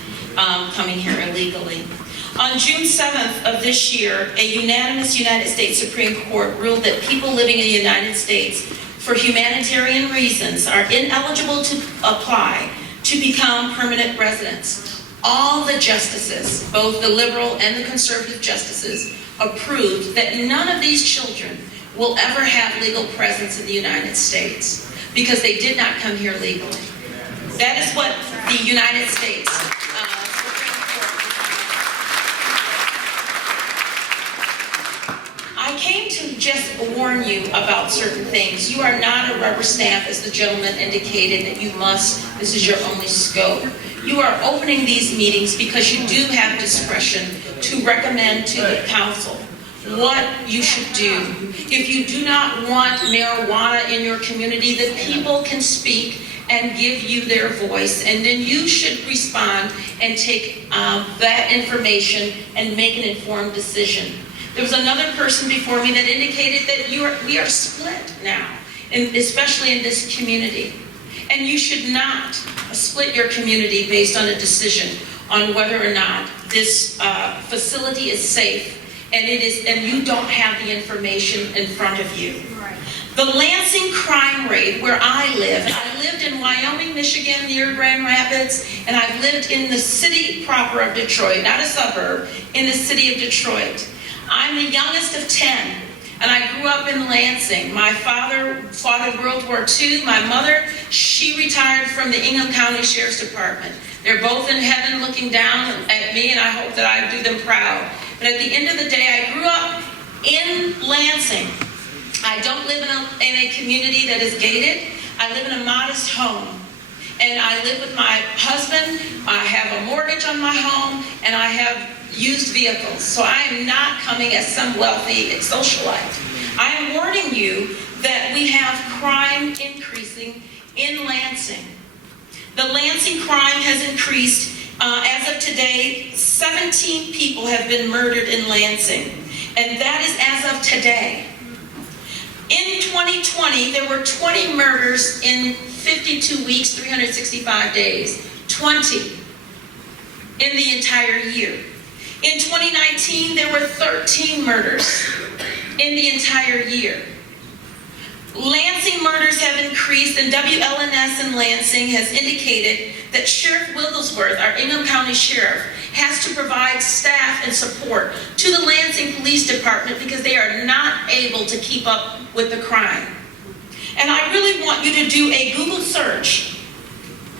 coming here illegally. On June 7th of this year, a unanimous United States Supreme Court ruled that people living in the United States for humanitarian reasons are ineligible to apply to become permanent residents. All the justices, both the liberal and the conservative justices, approved that none of these children will ever have legal presence in the United States because they did not come here legally. That is what the United States I came to just warn you about certain things. You are not a rubber stamp, as the gentleman indicated, that you must, this is your only scope. You are opening these meetings because you do have discretion to recommend to the council what you should do. If you do not want marijuana in your community, the people can speak and give you their voice, and then you should respond and take that information and make an informed decision. There was another person before me that indicated that we are split now, especially in this community. And you should not split your community based on a decision on whether or not this facility is safe, and you don't have the information in front of you. The Lansing crime rate, where I lived in Wyoming, Michigan, near Grand Rapids, and I've lived in the city proper of Detroit, not a suburb, in the city of Detroit. I'm the youngest of 10. And I grew up in Lansing. My father fought in World War II. My mother, she retired from the Ingham County Sheriff's Department. They're both in heaven looking down at me, and I hope that I do them proud. But at the end of the day, I grew up in Lansing. I don't live in a community that is gated. I live in a modest home. And I live with my husband. I have a mortgage on my home, and I have used vehicles. So I am not coming as some wealthy socialite. I am warning you that we have crime increasing in Lansing. The Lansing crime has increased. As of today, 17 people have been murdered in Lansing. And that is as of today. In 2020, there were 20 murders in 52 weeks, 365 days. 20 in the entire year. In 2019, there were 13 murders in the entire year. Lansing murders have increased, and WLNS in Lansing has indicated that Sheriff Wigglesworth, our Ingham County Sheriff, has to provide staff and support to the Lansing Police Department because they are not able to keep up with the crime. And I really want you to do a Google search.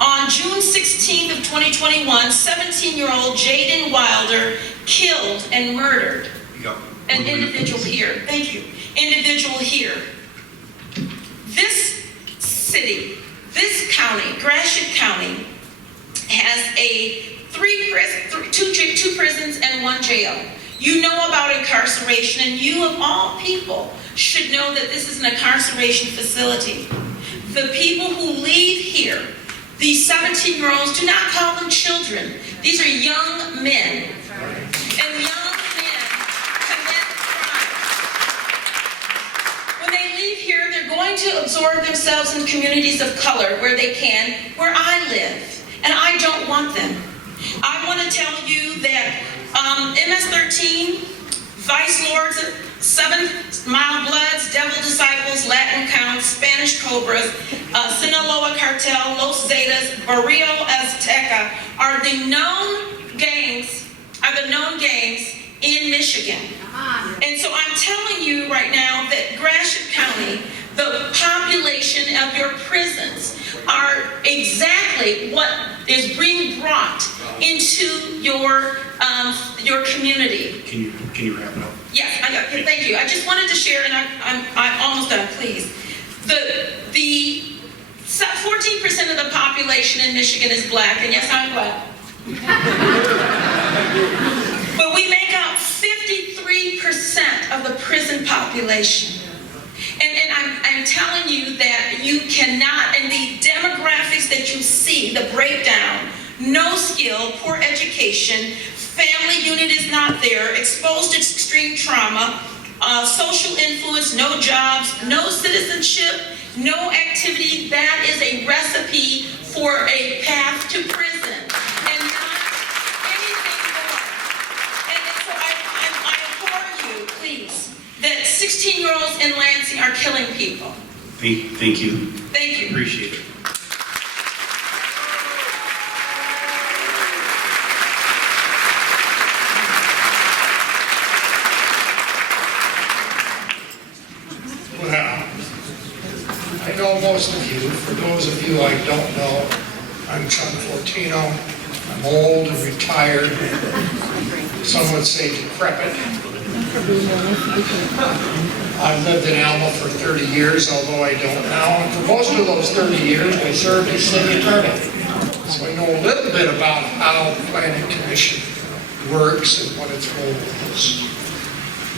On June 16th of 2021, 17-year-old Jaden Wilder killed and murdered an individual here. Thank you. Individual here. This city, this county, Gratiot County, has two prisons and one jail. You know about incarceration, and you of all people should know that this is an incarceration facility. The people who leave here, these 17-year-olds, do not call them children. These are young men. And young men commit crimes. When they leave here, they're going to absorb themselves in communities of color where they can, where I live. And I don't want them. I want to tell you that MS-13, Vice Lords, 7 Mile Bloods, Devil Disciples, Latin Counts, Spanish Cobras, Sinaloa Cartel, Los Zetas, Barrio Azteca are the known gangs in Michigan. And so I'm telling you right now that Gratiot County, the population of your prisons are exactly what is being brought into your community. Can you wrap it up? Yes, I got. Thank you. I just wanted to share, and I'm almost done. Please. The 14% of the population in Michigan is black, and yes, I'm black. But we make up 53% of the prison population. And I'm telling you that you cannot, and the demographics that you see, the breakdown, no skill, poor education, family unit is not there, exposed to extreme trauma, social influence, no jobs, no citizenship, no activity. That is a recipe for a path to prison. And not anything more. And so I implore you, please, that 16-year-olds in Lansing are killing people. Thank you. Thank you. Appreciate it. Well, I know most of you. For those of you I don't know, I'm Chuck Furtino. I'm old and retired. Some would say decrepit. I've lived in Alma for 30 years, although I don't now. And for most of those 30 years, I served as city attorney. So I know a little bit about how the Planning Commission works and what its role is.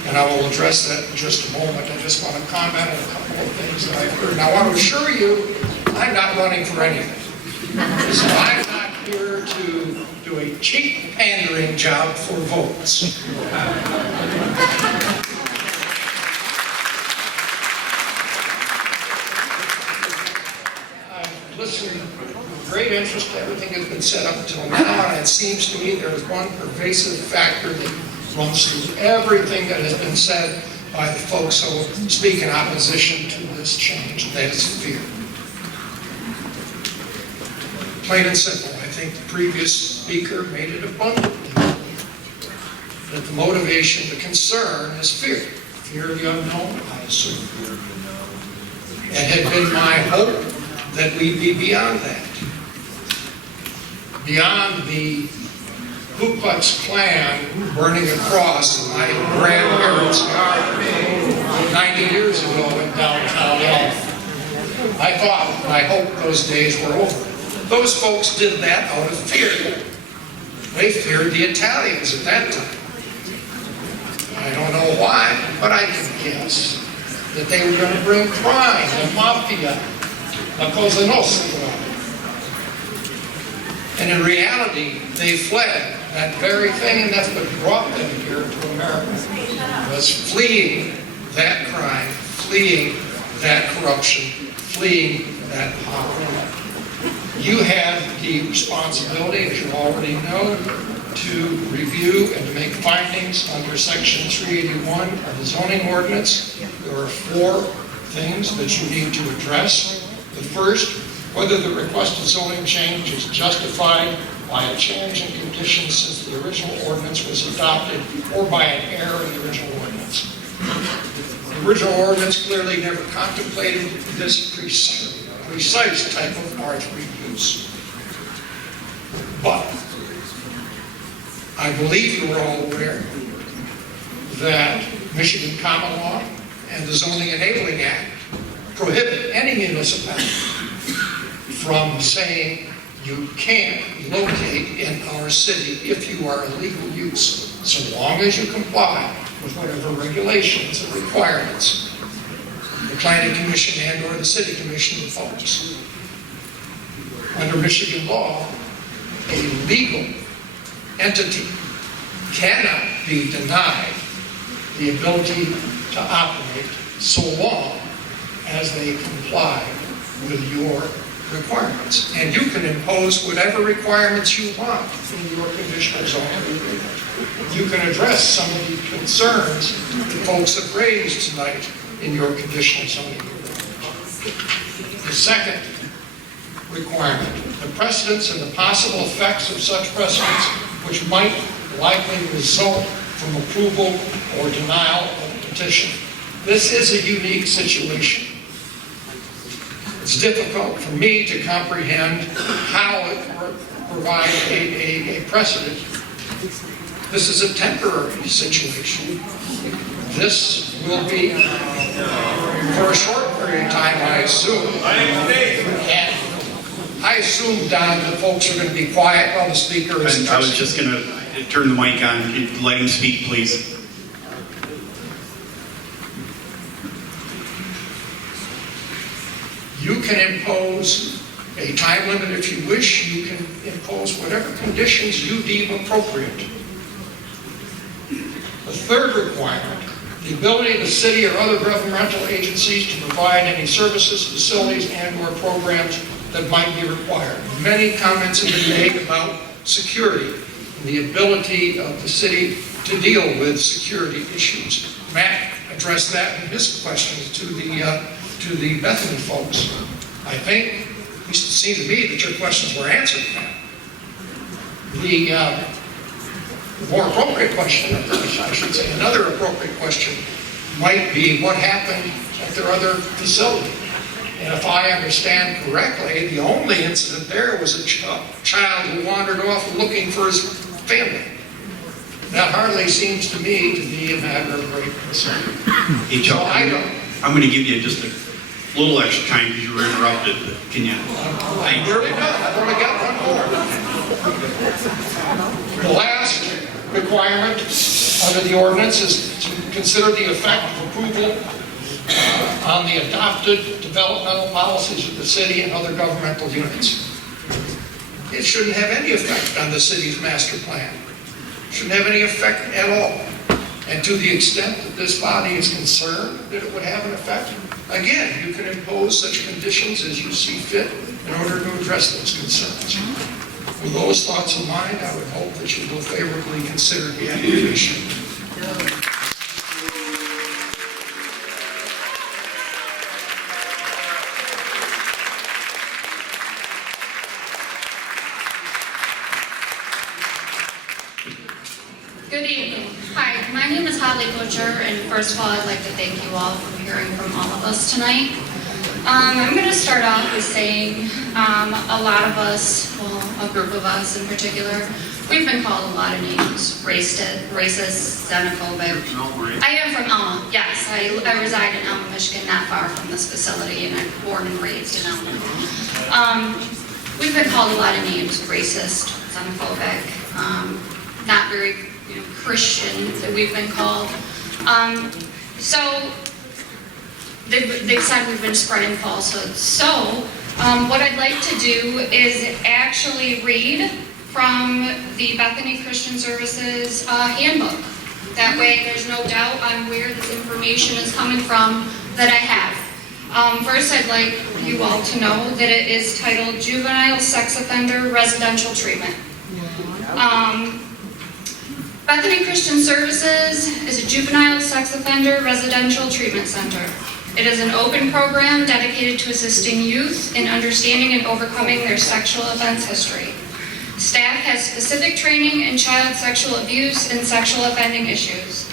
And I will address that in just a moment. I just want to comment on a couple of things that I've heard. Now, I want to assure you, I'm not running for anything. So I'm not here to do a cheap pandering job for votes. I've listened with great interest to everything that's been said up until now, and it seems to me there's one pervasive factor that runs through everything that has been said by the folks who speak in opposition to this change, and that is fear. Plain and simple, I think the previous speaker made it abundantly clear that the motivation, the concern is fear. fear of the unknown, I assume. It had been my hope that we'd be beyond that. Beyond the Ku Klux Klan burning a cross in my grandparents' yard 90 years ago in downtown Alma. I thought, and I hoped those days were over. Those folks did that out of fear. They feared the Italians at that time. I don't know why, but I can guess that they were going to bring crime, the mafia, la Cosa Nostra. And in reality, they fled that very thing, and that's what brought them here to America, was fleeing that crime, fleeing that corruption, fleeing that power. You have the responsibility, as you already know, to review and to make findings under Section 381 of the zoning ordinance. There are 4 things that you need to address. The first, whether the requested zoning change is justified by a change in conditions since the original ordinance was adopted or by an error in the original ordinance. The original ordinance clearly never contemplated this precise type of R3 use. But I believe you are all aware that Michigan Common Law and the Zoning Enabling Act prohibit any municipality from saying you can't locate in our city if you are a legal use, so long as you comply with whatever regulations and requirements the Planning Commission and or the City Commission impose. Under Michigan law, a legal entity cannot be denied the ability to operate so long as they comply with your requirements. And you can impose whatever requirements you want in your conditional zoning agreement. You can address some of the concerns that folks have raised tonight in your conditional zoning agreement. The second requirement, the precedents and the possible effects of such precedents which might likely result from approval or denial of the petition. This is a unique situation. It's difficult for me to comprehend how it provides a precedent. This is a temporary situation. This will be for a short period of time, I assume. And I assume, Don, that folks are going to be quiet while the speaker is I was just going to turn the mic on. Let him speak, please. You can impose a time limit if you wish. You can impose whatever conditions you deem appropriate. The third requirement, the ability of the city or other governmental agencies to provide any services, facilities, and/or programs that might be required. Many comments have been made about security and the ability of the city to deal with security issues. Matt addressed that in his questions to the Bethany folks. I think, at least it seemed to me, that your questions were answered, Matt. The more appropriate question, I should say, another appropriate question might be what happened at their other facility. And if I understand correctly, the only incident there was a child who wandered off looking for his family. That hardly seems to me to be a matter of great concern. Hey, Chuck, I'm going to give you just a little extra time because you were interrupted. Can you? I'm nearly done. I've only got one more. The last requirement under the ordinance is to consider the effect of approval on the adopted developmental policies of the city and other governmental units. It shouldn't have any effect on the city's master plan. It shouldn't have any effect at all. And to the extent that this body is concerned that it would have an effect, again, you can impose such conditions as you see fit in order to address those concerns. With those thoughts in mind, I would hope that you will favorably consider the application. Good evening. Hi, Hi, my name is Holly Butcher, and first of all, I'd like to thank you all for hearing from all of us tonight. I'm going to start off with saying a lot of us, well, a group of us in particular, we've been called a lot of names, racist, xenophobic. I am from Alma, yes. I reside in Alma, Michigan, not far from this facility, and I'm born and raised in Alma. We've been called a lot of names, racist, xenophobic, not very Christian that we've been called. So they've said we've been spreading falsehoods. So what I'd like to do is actually read from the Bethany Christian Services handbook. That way there's no doubt on where this information is coming from that I have. First, I'd like you all to know that it is titled Juvenile Sex Offender Residential Treatment. Bethany Christian Services is a juvenile sex offender residential treatment center. It is an open program dedicated to assisting youth in understanding and overcoming their sexual offense history. Staff has specific training in child sexual abuse and sexual offending issues.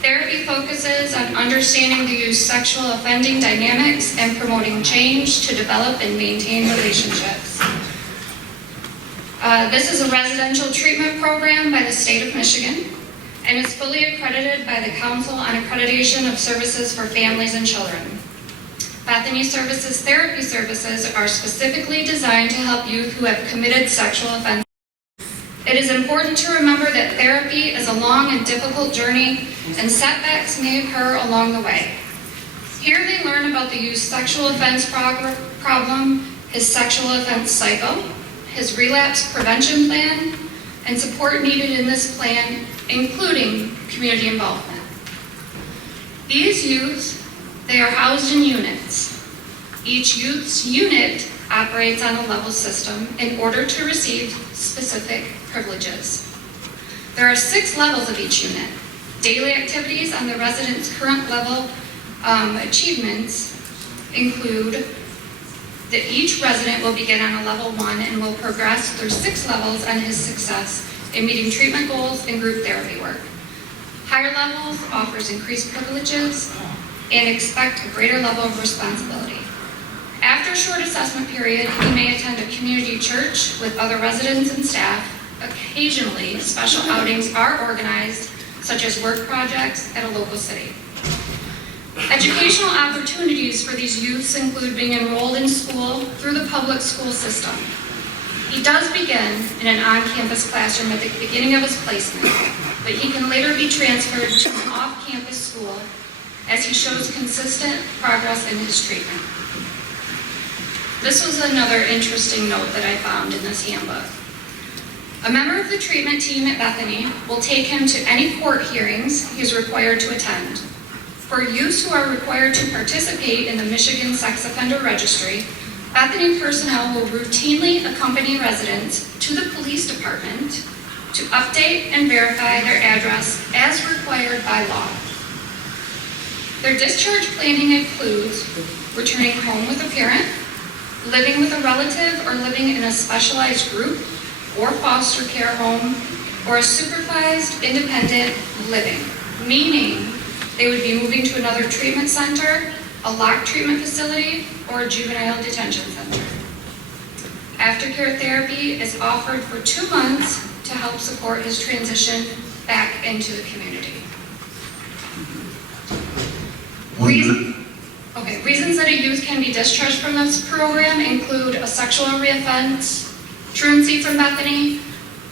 Therapy focuses on understanding the youth's sexual offending dynamics and promoting change to develop and maintain relationships. This is a residential treatment program by the state of Michigan and is fully accredited by the Council on Accreditation of Services for Families and Children. Bethany Services therapy services are specifically designed to help youth who have committed sexual offenses. It is important to remember that therapy is a long and difficult journey, and setbacks may occur along the way. Here they learn about the youth's sexual offense problem, his sexual offense cycle, his relapse prevention plan, and support needed in this plan, including community involvement. These youths, they are housed in units. Each youth's unit operates on a level system in order to receive specific privileges. There are 6 levels of each unit. Daily activities on the resident's current level achievements include that each resident will begin on a level 1 and will progress through 6 levels on his success in meeting treatment goals and group therapy work. Higher levels offers increased privileges and expect a greater level of responsibility. After a short assessment period, he may attend a community church with other residents and staff. Occasionally, special outings are organized, such as work projects at a local city. Educational opportunities for these youths include being enrolled in school through the public school system. He does begin in an on-campus classroom at the beginning of his placement, but he can later be transferred to an off-campus school as he shows consistent progress in his treatment. This was another interesting note that I found in this handbook. A member of the treatment team at Bethany will take him to any court hearings he is required to attend. For youths who are required to participate in the Michigan Sex Offender Registry, Bethany personnel will routinely accompany residents to the police department to update and verify their address as required by law. Their discharge planning includes returning home with a parent, living with a relative, or living in a specialized group or foster care home, or a supervised independent living, meaning they would be moving to another treatment center, a locked treatment facility, or a juvenile detention center. Aftercare therapy is offered for 2 months to help support his transition back into the community. Reasons that a youth can be discharged from this program include a sexual reoffense, truancy from Bethany,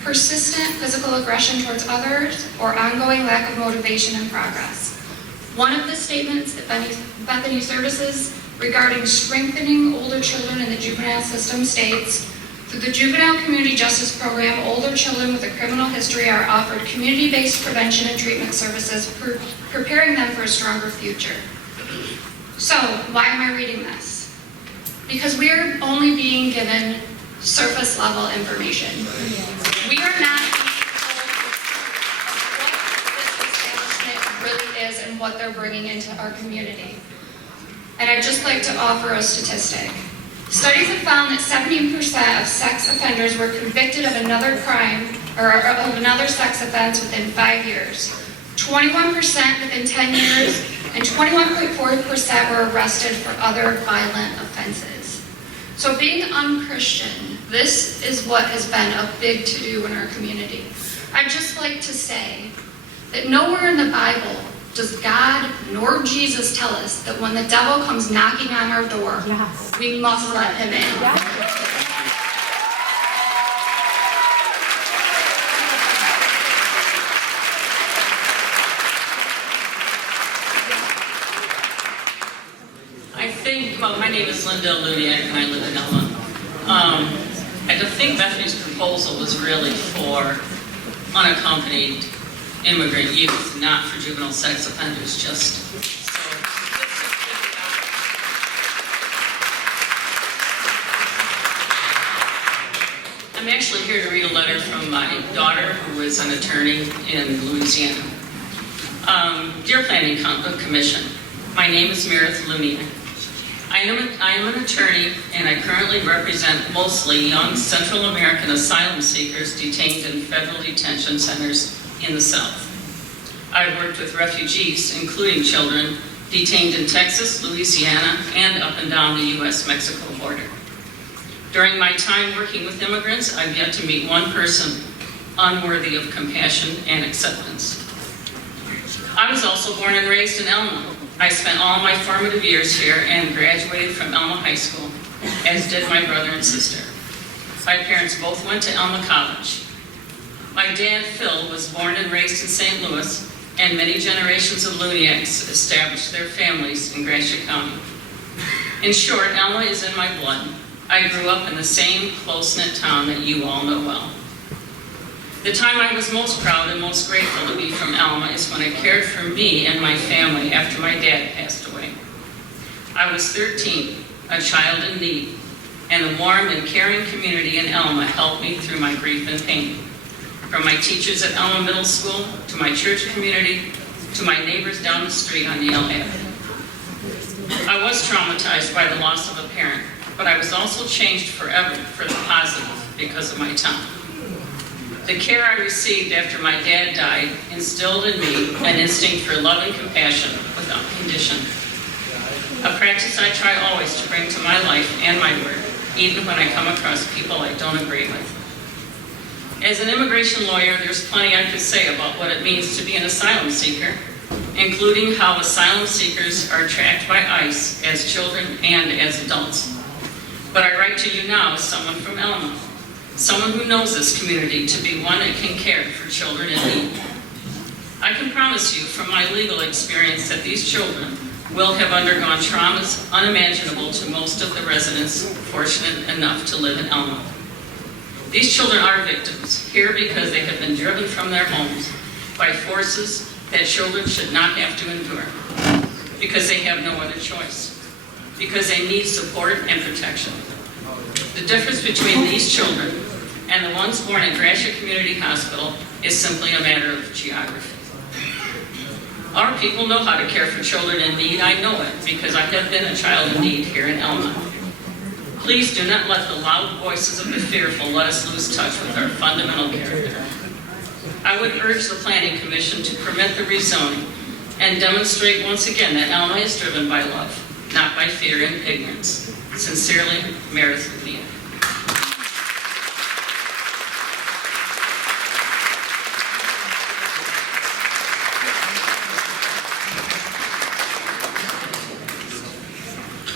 persistent physical aggression towards others, or ongoing lack of motivation and progress. One of the statements at Bethany Services regarding strengthening older children in the juvenile system states, through the Juvenile Community Justice Program, older children with a criminal history are offered community-based prevention and treatment services, preparing them for a stronger future. So, why am I reading this? Because we are only being given surface level information. We are not really is and what they're bringing into our community. And I'd just like to offer a statistic. Studies have found that 70% of sex offenders were convicted of another crime or of another sex offense within 5 years. 21% within 10 years, and 21.4% were arrested for other violent offenses. So being unchristian, this is what has been a big to-do in our community. I'd just like to say that nowhere in the Bible does God nor Jesus tell us that when the devil comes knocking on our door, we must let him in. Well, my name is Linda Ludiak and I live in Alma. I think Bethany's proposal was really for unaccompanied immigrant youth, not for juvenile sex offenders, just so. I'm actually here to read a letter from my daughter, who is an attorney in Louisiana. Dear Planning Commission, my name is Meredith Lunia. I am an attorney, and I currently represent mostly young Central American asylum seekers detained in federal detention centers in the South. I've worked with refugees, including children, detained in Texas, Louisiana, and up and down the U.S.-Mexico border. During my time working with immigrants, I've yet to meet one person unworthy of compassion and acceptance. I was also born and raised in Alma. I spent all my formative years here and graduated from Alma High School, as did my brother and sister. My parents both went to Alma College. My dad, Phil, was born and raised in St. Louis, and many generations of Luniaks established their families in Gratiot County. In short, Alma is in my blood. I grew up in the same close-knit town that you all know well. The time I was most proud and most grateful to be from Alma is when it cared for me and my family after my dad passed away. I was 13, a child in need, and the warm and caring community in Alma helped me through my grief and pain. From my teachers at Alma Middle School, to my church community, to my neighbors down the street on Yale Avenue. I was traumatized by the loss of a parent, but I was also changed forever for the positive because of my town. The care I received after my dad died instilled in me an instinct for love and compassion without condition. A practice I try always to bring to my life and my work, even when I come across people I don't agree with. As an immigration lawyer, there's plenty I could say about what it means to be an asylum seeker, including how asylum seekers are tracked by ICE as children and as adults. But I write to you now as someone from Alma, someone who knows this community to be one that can care for children in need. I can promise you from my legal experience that these children will have undergone traumas unimaginable to most of the residents fortunate enough to live in Alma. These children are victims, here because they have been driven from their homes by forces that children should not have to endure, because they have no other choice, because they need support and protection. The difference between these children and the ones born at Gratiot Community Hospital is simply a matter of geography. Our people know how to care for children in need. I know it because I have been a child in need here in Alma. Please do not let the loud voices of the fearful let us lose touch with our fundamental character. I would urge the Planning Commission to permit the rezoning and demonstrate once again that Alma is driven by love, not by fear and ignorance. Sincerely, Meredith Furtino.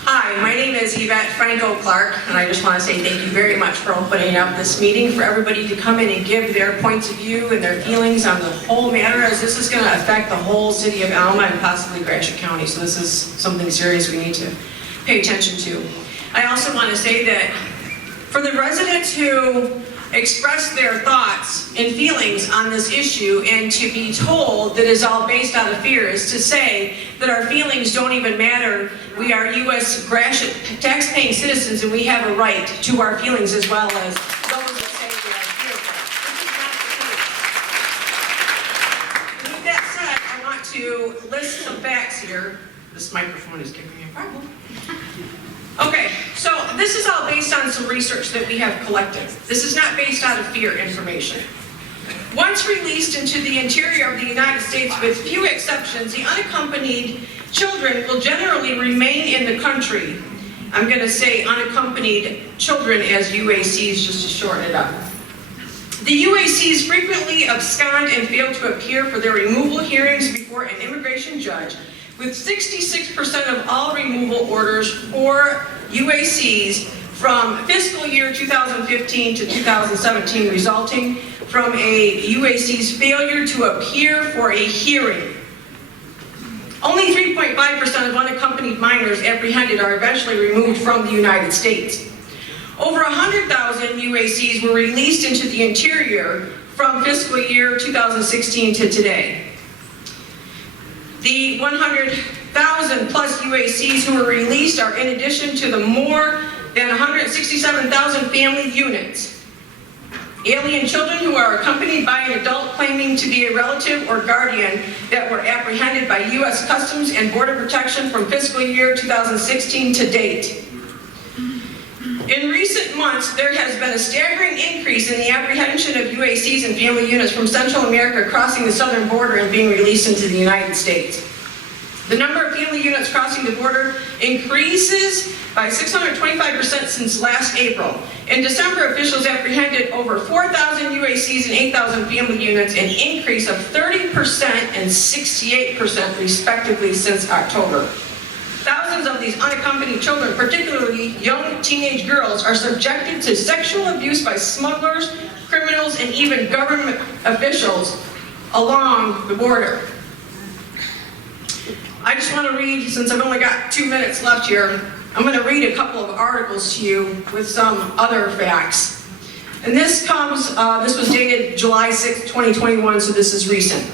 Hi, my name is Yvette Franco-Clark, and I just want to say thank you very much for opening up this meeting for everybody to come in and give their points of view and their feelings on the whole matter, as this is going to affect the whole city of Alma and possibly Gratiot County, so this is something serious we need to pay attention to. I also want to say that for the residents who express their thoughts and feelings on this issue and to be told that it's all based out of fear is to say that our feelings don't even matter. We are U.S. Gratiot tax-paying citizens and we have a right to our feelings as well as those that say we are fearful. This is not the case. And with that said, I want to list some facts here. This microphone is giving me a problem. Okay, so this is all based on some research that we have collected. This is not based out of fear information. Once released into the interior of the United States, with few exceptions, the unaccompanied children will generally remain in the country. I'm going to say unaccompanied children as UACs just to shorten it up. The UACs frequently abscond and fail to appear for their removal hearings before an immigration judge, with 66% of all removal orders for UACs from fiscal year 2015 to 2017 resulting from a UAC's failure to appear for a hearing. Only 3.5% of unaccompanied minors apprehended are eventually removed from the United States. Over 100,000 UACs were released into the interior from fiscal year 2016 to today. The 100,000 plus UACs who were released are in addition to the more than 167,000 family units. Alien children who are accompanied by an adult claiming to be a relative or guardian that were apprehended by U.S. Customs and Border Protection from fiscal year 2016 to date. In recent months, there has been a staggering increase in the apprehension of UACs and family units from Central America crossing the southern border and being released into the United States. The number of family units crossing the border increases by 625% since last April. In December, officials apprehended over 4,000 UACs and 8,000 family units, an increase of 30% and 68% respectively since October. Thousands of these unaccompanied children, particularly young teenage girls, are subjected to sexual abuse by smugglers, criminals, and even government officials along the border. I just want to read, since I've only got 2 minutes left here, I'm going to read a couple of articles to you with some other facts. And this was dated July 6, 2021, so this is recent.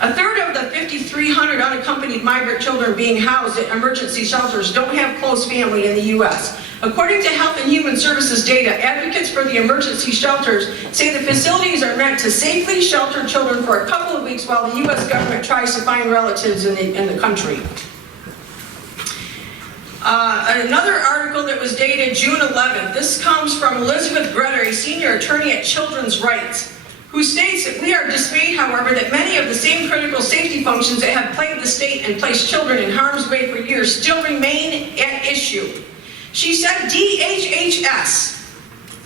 A third of the 5,300 unaccompanied migrant children being housed at emergency shelters don't have close family in the U.S. According to Health and Human Services data, advocates for the emergency shelters say the facilities are meant to safely shelter children for a couple of weeks while the U.S. government tries to find relatives in the country. Another article that was dated June 11th, this comes from Elizabeth Gretter, a senior attorney at Children's Rights, who states that we are dismayed, however, that many of the same critical safety functions that have plagued the state and placed children in harm's way for years still remain at issue. She said DHHS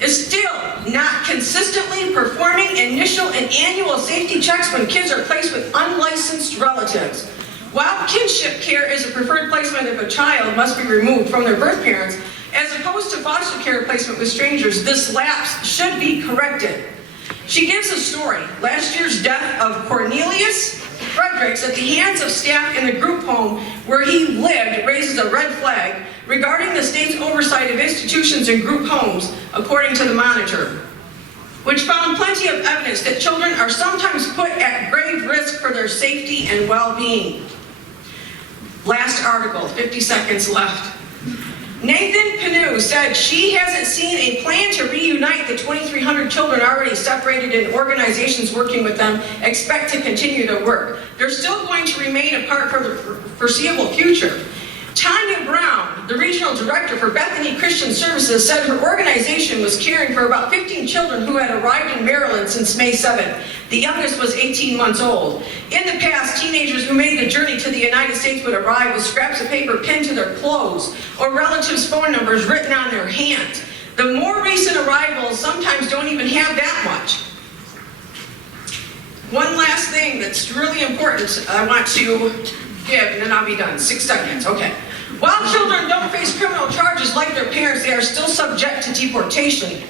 is still not consistently performing initial and annual safety checks when kids are placed with unlicensed relatives. While kinship care is a preferred placement if a child must be removed from their birth parents, as opposed to foster care placement with strangers, this lapse should be corrected. She gives a story. Last year's death of Cornelius Fredericks at the hands of staff in the group home where he lived raises a red flag regarding the state's oversight of institutions and group homes, according to the Monitor, which found plenty of evidence that children are sometimes put at grave risk for their safety and well-being. Last article, 50 seconds left. Nathan Panu said she hasn't seen a plan to reunite the 2,300 children already separated and organizations working with them expect to continue their work. They're still going to remain apart for the foreseeable future. Tanya Brown, the regional director for Bethany Christian Services, said her organization was caring for about 15 children who had arrived in Maryland since May 7th. The youngest was 18 months old. In the past, teenagers who made the journey to the United States would arrive with scraps of paper pinned to their clothes or relatives' phone numbers written on their hands. The more recent arrivals sometimes don't even have that much. One last thing that's really important I want to give, and then I'll be done. 6 seconds, okay. While children don't face criminal charges like their parents, they are still subject to deportation.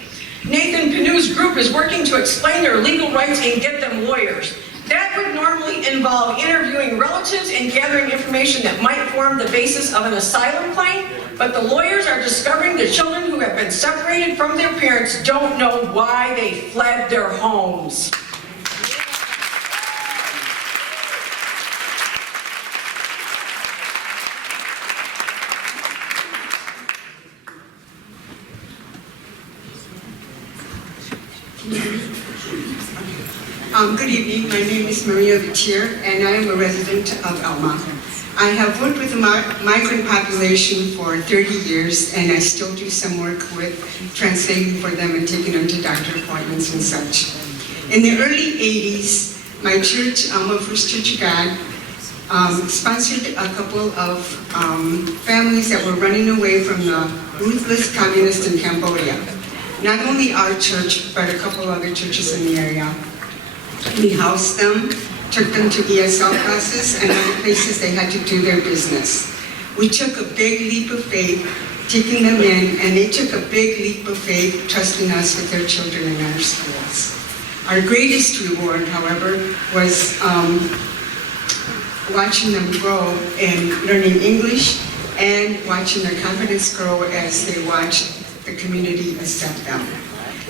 Nathan Panu's group is working to explain their legal rights and get them lawyers. That would normally involve interviewing relatives and gathering information that might form the basis of an asylum claim, but the lawyers are discovering the children who have been separated from their parents don't know why they fled their homes. Good evening. My name is Maria Vichier, and I am a resident of Alma. I have worked with the migrant population for 30 years, and I still do some work with translating for them and taking them to doctor appointments and such. In the early 80s, my church, Alma First Church of God, sponsored a couple of families that were running away from the ruthless communists in Cambodia. Not only our church, but a couple other churches in the area. We housed them, took them to ESL classes, and other places they had to do their business. We took a big leap of faith, taking them in, and they took a big leap of faith, trusting us with their children in our schools. Our greatest reward, however, was watching them grow and learning English and watching their confidence grow as they watched the community accept them.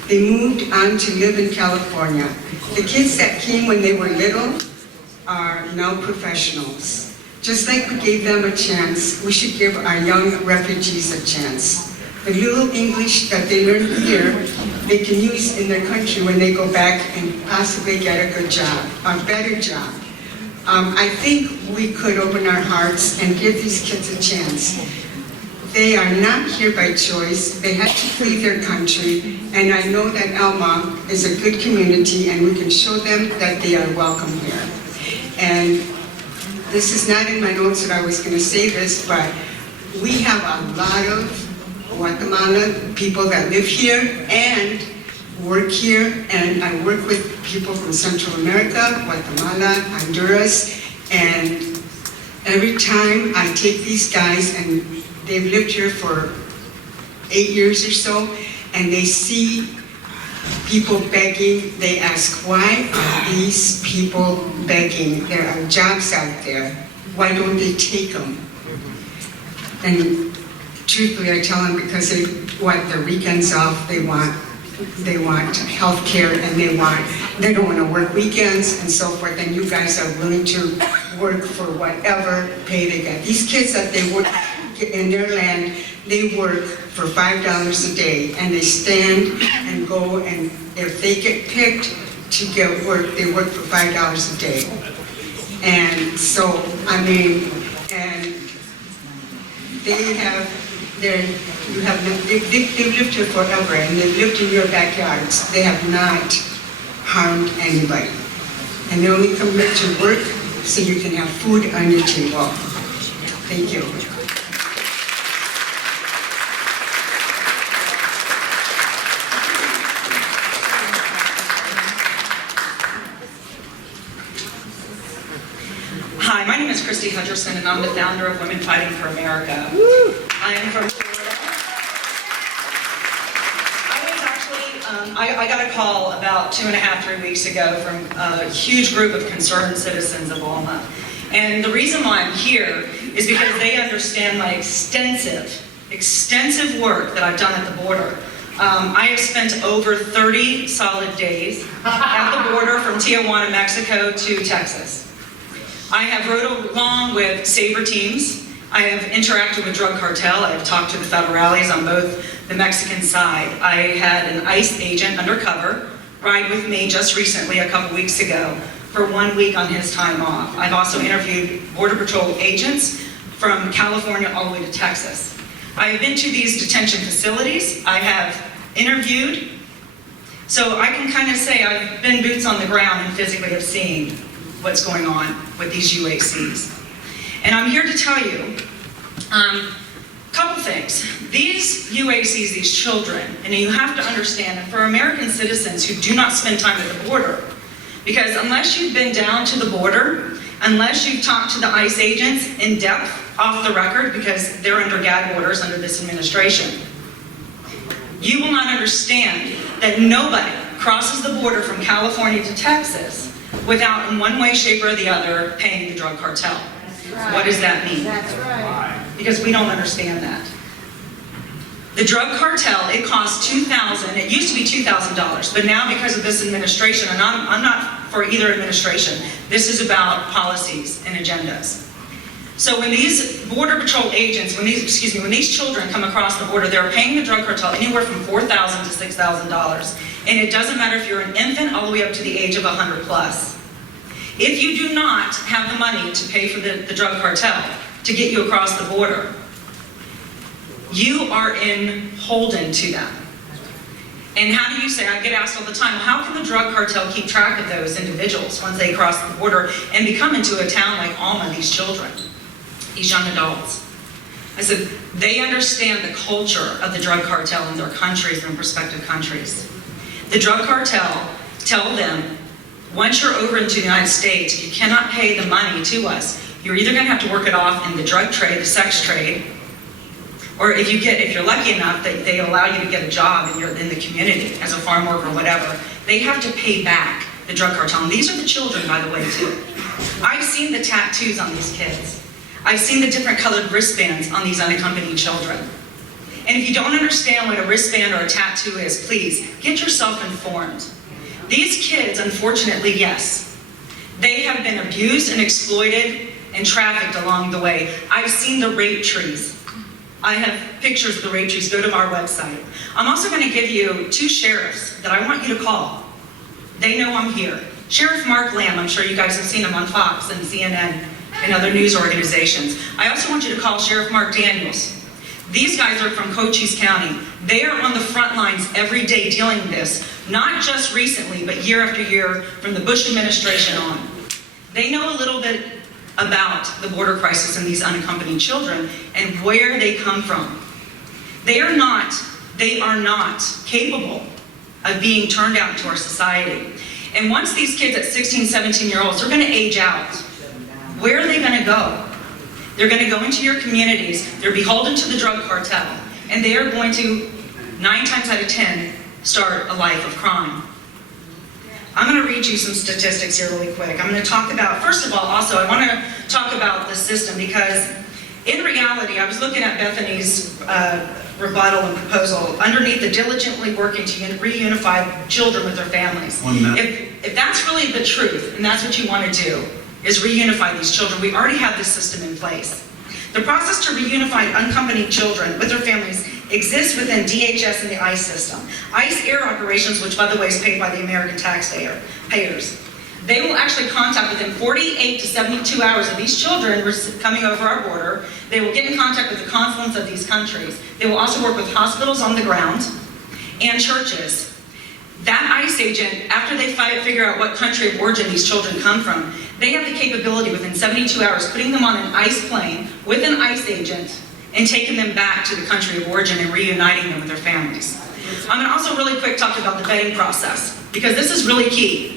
They moved on to live in California. The kids that came when they were little are now professionals. Just like we gave them a chance, we should give our young refugees a chance. The little English that they learn here, they can use in their country when they go back and possibly get a good job, a better job. I think we could open our hearts and give these kids a chance. They are not here by choice. They had to flee their country, and I know that Alma is a good community, and we can show them that they are welcome here. And this is not in my notes that I was going to say this, but we have a lot of Guatemala people that live here and work here, and I work with people from Central America, Guatemala, Honduras, and every time I take these guys, and they've lived here for 8 years or so, and they see people begging, they ask, why are these people begging? There are jobs out there. Why don't they take them? And truthfully, I tell them because they want their weekends off, they want health care, and they don't want to work weekends and so forth, and you guys are willing to work for whatever pay they get. These kids that they work in their land, they work for $5 a day, and they stand and go, and if they get picked to get work, they work for $5 a day. And so, I mean, and they've lived here forever, and they've lived in your backyards. They have not harmed anybody. And they only come here to work so you can have food on your table. Thank you. Hi, my name is Christy Hutcherson, and I'm the founder of Women Fighting for America. I am from Florida. I got a call about 2.5, 3 weeks ago from a huge group of concerned citizens of Alma. And the reason why I'm here is because they understand my extensive work that I've done at the border. I have spent over 30 solid days at the border from Tijuana, Mexico to Texas. I have rode along with SABRE teams. I have interacted with drug cartel. I have talked to the federales on both the Mexican side. I had an ICE agent undercover ride with me just recently, a couple weeks ago, for 1 week on his time off. I've also interviewed Border Patrol agents from California all the way to Texas. I have been to these detention facilities. I have interviewed. So I can kind of say I've been boots on the ground and physically have seen what's going on with these UACs. And I'm here to tell you a couple things. These UACs, these children, and you have to understand that for American citizens who do not spend time at the border, because unless you've been down to the border, unless you've talked to the ICE agents in depth, off the record, because they're under gag orders under this administration, you will not understand that nobody crosses the border from California to Texas without, in one way, shape, or the other, paying the drug cartel. Right. What does that mean? That's right. Because we don't understand that. The drug cartel, it costs $2,000, it used to be $2,000, but now because of this administration, and I'm not for either administration, this is about policies and agendas. So when these Border Patrol agents, when these children come across the border, they're paying the drug cartel anywhere from $4,000 to $6,000. And it doesn't matter if you're an infant all the way up to the age of 100 plus. If you do not have the money to pay for the drug cartel to get you across the border, you are beholden to them. And how do you say, I get asked all the time, well, how can the drug cartel keep track of those individuals once they cross the border and become into a town like Alma, these children, these young adults? I said, they understand the culture of the drug cartel in their countries and respective countries. The drug cartel tell them, once you're over into the United States, you cannot pay the money to us. You're either going to have to work it off in the drug trade, the sex trade, or if you're lucky enough that they allow you to get a job in the community as a farm worker or whatever, they have to pay back the drug cartel. And these are the children, by the way, too. I've seen the tattoos on these kids. I've seen the different colored wristbands on these unaccompanied children. And if you don't understand what a wristband or a tattoo is, please get yourself informed. These kids, unfortunately, yes, they have been abused and exploited and trafficked along the way. I've seen the rape trees. I have pictures of the rape trees. Go to our website. I'm also going to give you 2 sheriffs that I want you to call. They know I'm here. Sheriff Mark Lamb, I'm sure you guys have seen him on Fox and CNN and other news organizations. I also want you to call Sheriff Mark Daniels. These guys are from Cochise County. They are on the front lines every day dealing with this, not just recently, but year after year from the Bush administration on. They know a little bit about the border crisis and these unaccompanied children and where they come from. They are not capable of being turned out into our society. And once these kids at 16, 17-year-olds, they're going to age out. Where are they going to go? They're going to go into your communities, they're beholden to the drug cartel, and they are going to, 9 times out of 10, start a life of crime. I'm going to read you some statistics here really quick. I'm going to talk about, first of all, also, I want to talk about the system because in reality, I was looking at Bethany's rebuttal and proposal underneath the diligently working to reunify children with their families. If that's really the truth, and that's what you want to do, is reunify these children, we already have this system in place. The process to reunify unaccompanied children with their families exists within DHS and the ICE system. ICE air operations, which by the way is paid by the American taxpayers, they will actually contact within 48 to 72 hours of these children coming over our border. They will get in contact with the consulates of these countries. They will also work with hospitals on the ground and churches. That ICE agent, after they figure out what country of origin these children come from, they have the capability within 72 hours putting them on an ICE plane with an ICE agent and taking them back to the country of origin and reuniting them with their families. I'm going to also really quick talk about the vetting process because this is really key.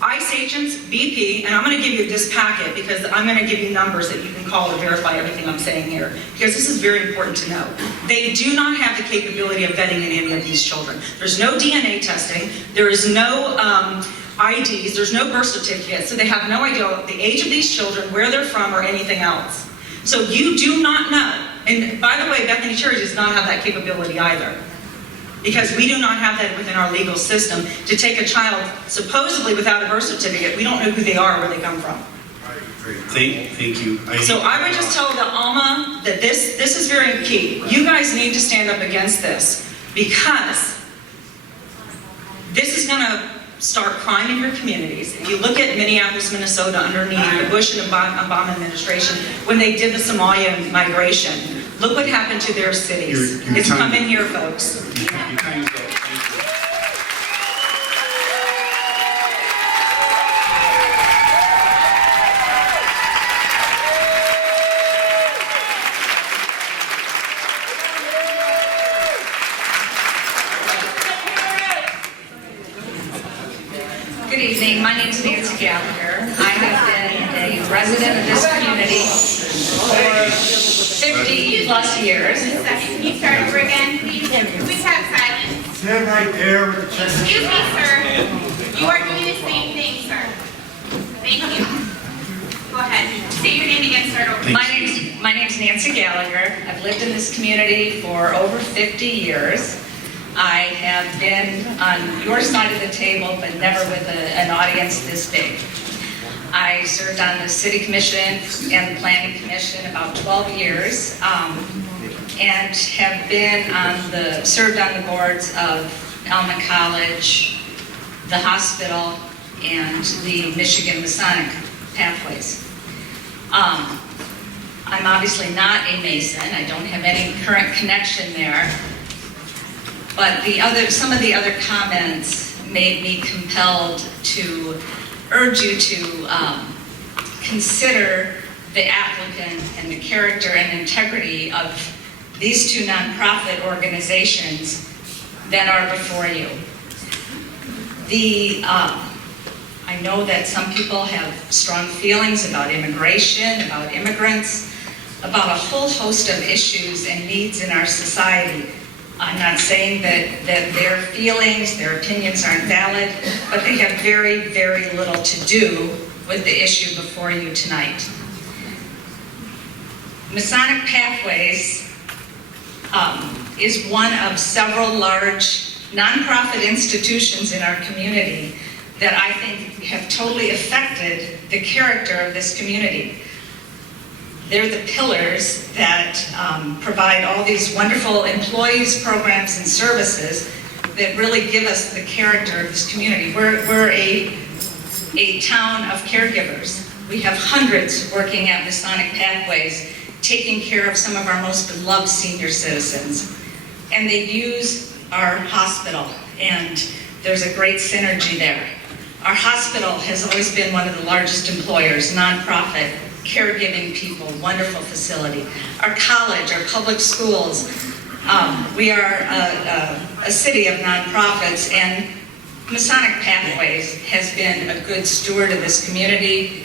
ICE agents, BP, and I'm going to give you this packet because I'm going to give you numbers that you can call to verify everything I'm saying here because this is very important to know. They do not have the capability of vetting in any of these children. There's no DNA testing. There is no IDs. There's no birth certificates. So they have no idea the age of these children, where they're from, or anything else. So you do not know. And by the way, Bethany Church does not have that capability either. Because we do not have that within our legal system to take a child supposedly without a birth certificate. We don't know who they are or where they come from. Thank you. So I would just tell the Alma that this is very key. You guys need to stand up against this because this is going to start crime in your communities. If you look at Minneapolis, Minnesota, underneath the Bush and Obama administration, when they did the Somalia migration, look what happened to their cities. It's coming here, folks. Your time's up. Thank you. Good evening, my name is Nancy Gallagher. I have been a resident of this community for 50 plus years. Can you start over again, please? Can we have silence? Stand right there with the check. Excuse me, sir. You are doing the same thing, sir. Thank you. Go ahead. Say your name again, start over. My name's Nancy Gallagher. I've lived in this community for over 50 years. I have been on your side of the table, but never with an audience this big. I served on the City Commission and the Planning Commission about 12 years, and have been served on the boards of Alma College, the hospital, and the Michigan Masonic Pathways. I'm obviously not a Mason. I don't have any current connection there. But some of the other comments made me compelled to urge you to consider the applicant and the character and integrity of these two nonprofit organizations that are before you. I know that some people have strong feelings about immigration, about immigrants, about a whole host of issues and needs in our society. I'm not saying that their feelings, their opinions aren't valid, but they have very, very little to do with the issue before you tonight. Masonic Pathways is one of several large nonprofit institutions in our community that I think have totally affected the character of this community. They're the pillars that provide all these wonderful employees, programs, and services that really give us the character of this community. We're a town of caregivers. We have hundreds working at Masonic Pathways, taking care of some of our most beloved senior citizens. And they use our hospital, and there's a great synergy there. Our hospital has always been one of the largest employers, nonprofit, caregiving people, wonderful facility. Our college, our public schools, we are a city of nonprofits, and Masonic Pathways has been a good steward of this community,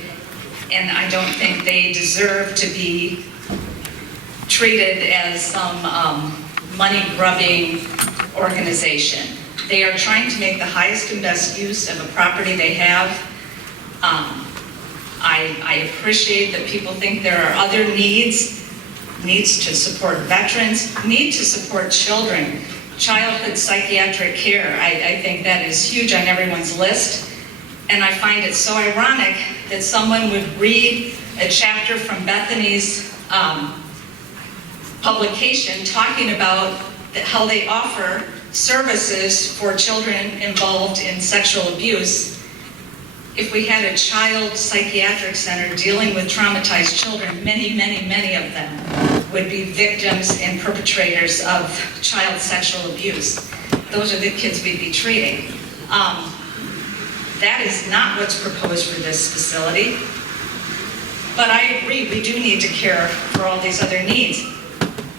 and I don't think they deserve to be treated as some money-grubbing organization. They are trying to make the highest and best use of a property they have. I appreciate that people think there are other needs to support veterans, need to support children, childhood psychiatric care. I think that is huge on everyone's list. And I find it so ironic that someone would read a chapter from Bethany's publication talking about how they offer services for children involved in sexual abuse. If we had a child psychiatric center dealing with traumatized children, many, many, many of them would be victims and perpetrators of child sexual abuse. Those are the kids we'd be treating. That is not what's proposed for this facility. But I agree, we do need to care for all these other needs,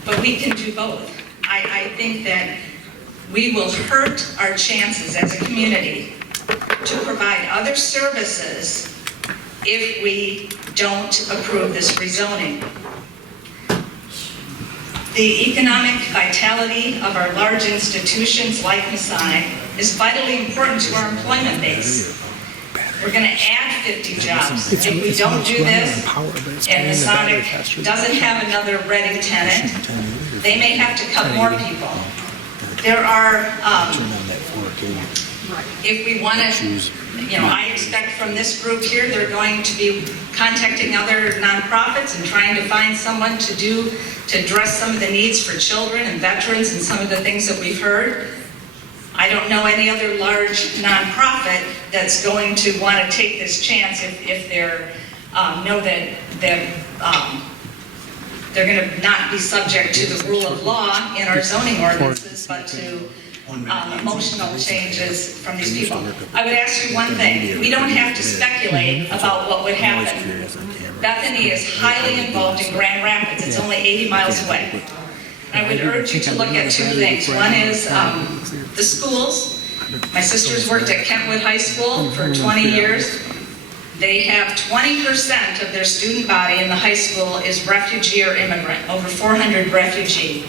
but we can do both. I think that we will hurt our chances as a community to provide other services if we don't approve this rezoning. The economic vitality of our large institutions like Masonic is vitally important to our employment base. We're going to add 50 jobs. If we don't do this, and Masonic doesn't have another ready tenant, they may have to cut more people. There are, if we want to, I expect from this group here, they're going to be contacting other nonprofits and trying to find someone to address some of the needs for children and veterans and some of the things that we've heard. I don't know any other large nonprofit that's going to want to take this chance if they're know that they're going to not be subject to the rule of law in our zoning ordinances, but to emotional changes from these people. I would ask you one thing. We don't have to speculate about what would happen. Bethany is highly involved in Grand Rapids. It's only 80 miles away. I would urge you to look at two things. One is the schools. My sisters worked at Kentwood High School for 20 years. They have 20% of their student body in the high school is refugee or immigrant, over 400 refugee.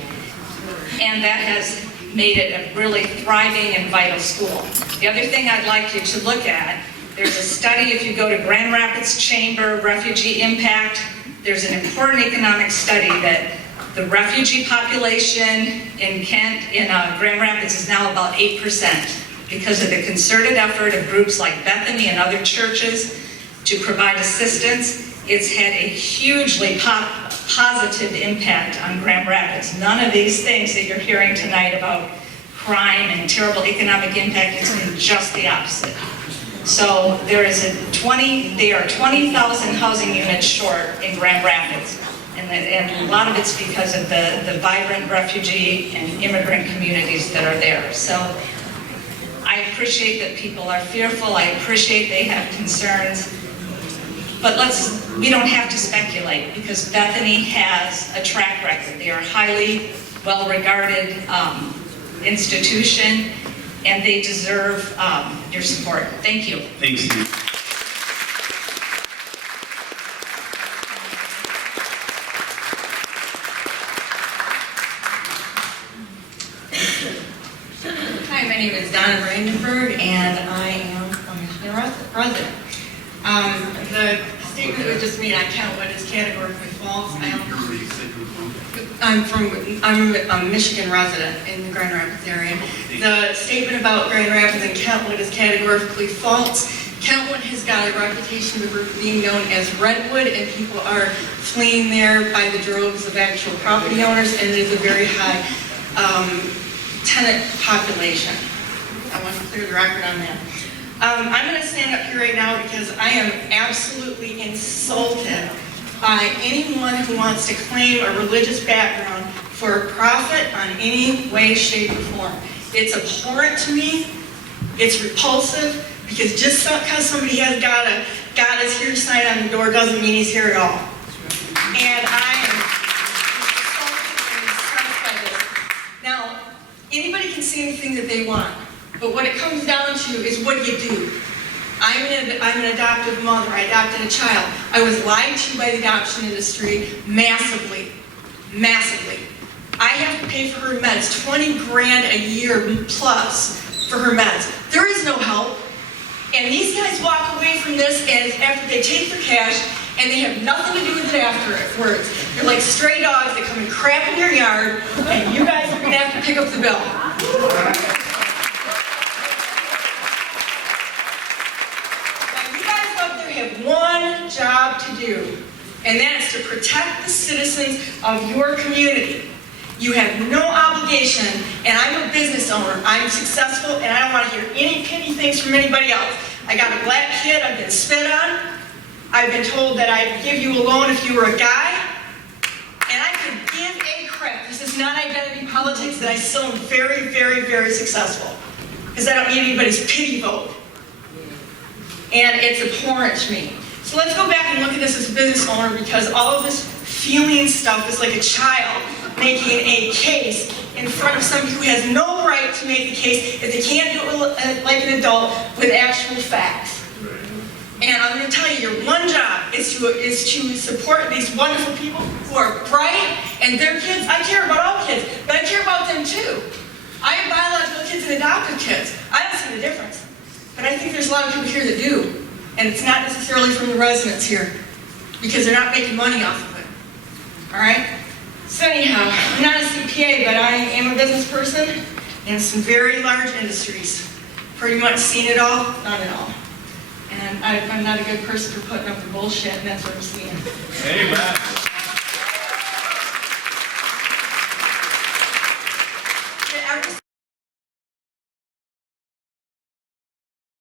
And that has made it a really thriving and vital school. The other thing I'd like you to look at, there's a study, if you go to Grand Rapids Chamber Refugee Impact, there's an important economic study that the refugee population in Grand Rapids is now about 8% because of the concerted effort of groups like Bethany and other churches to provide assistance. It's had a hugely positive impact on Grand Rapids. None of these things that you're hearing tonight about crime and terrible economic impact, it's been just the opposite. So they are 20,000 housing units short in Grand Rapids, and And a lot of it's because of the vibrant refugee and immigrant communities that are there. So I appreciate that people are fearful. I appreciate they have concerns. But we don't have to speculate, because Bethany has a track record. They are a highly well-regarded institution, and they deserve your support. Thank you. Thanks, Steve. Hi, my name is Donna Brandenburg, and I am a Michigan resident. The statement we just made on Kentwood is categorically false. I'm a Michigan resident in the Grand Rapids area. The statement about Grand Rapids and Kentwood is categorically false. Kentwood has got a reputation of being known as Redwood, and people are fleeing there by the droves of actual property owners, and it is a very high tenant population. I want to clear the record on that. I'm going to stand up here right now because I am absolutely insulted by anyone who wants to claim a religious background for profit on any way, shape, or form. It's abhorrent to me. It's repulsive, because just because somebody has got a God is here sign on the door doesn't mean he's here at all. And I am insulted and distressed by this. Now, anybody can say anything that they want, but what it comes down to is, what do you do? I'm an adoptive mother. I adopted a child. I was lied to by the adoption industry massively, massively. I have to pay for her meds, 20 grand a year plus for her meds. There is no help. And these guys walk away from this after they take their cash, and they have nothing to do with it afterwards. You're like stray dogs that come and crap in your yard, and you guys are going to have to pick up the bill. Have one job to do, and that is to protect the citizens of your community. You have no obligation, and I'm a business owner. I'm successful, and I don't want to hear any petty things from anybody else. I got a black kid. I've been spit on. I've been told that I'd give you a loan if you were a guy, and I could give a crap. This is not identity politics, and I still am very, very, very successful, because I don't need anybody's pity vote. And it's abhorrent to me. So let's go back and look at this as a business owner, because all of this feeling stuff is like a child making a case in front of somebody who has no right to make the case if they can't do it like an adult with actual facts. And I'm going to tell you, your one job is to support these wonderful people who are bright, and their kids. I care about all kids, but I care about them too. I have biological kids and adoptive kids. I don't see the difference. But I think there's a lot of people here that do. And it's not necessarily from the residents here, because they're not making money off of it. All right? So anyhow, I'm not a CPA, but I am a business person in some very large industries. Pretty much seen it all, not it all. And I'm not a good person for putting up the bullshit, and that's what I'm seeing. Amen.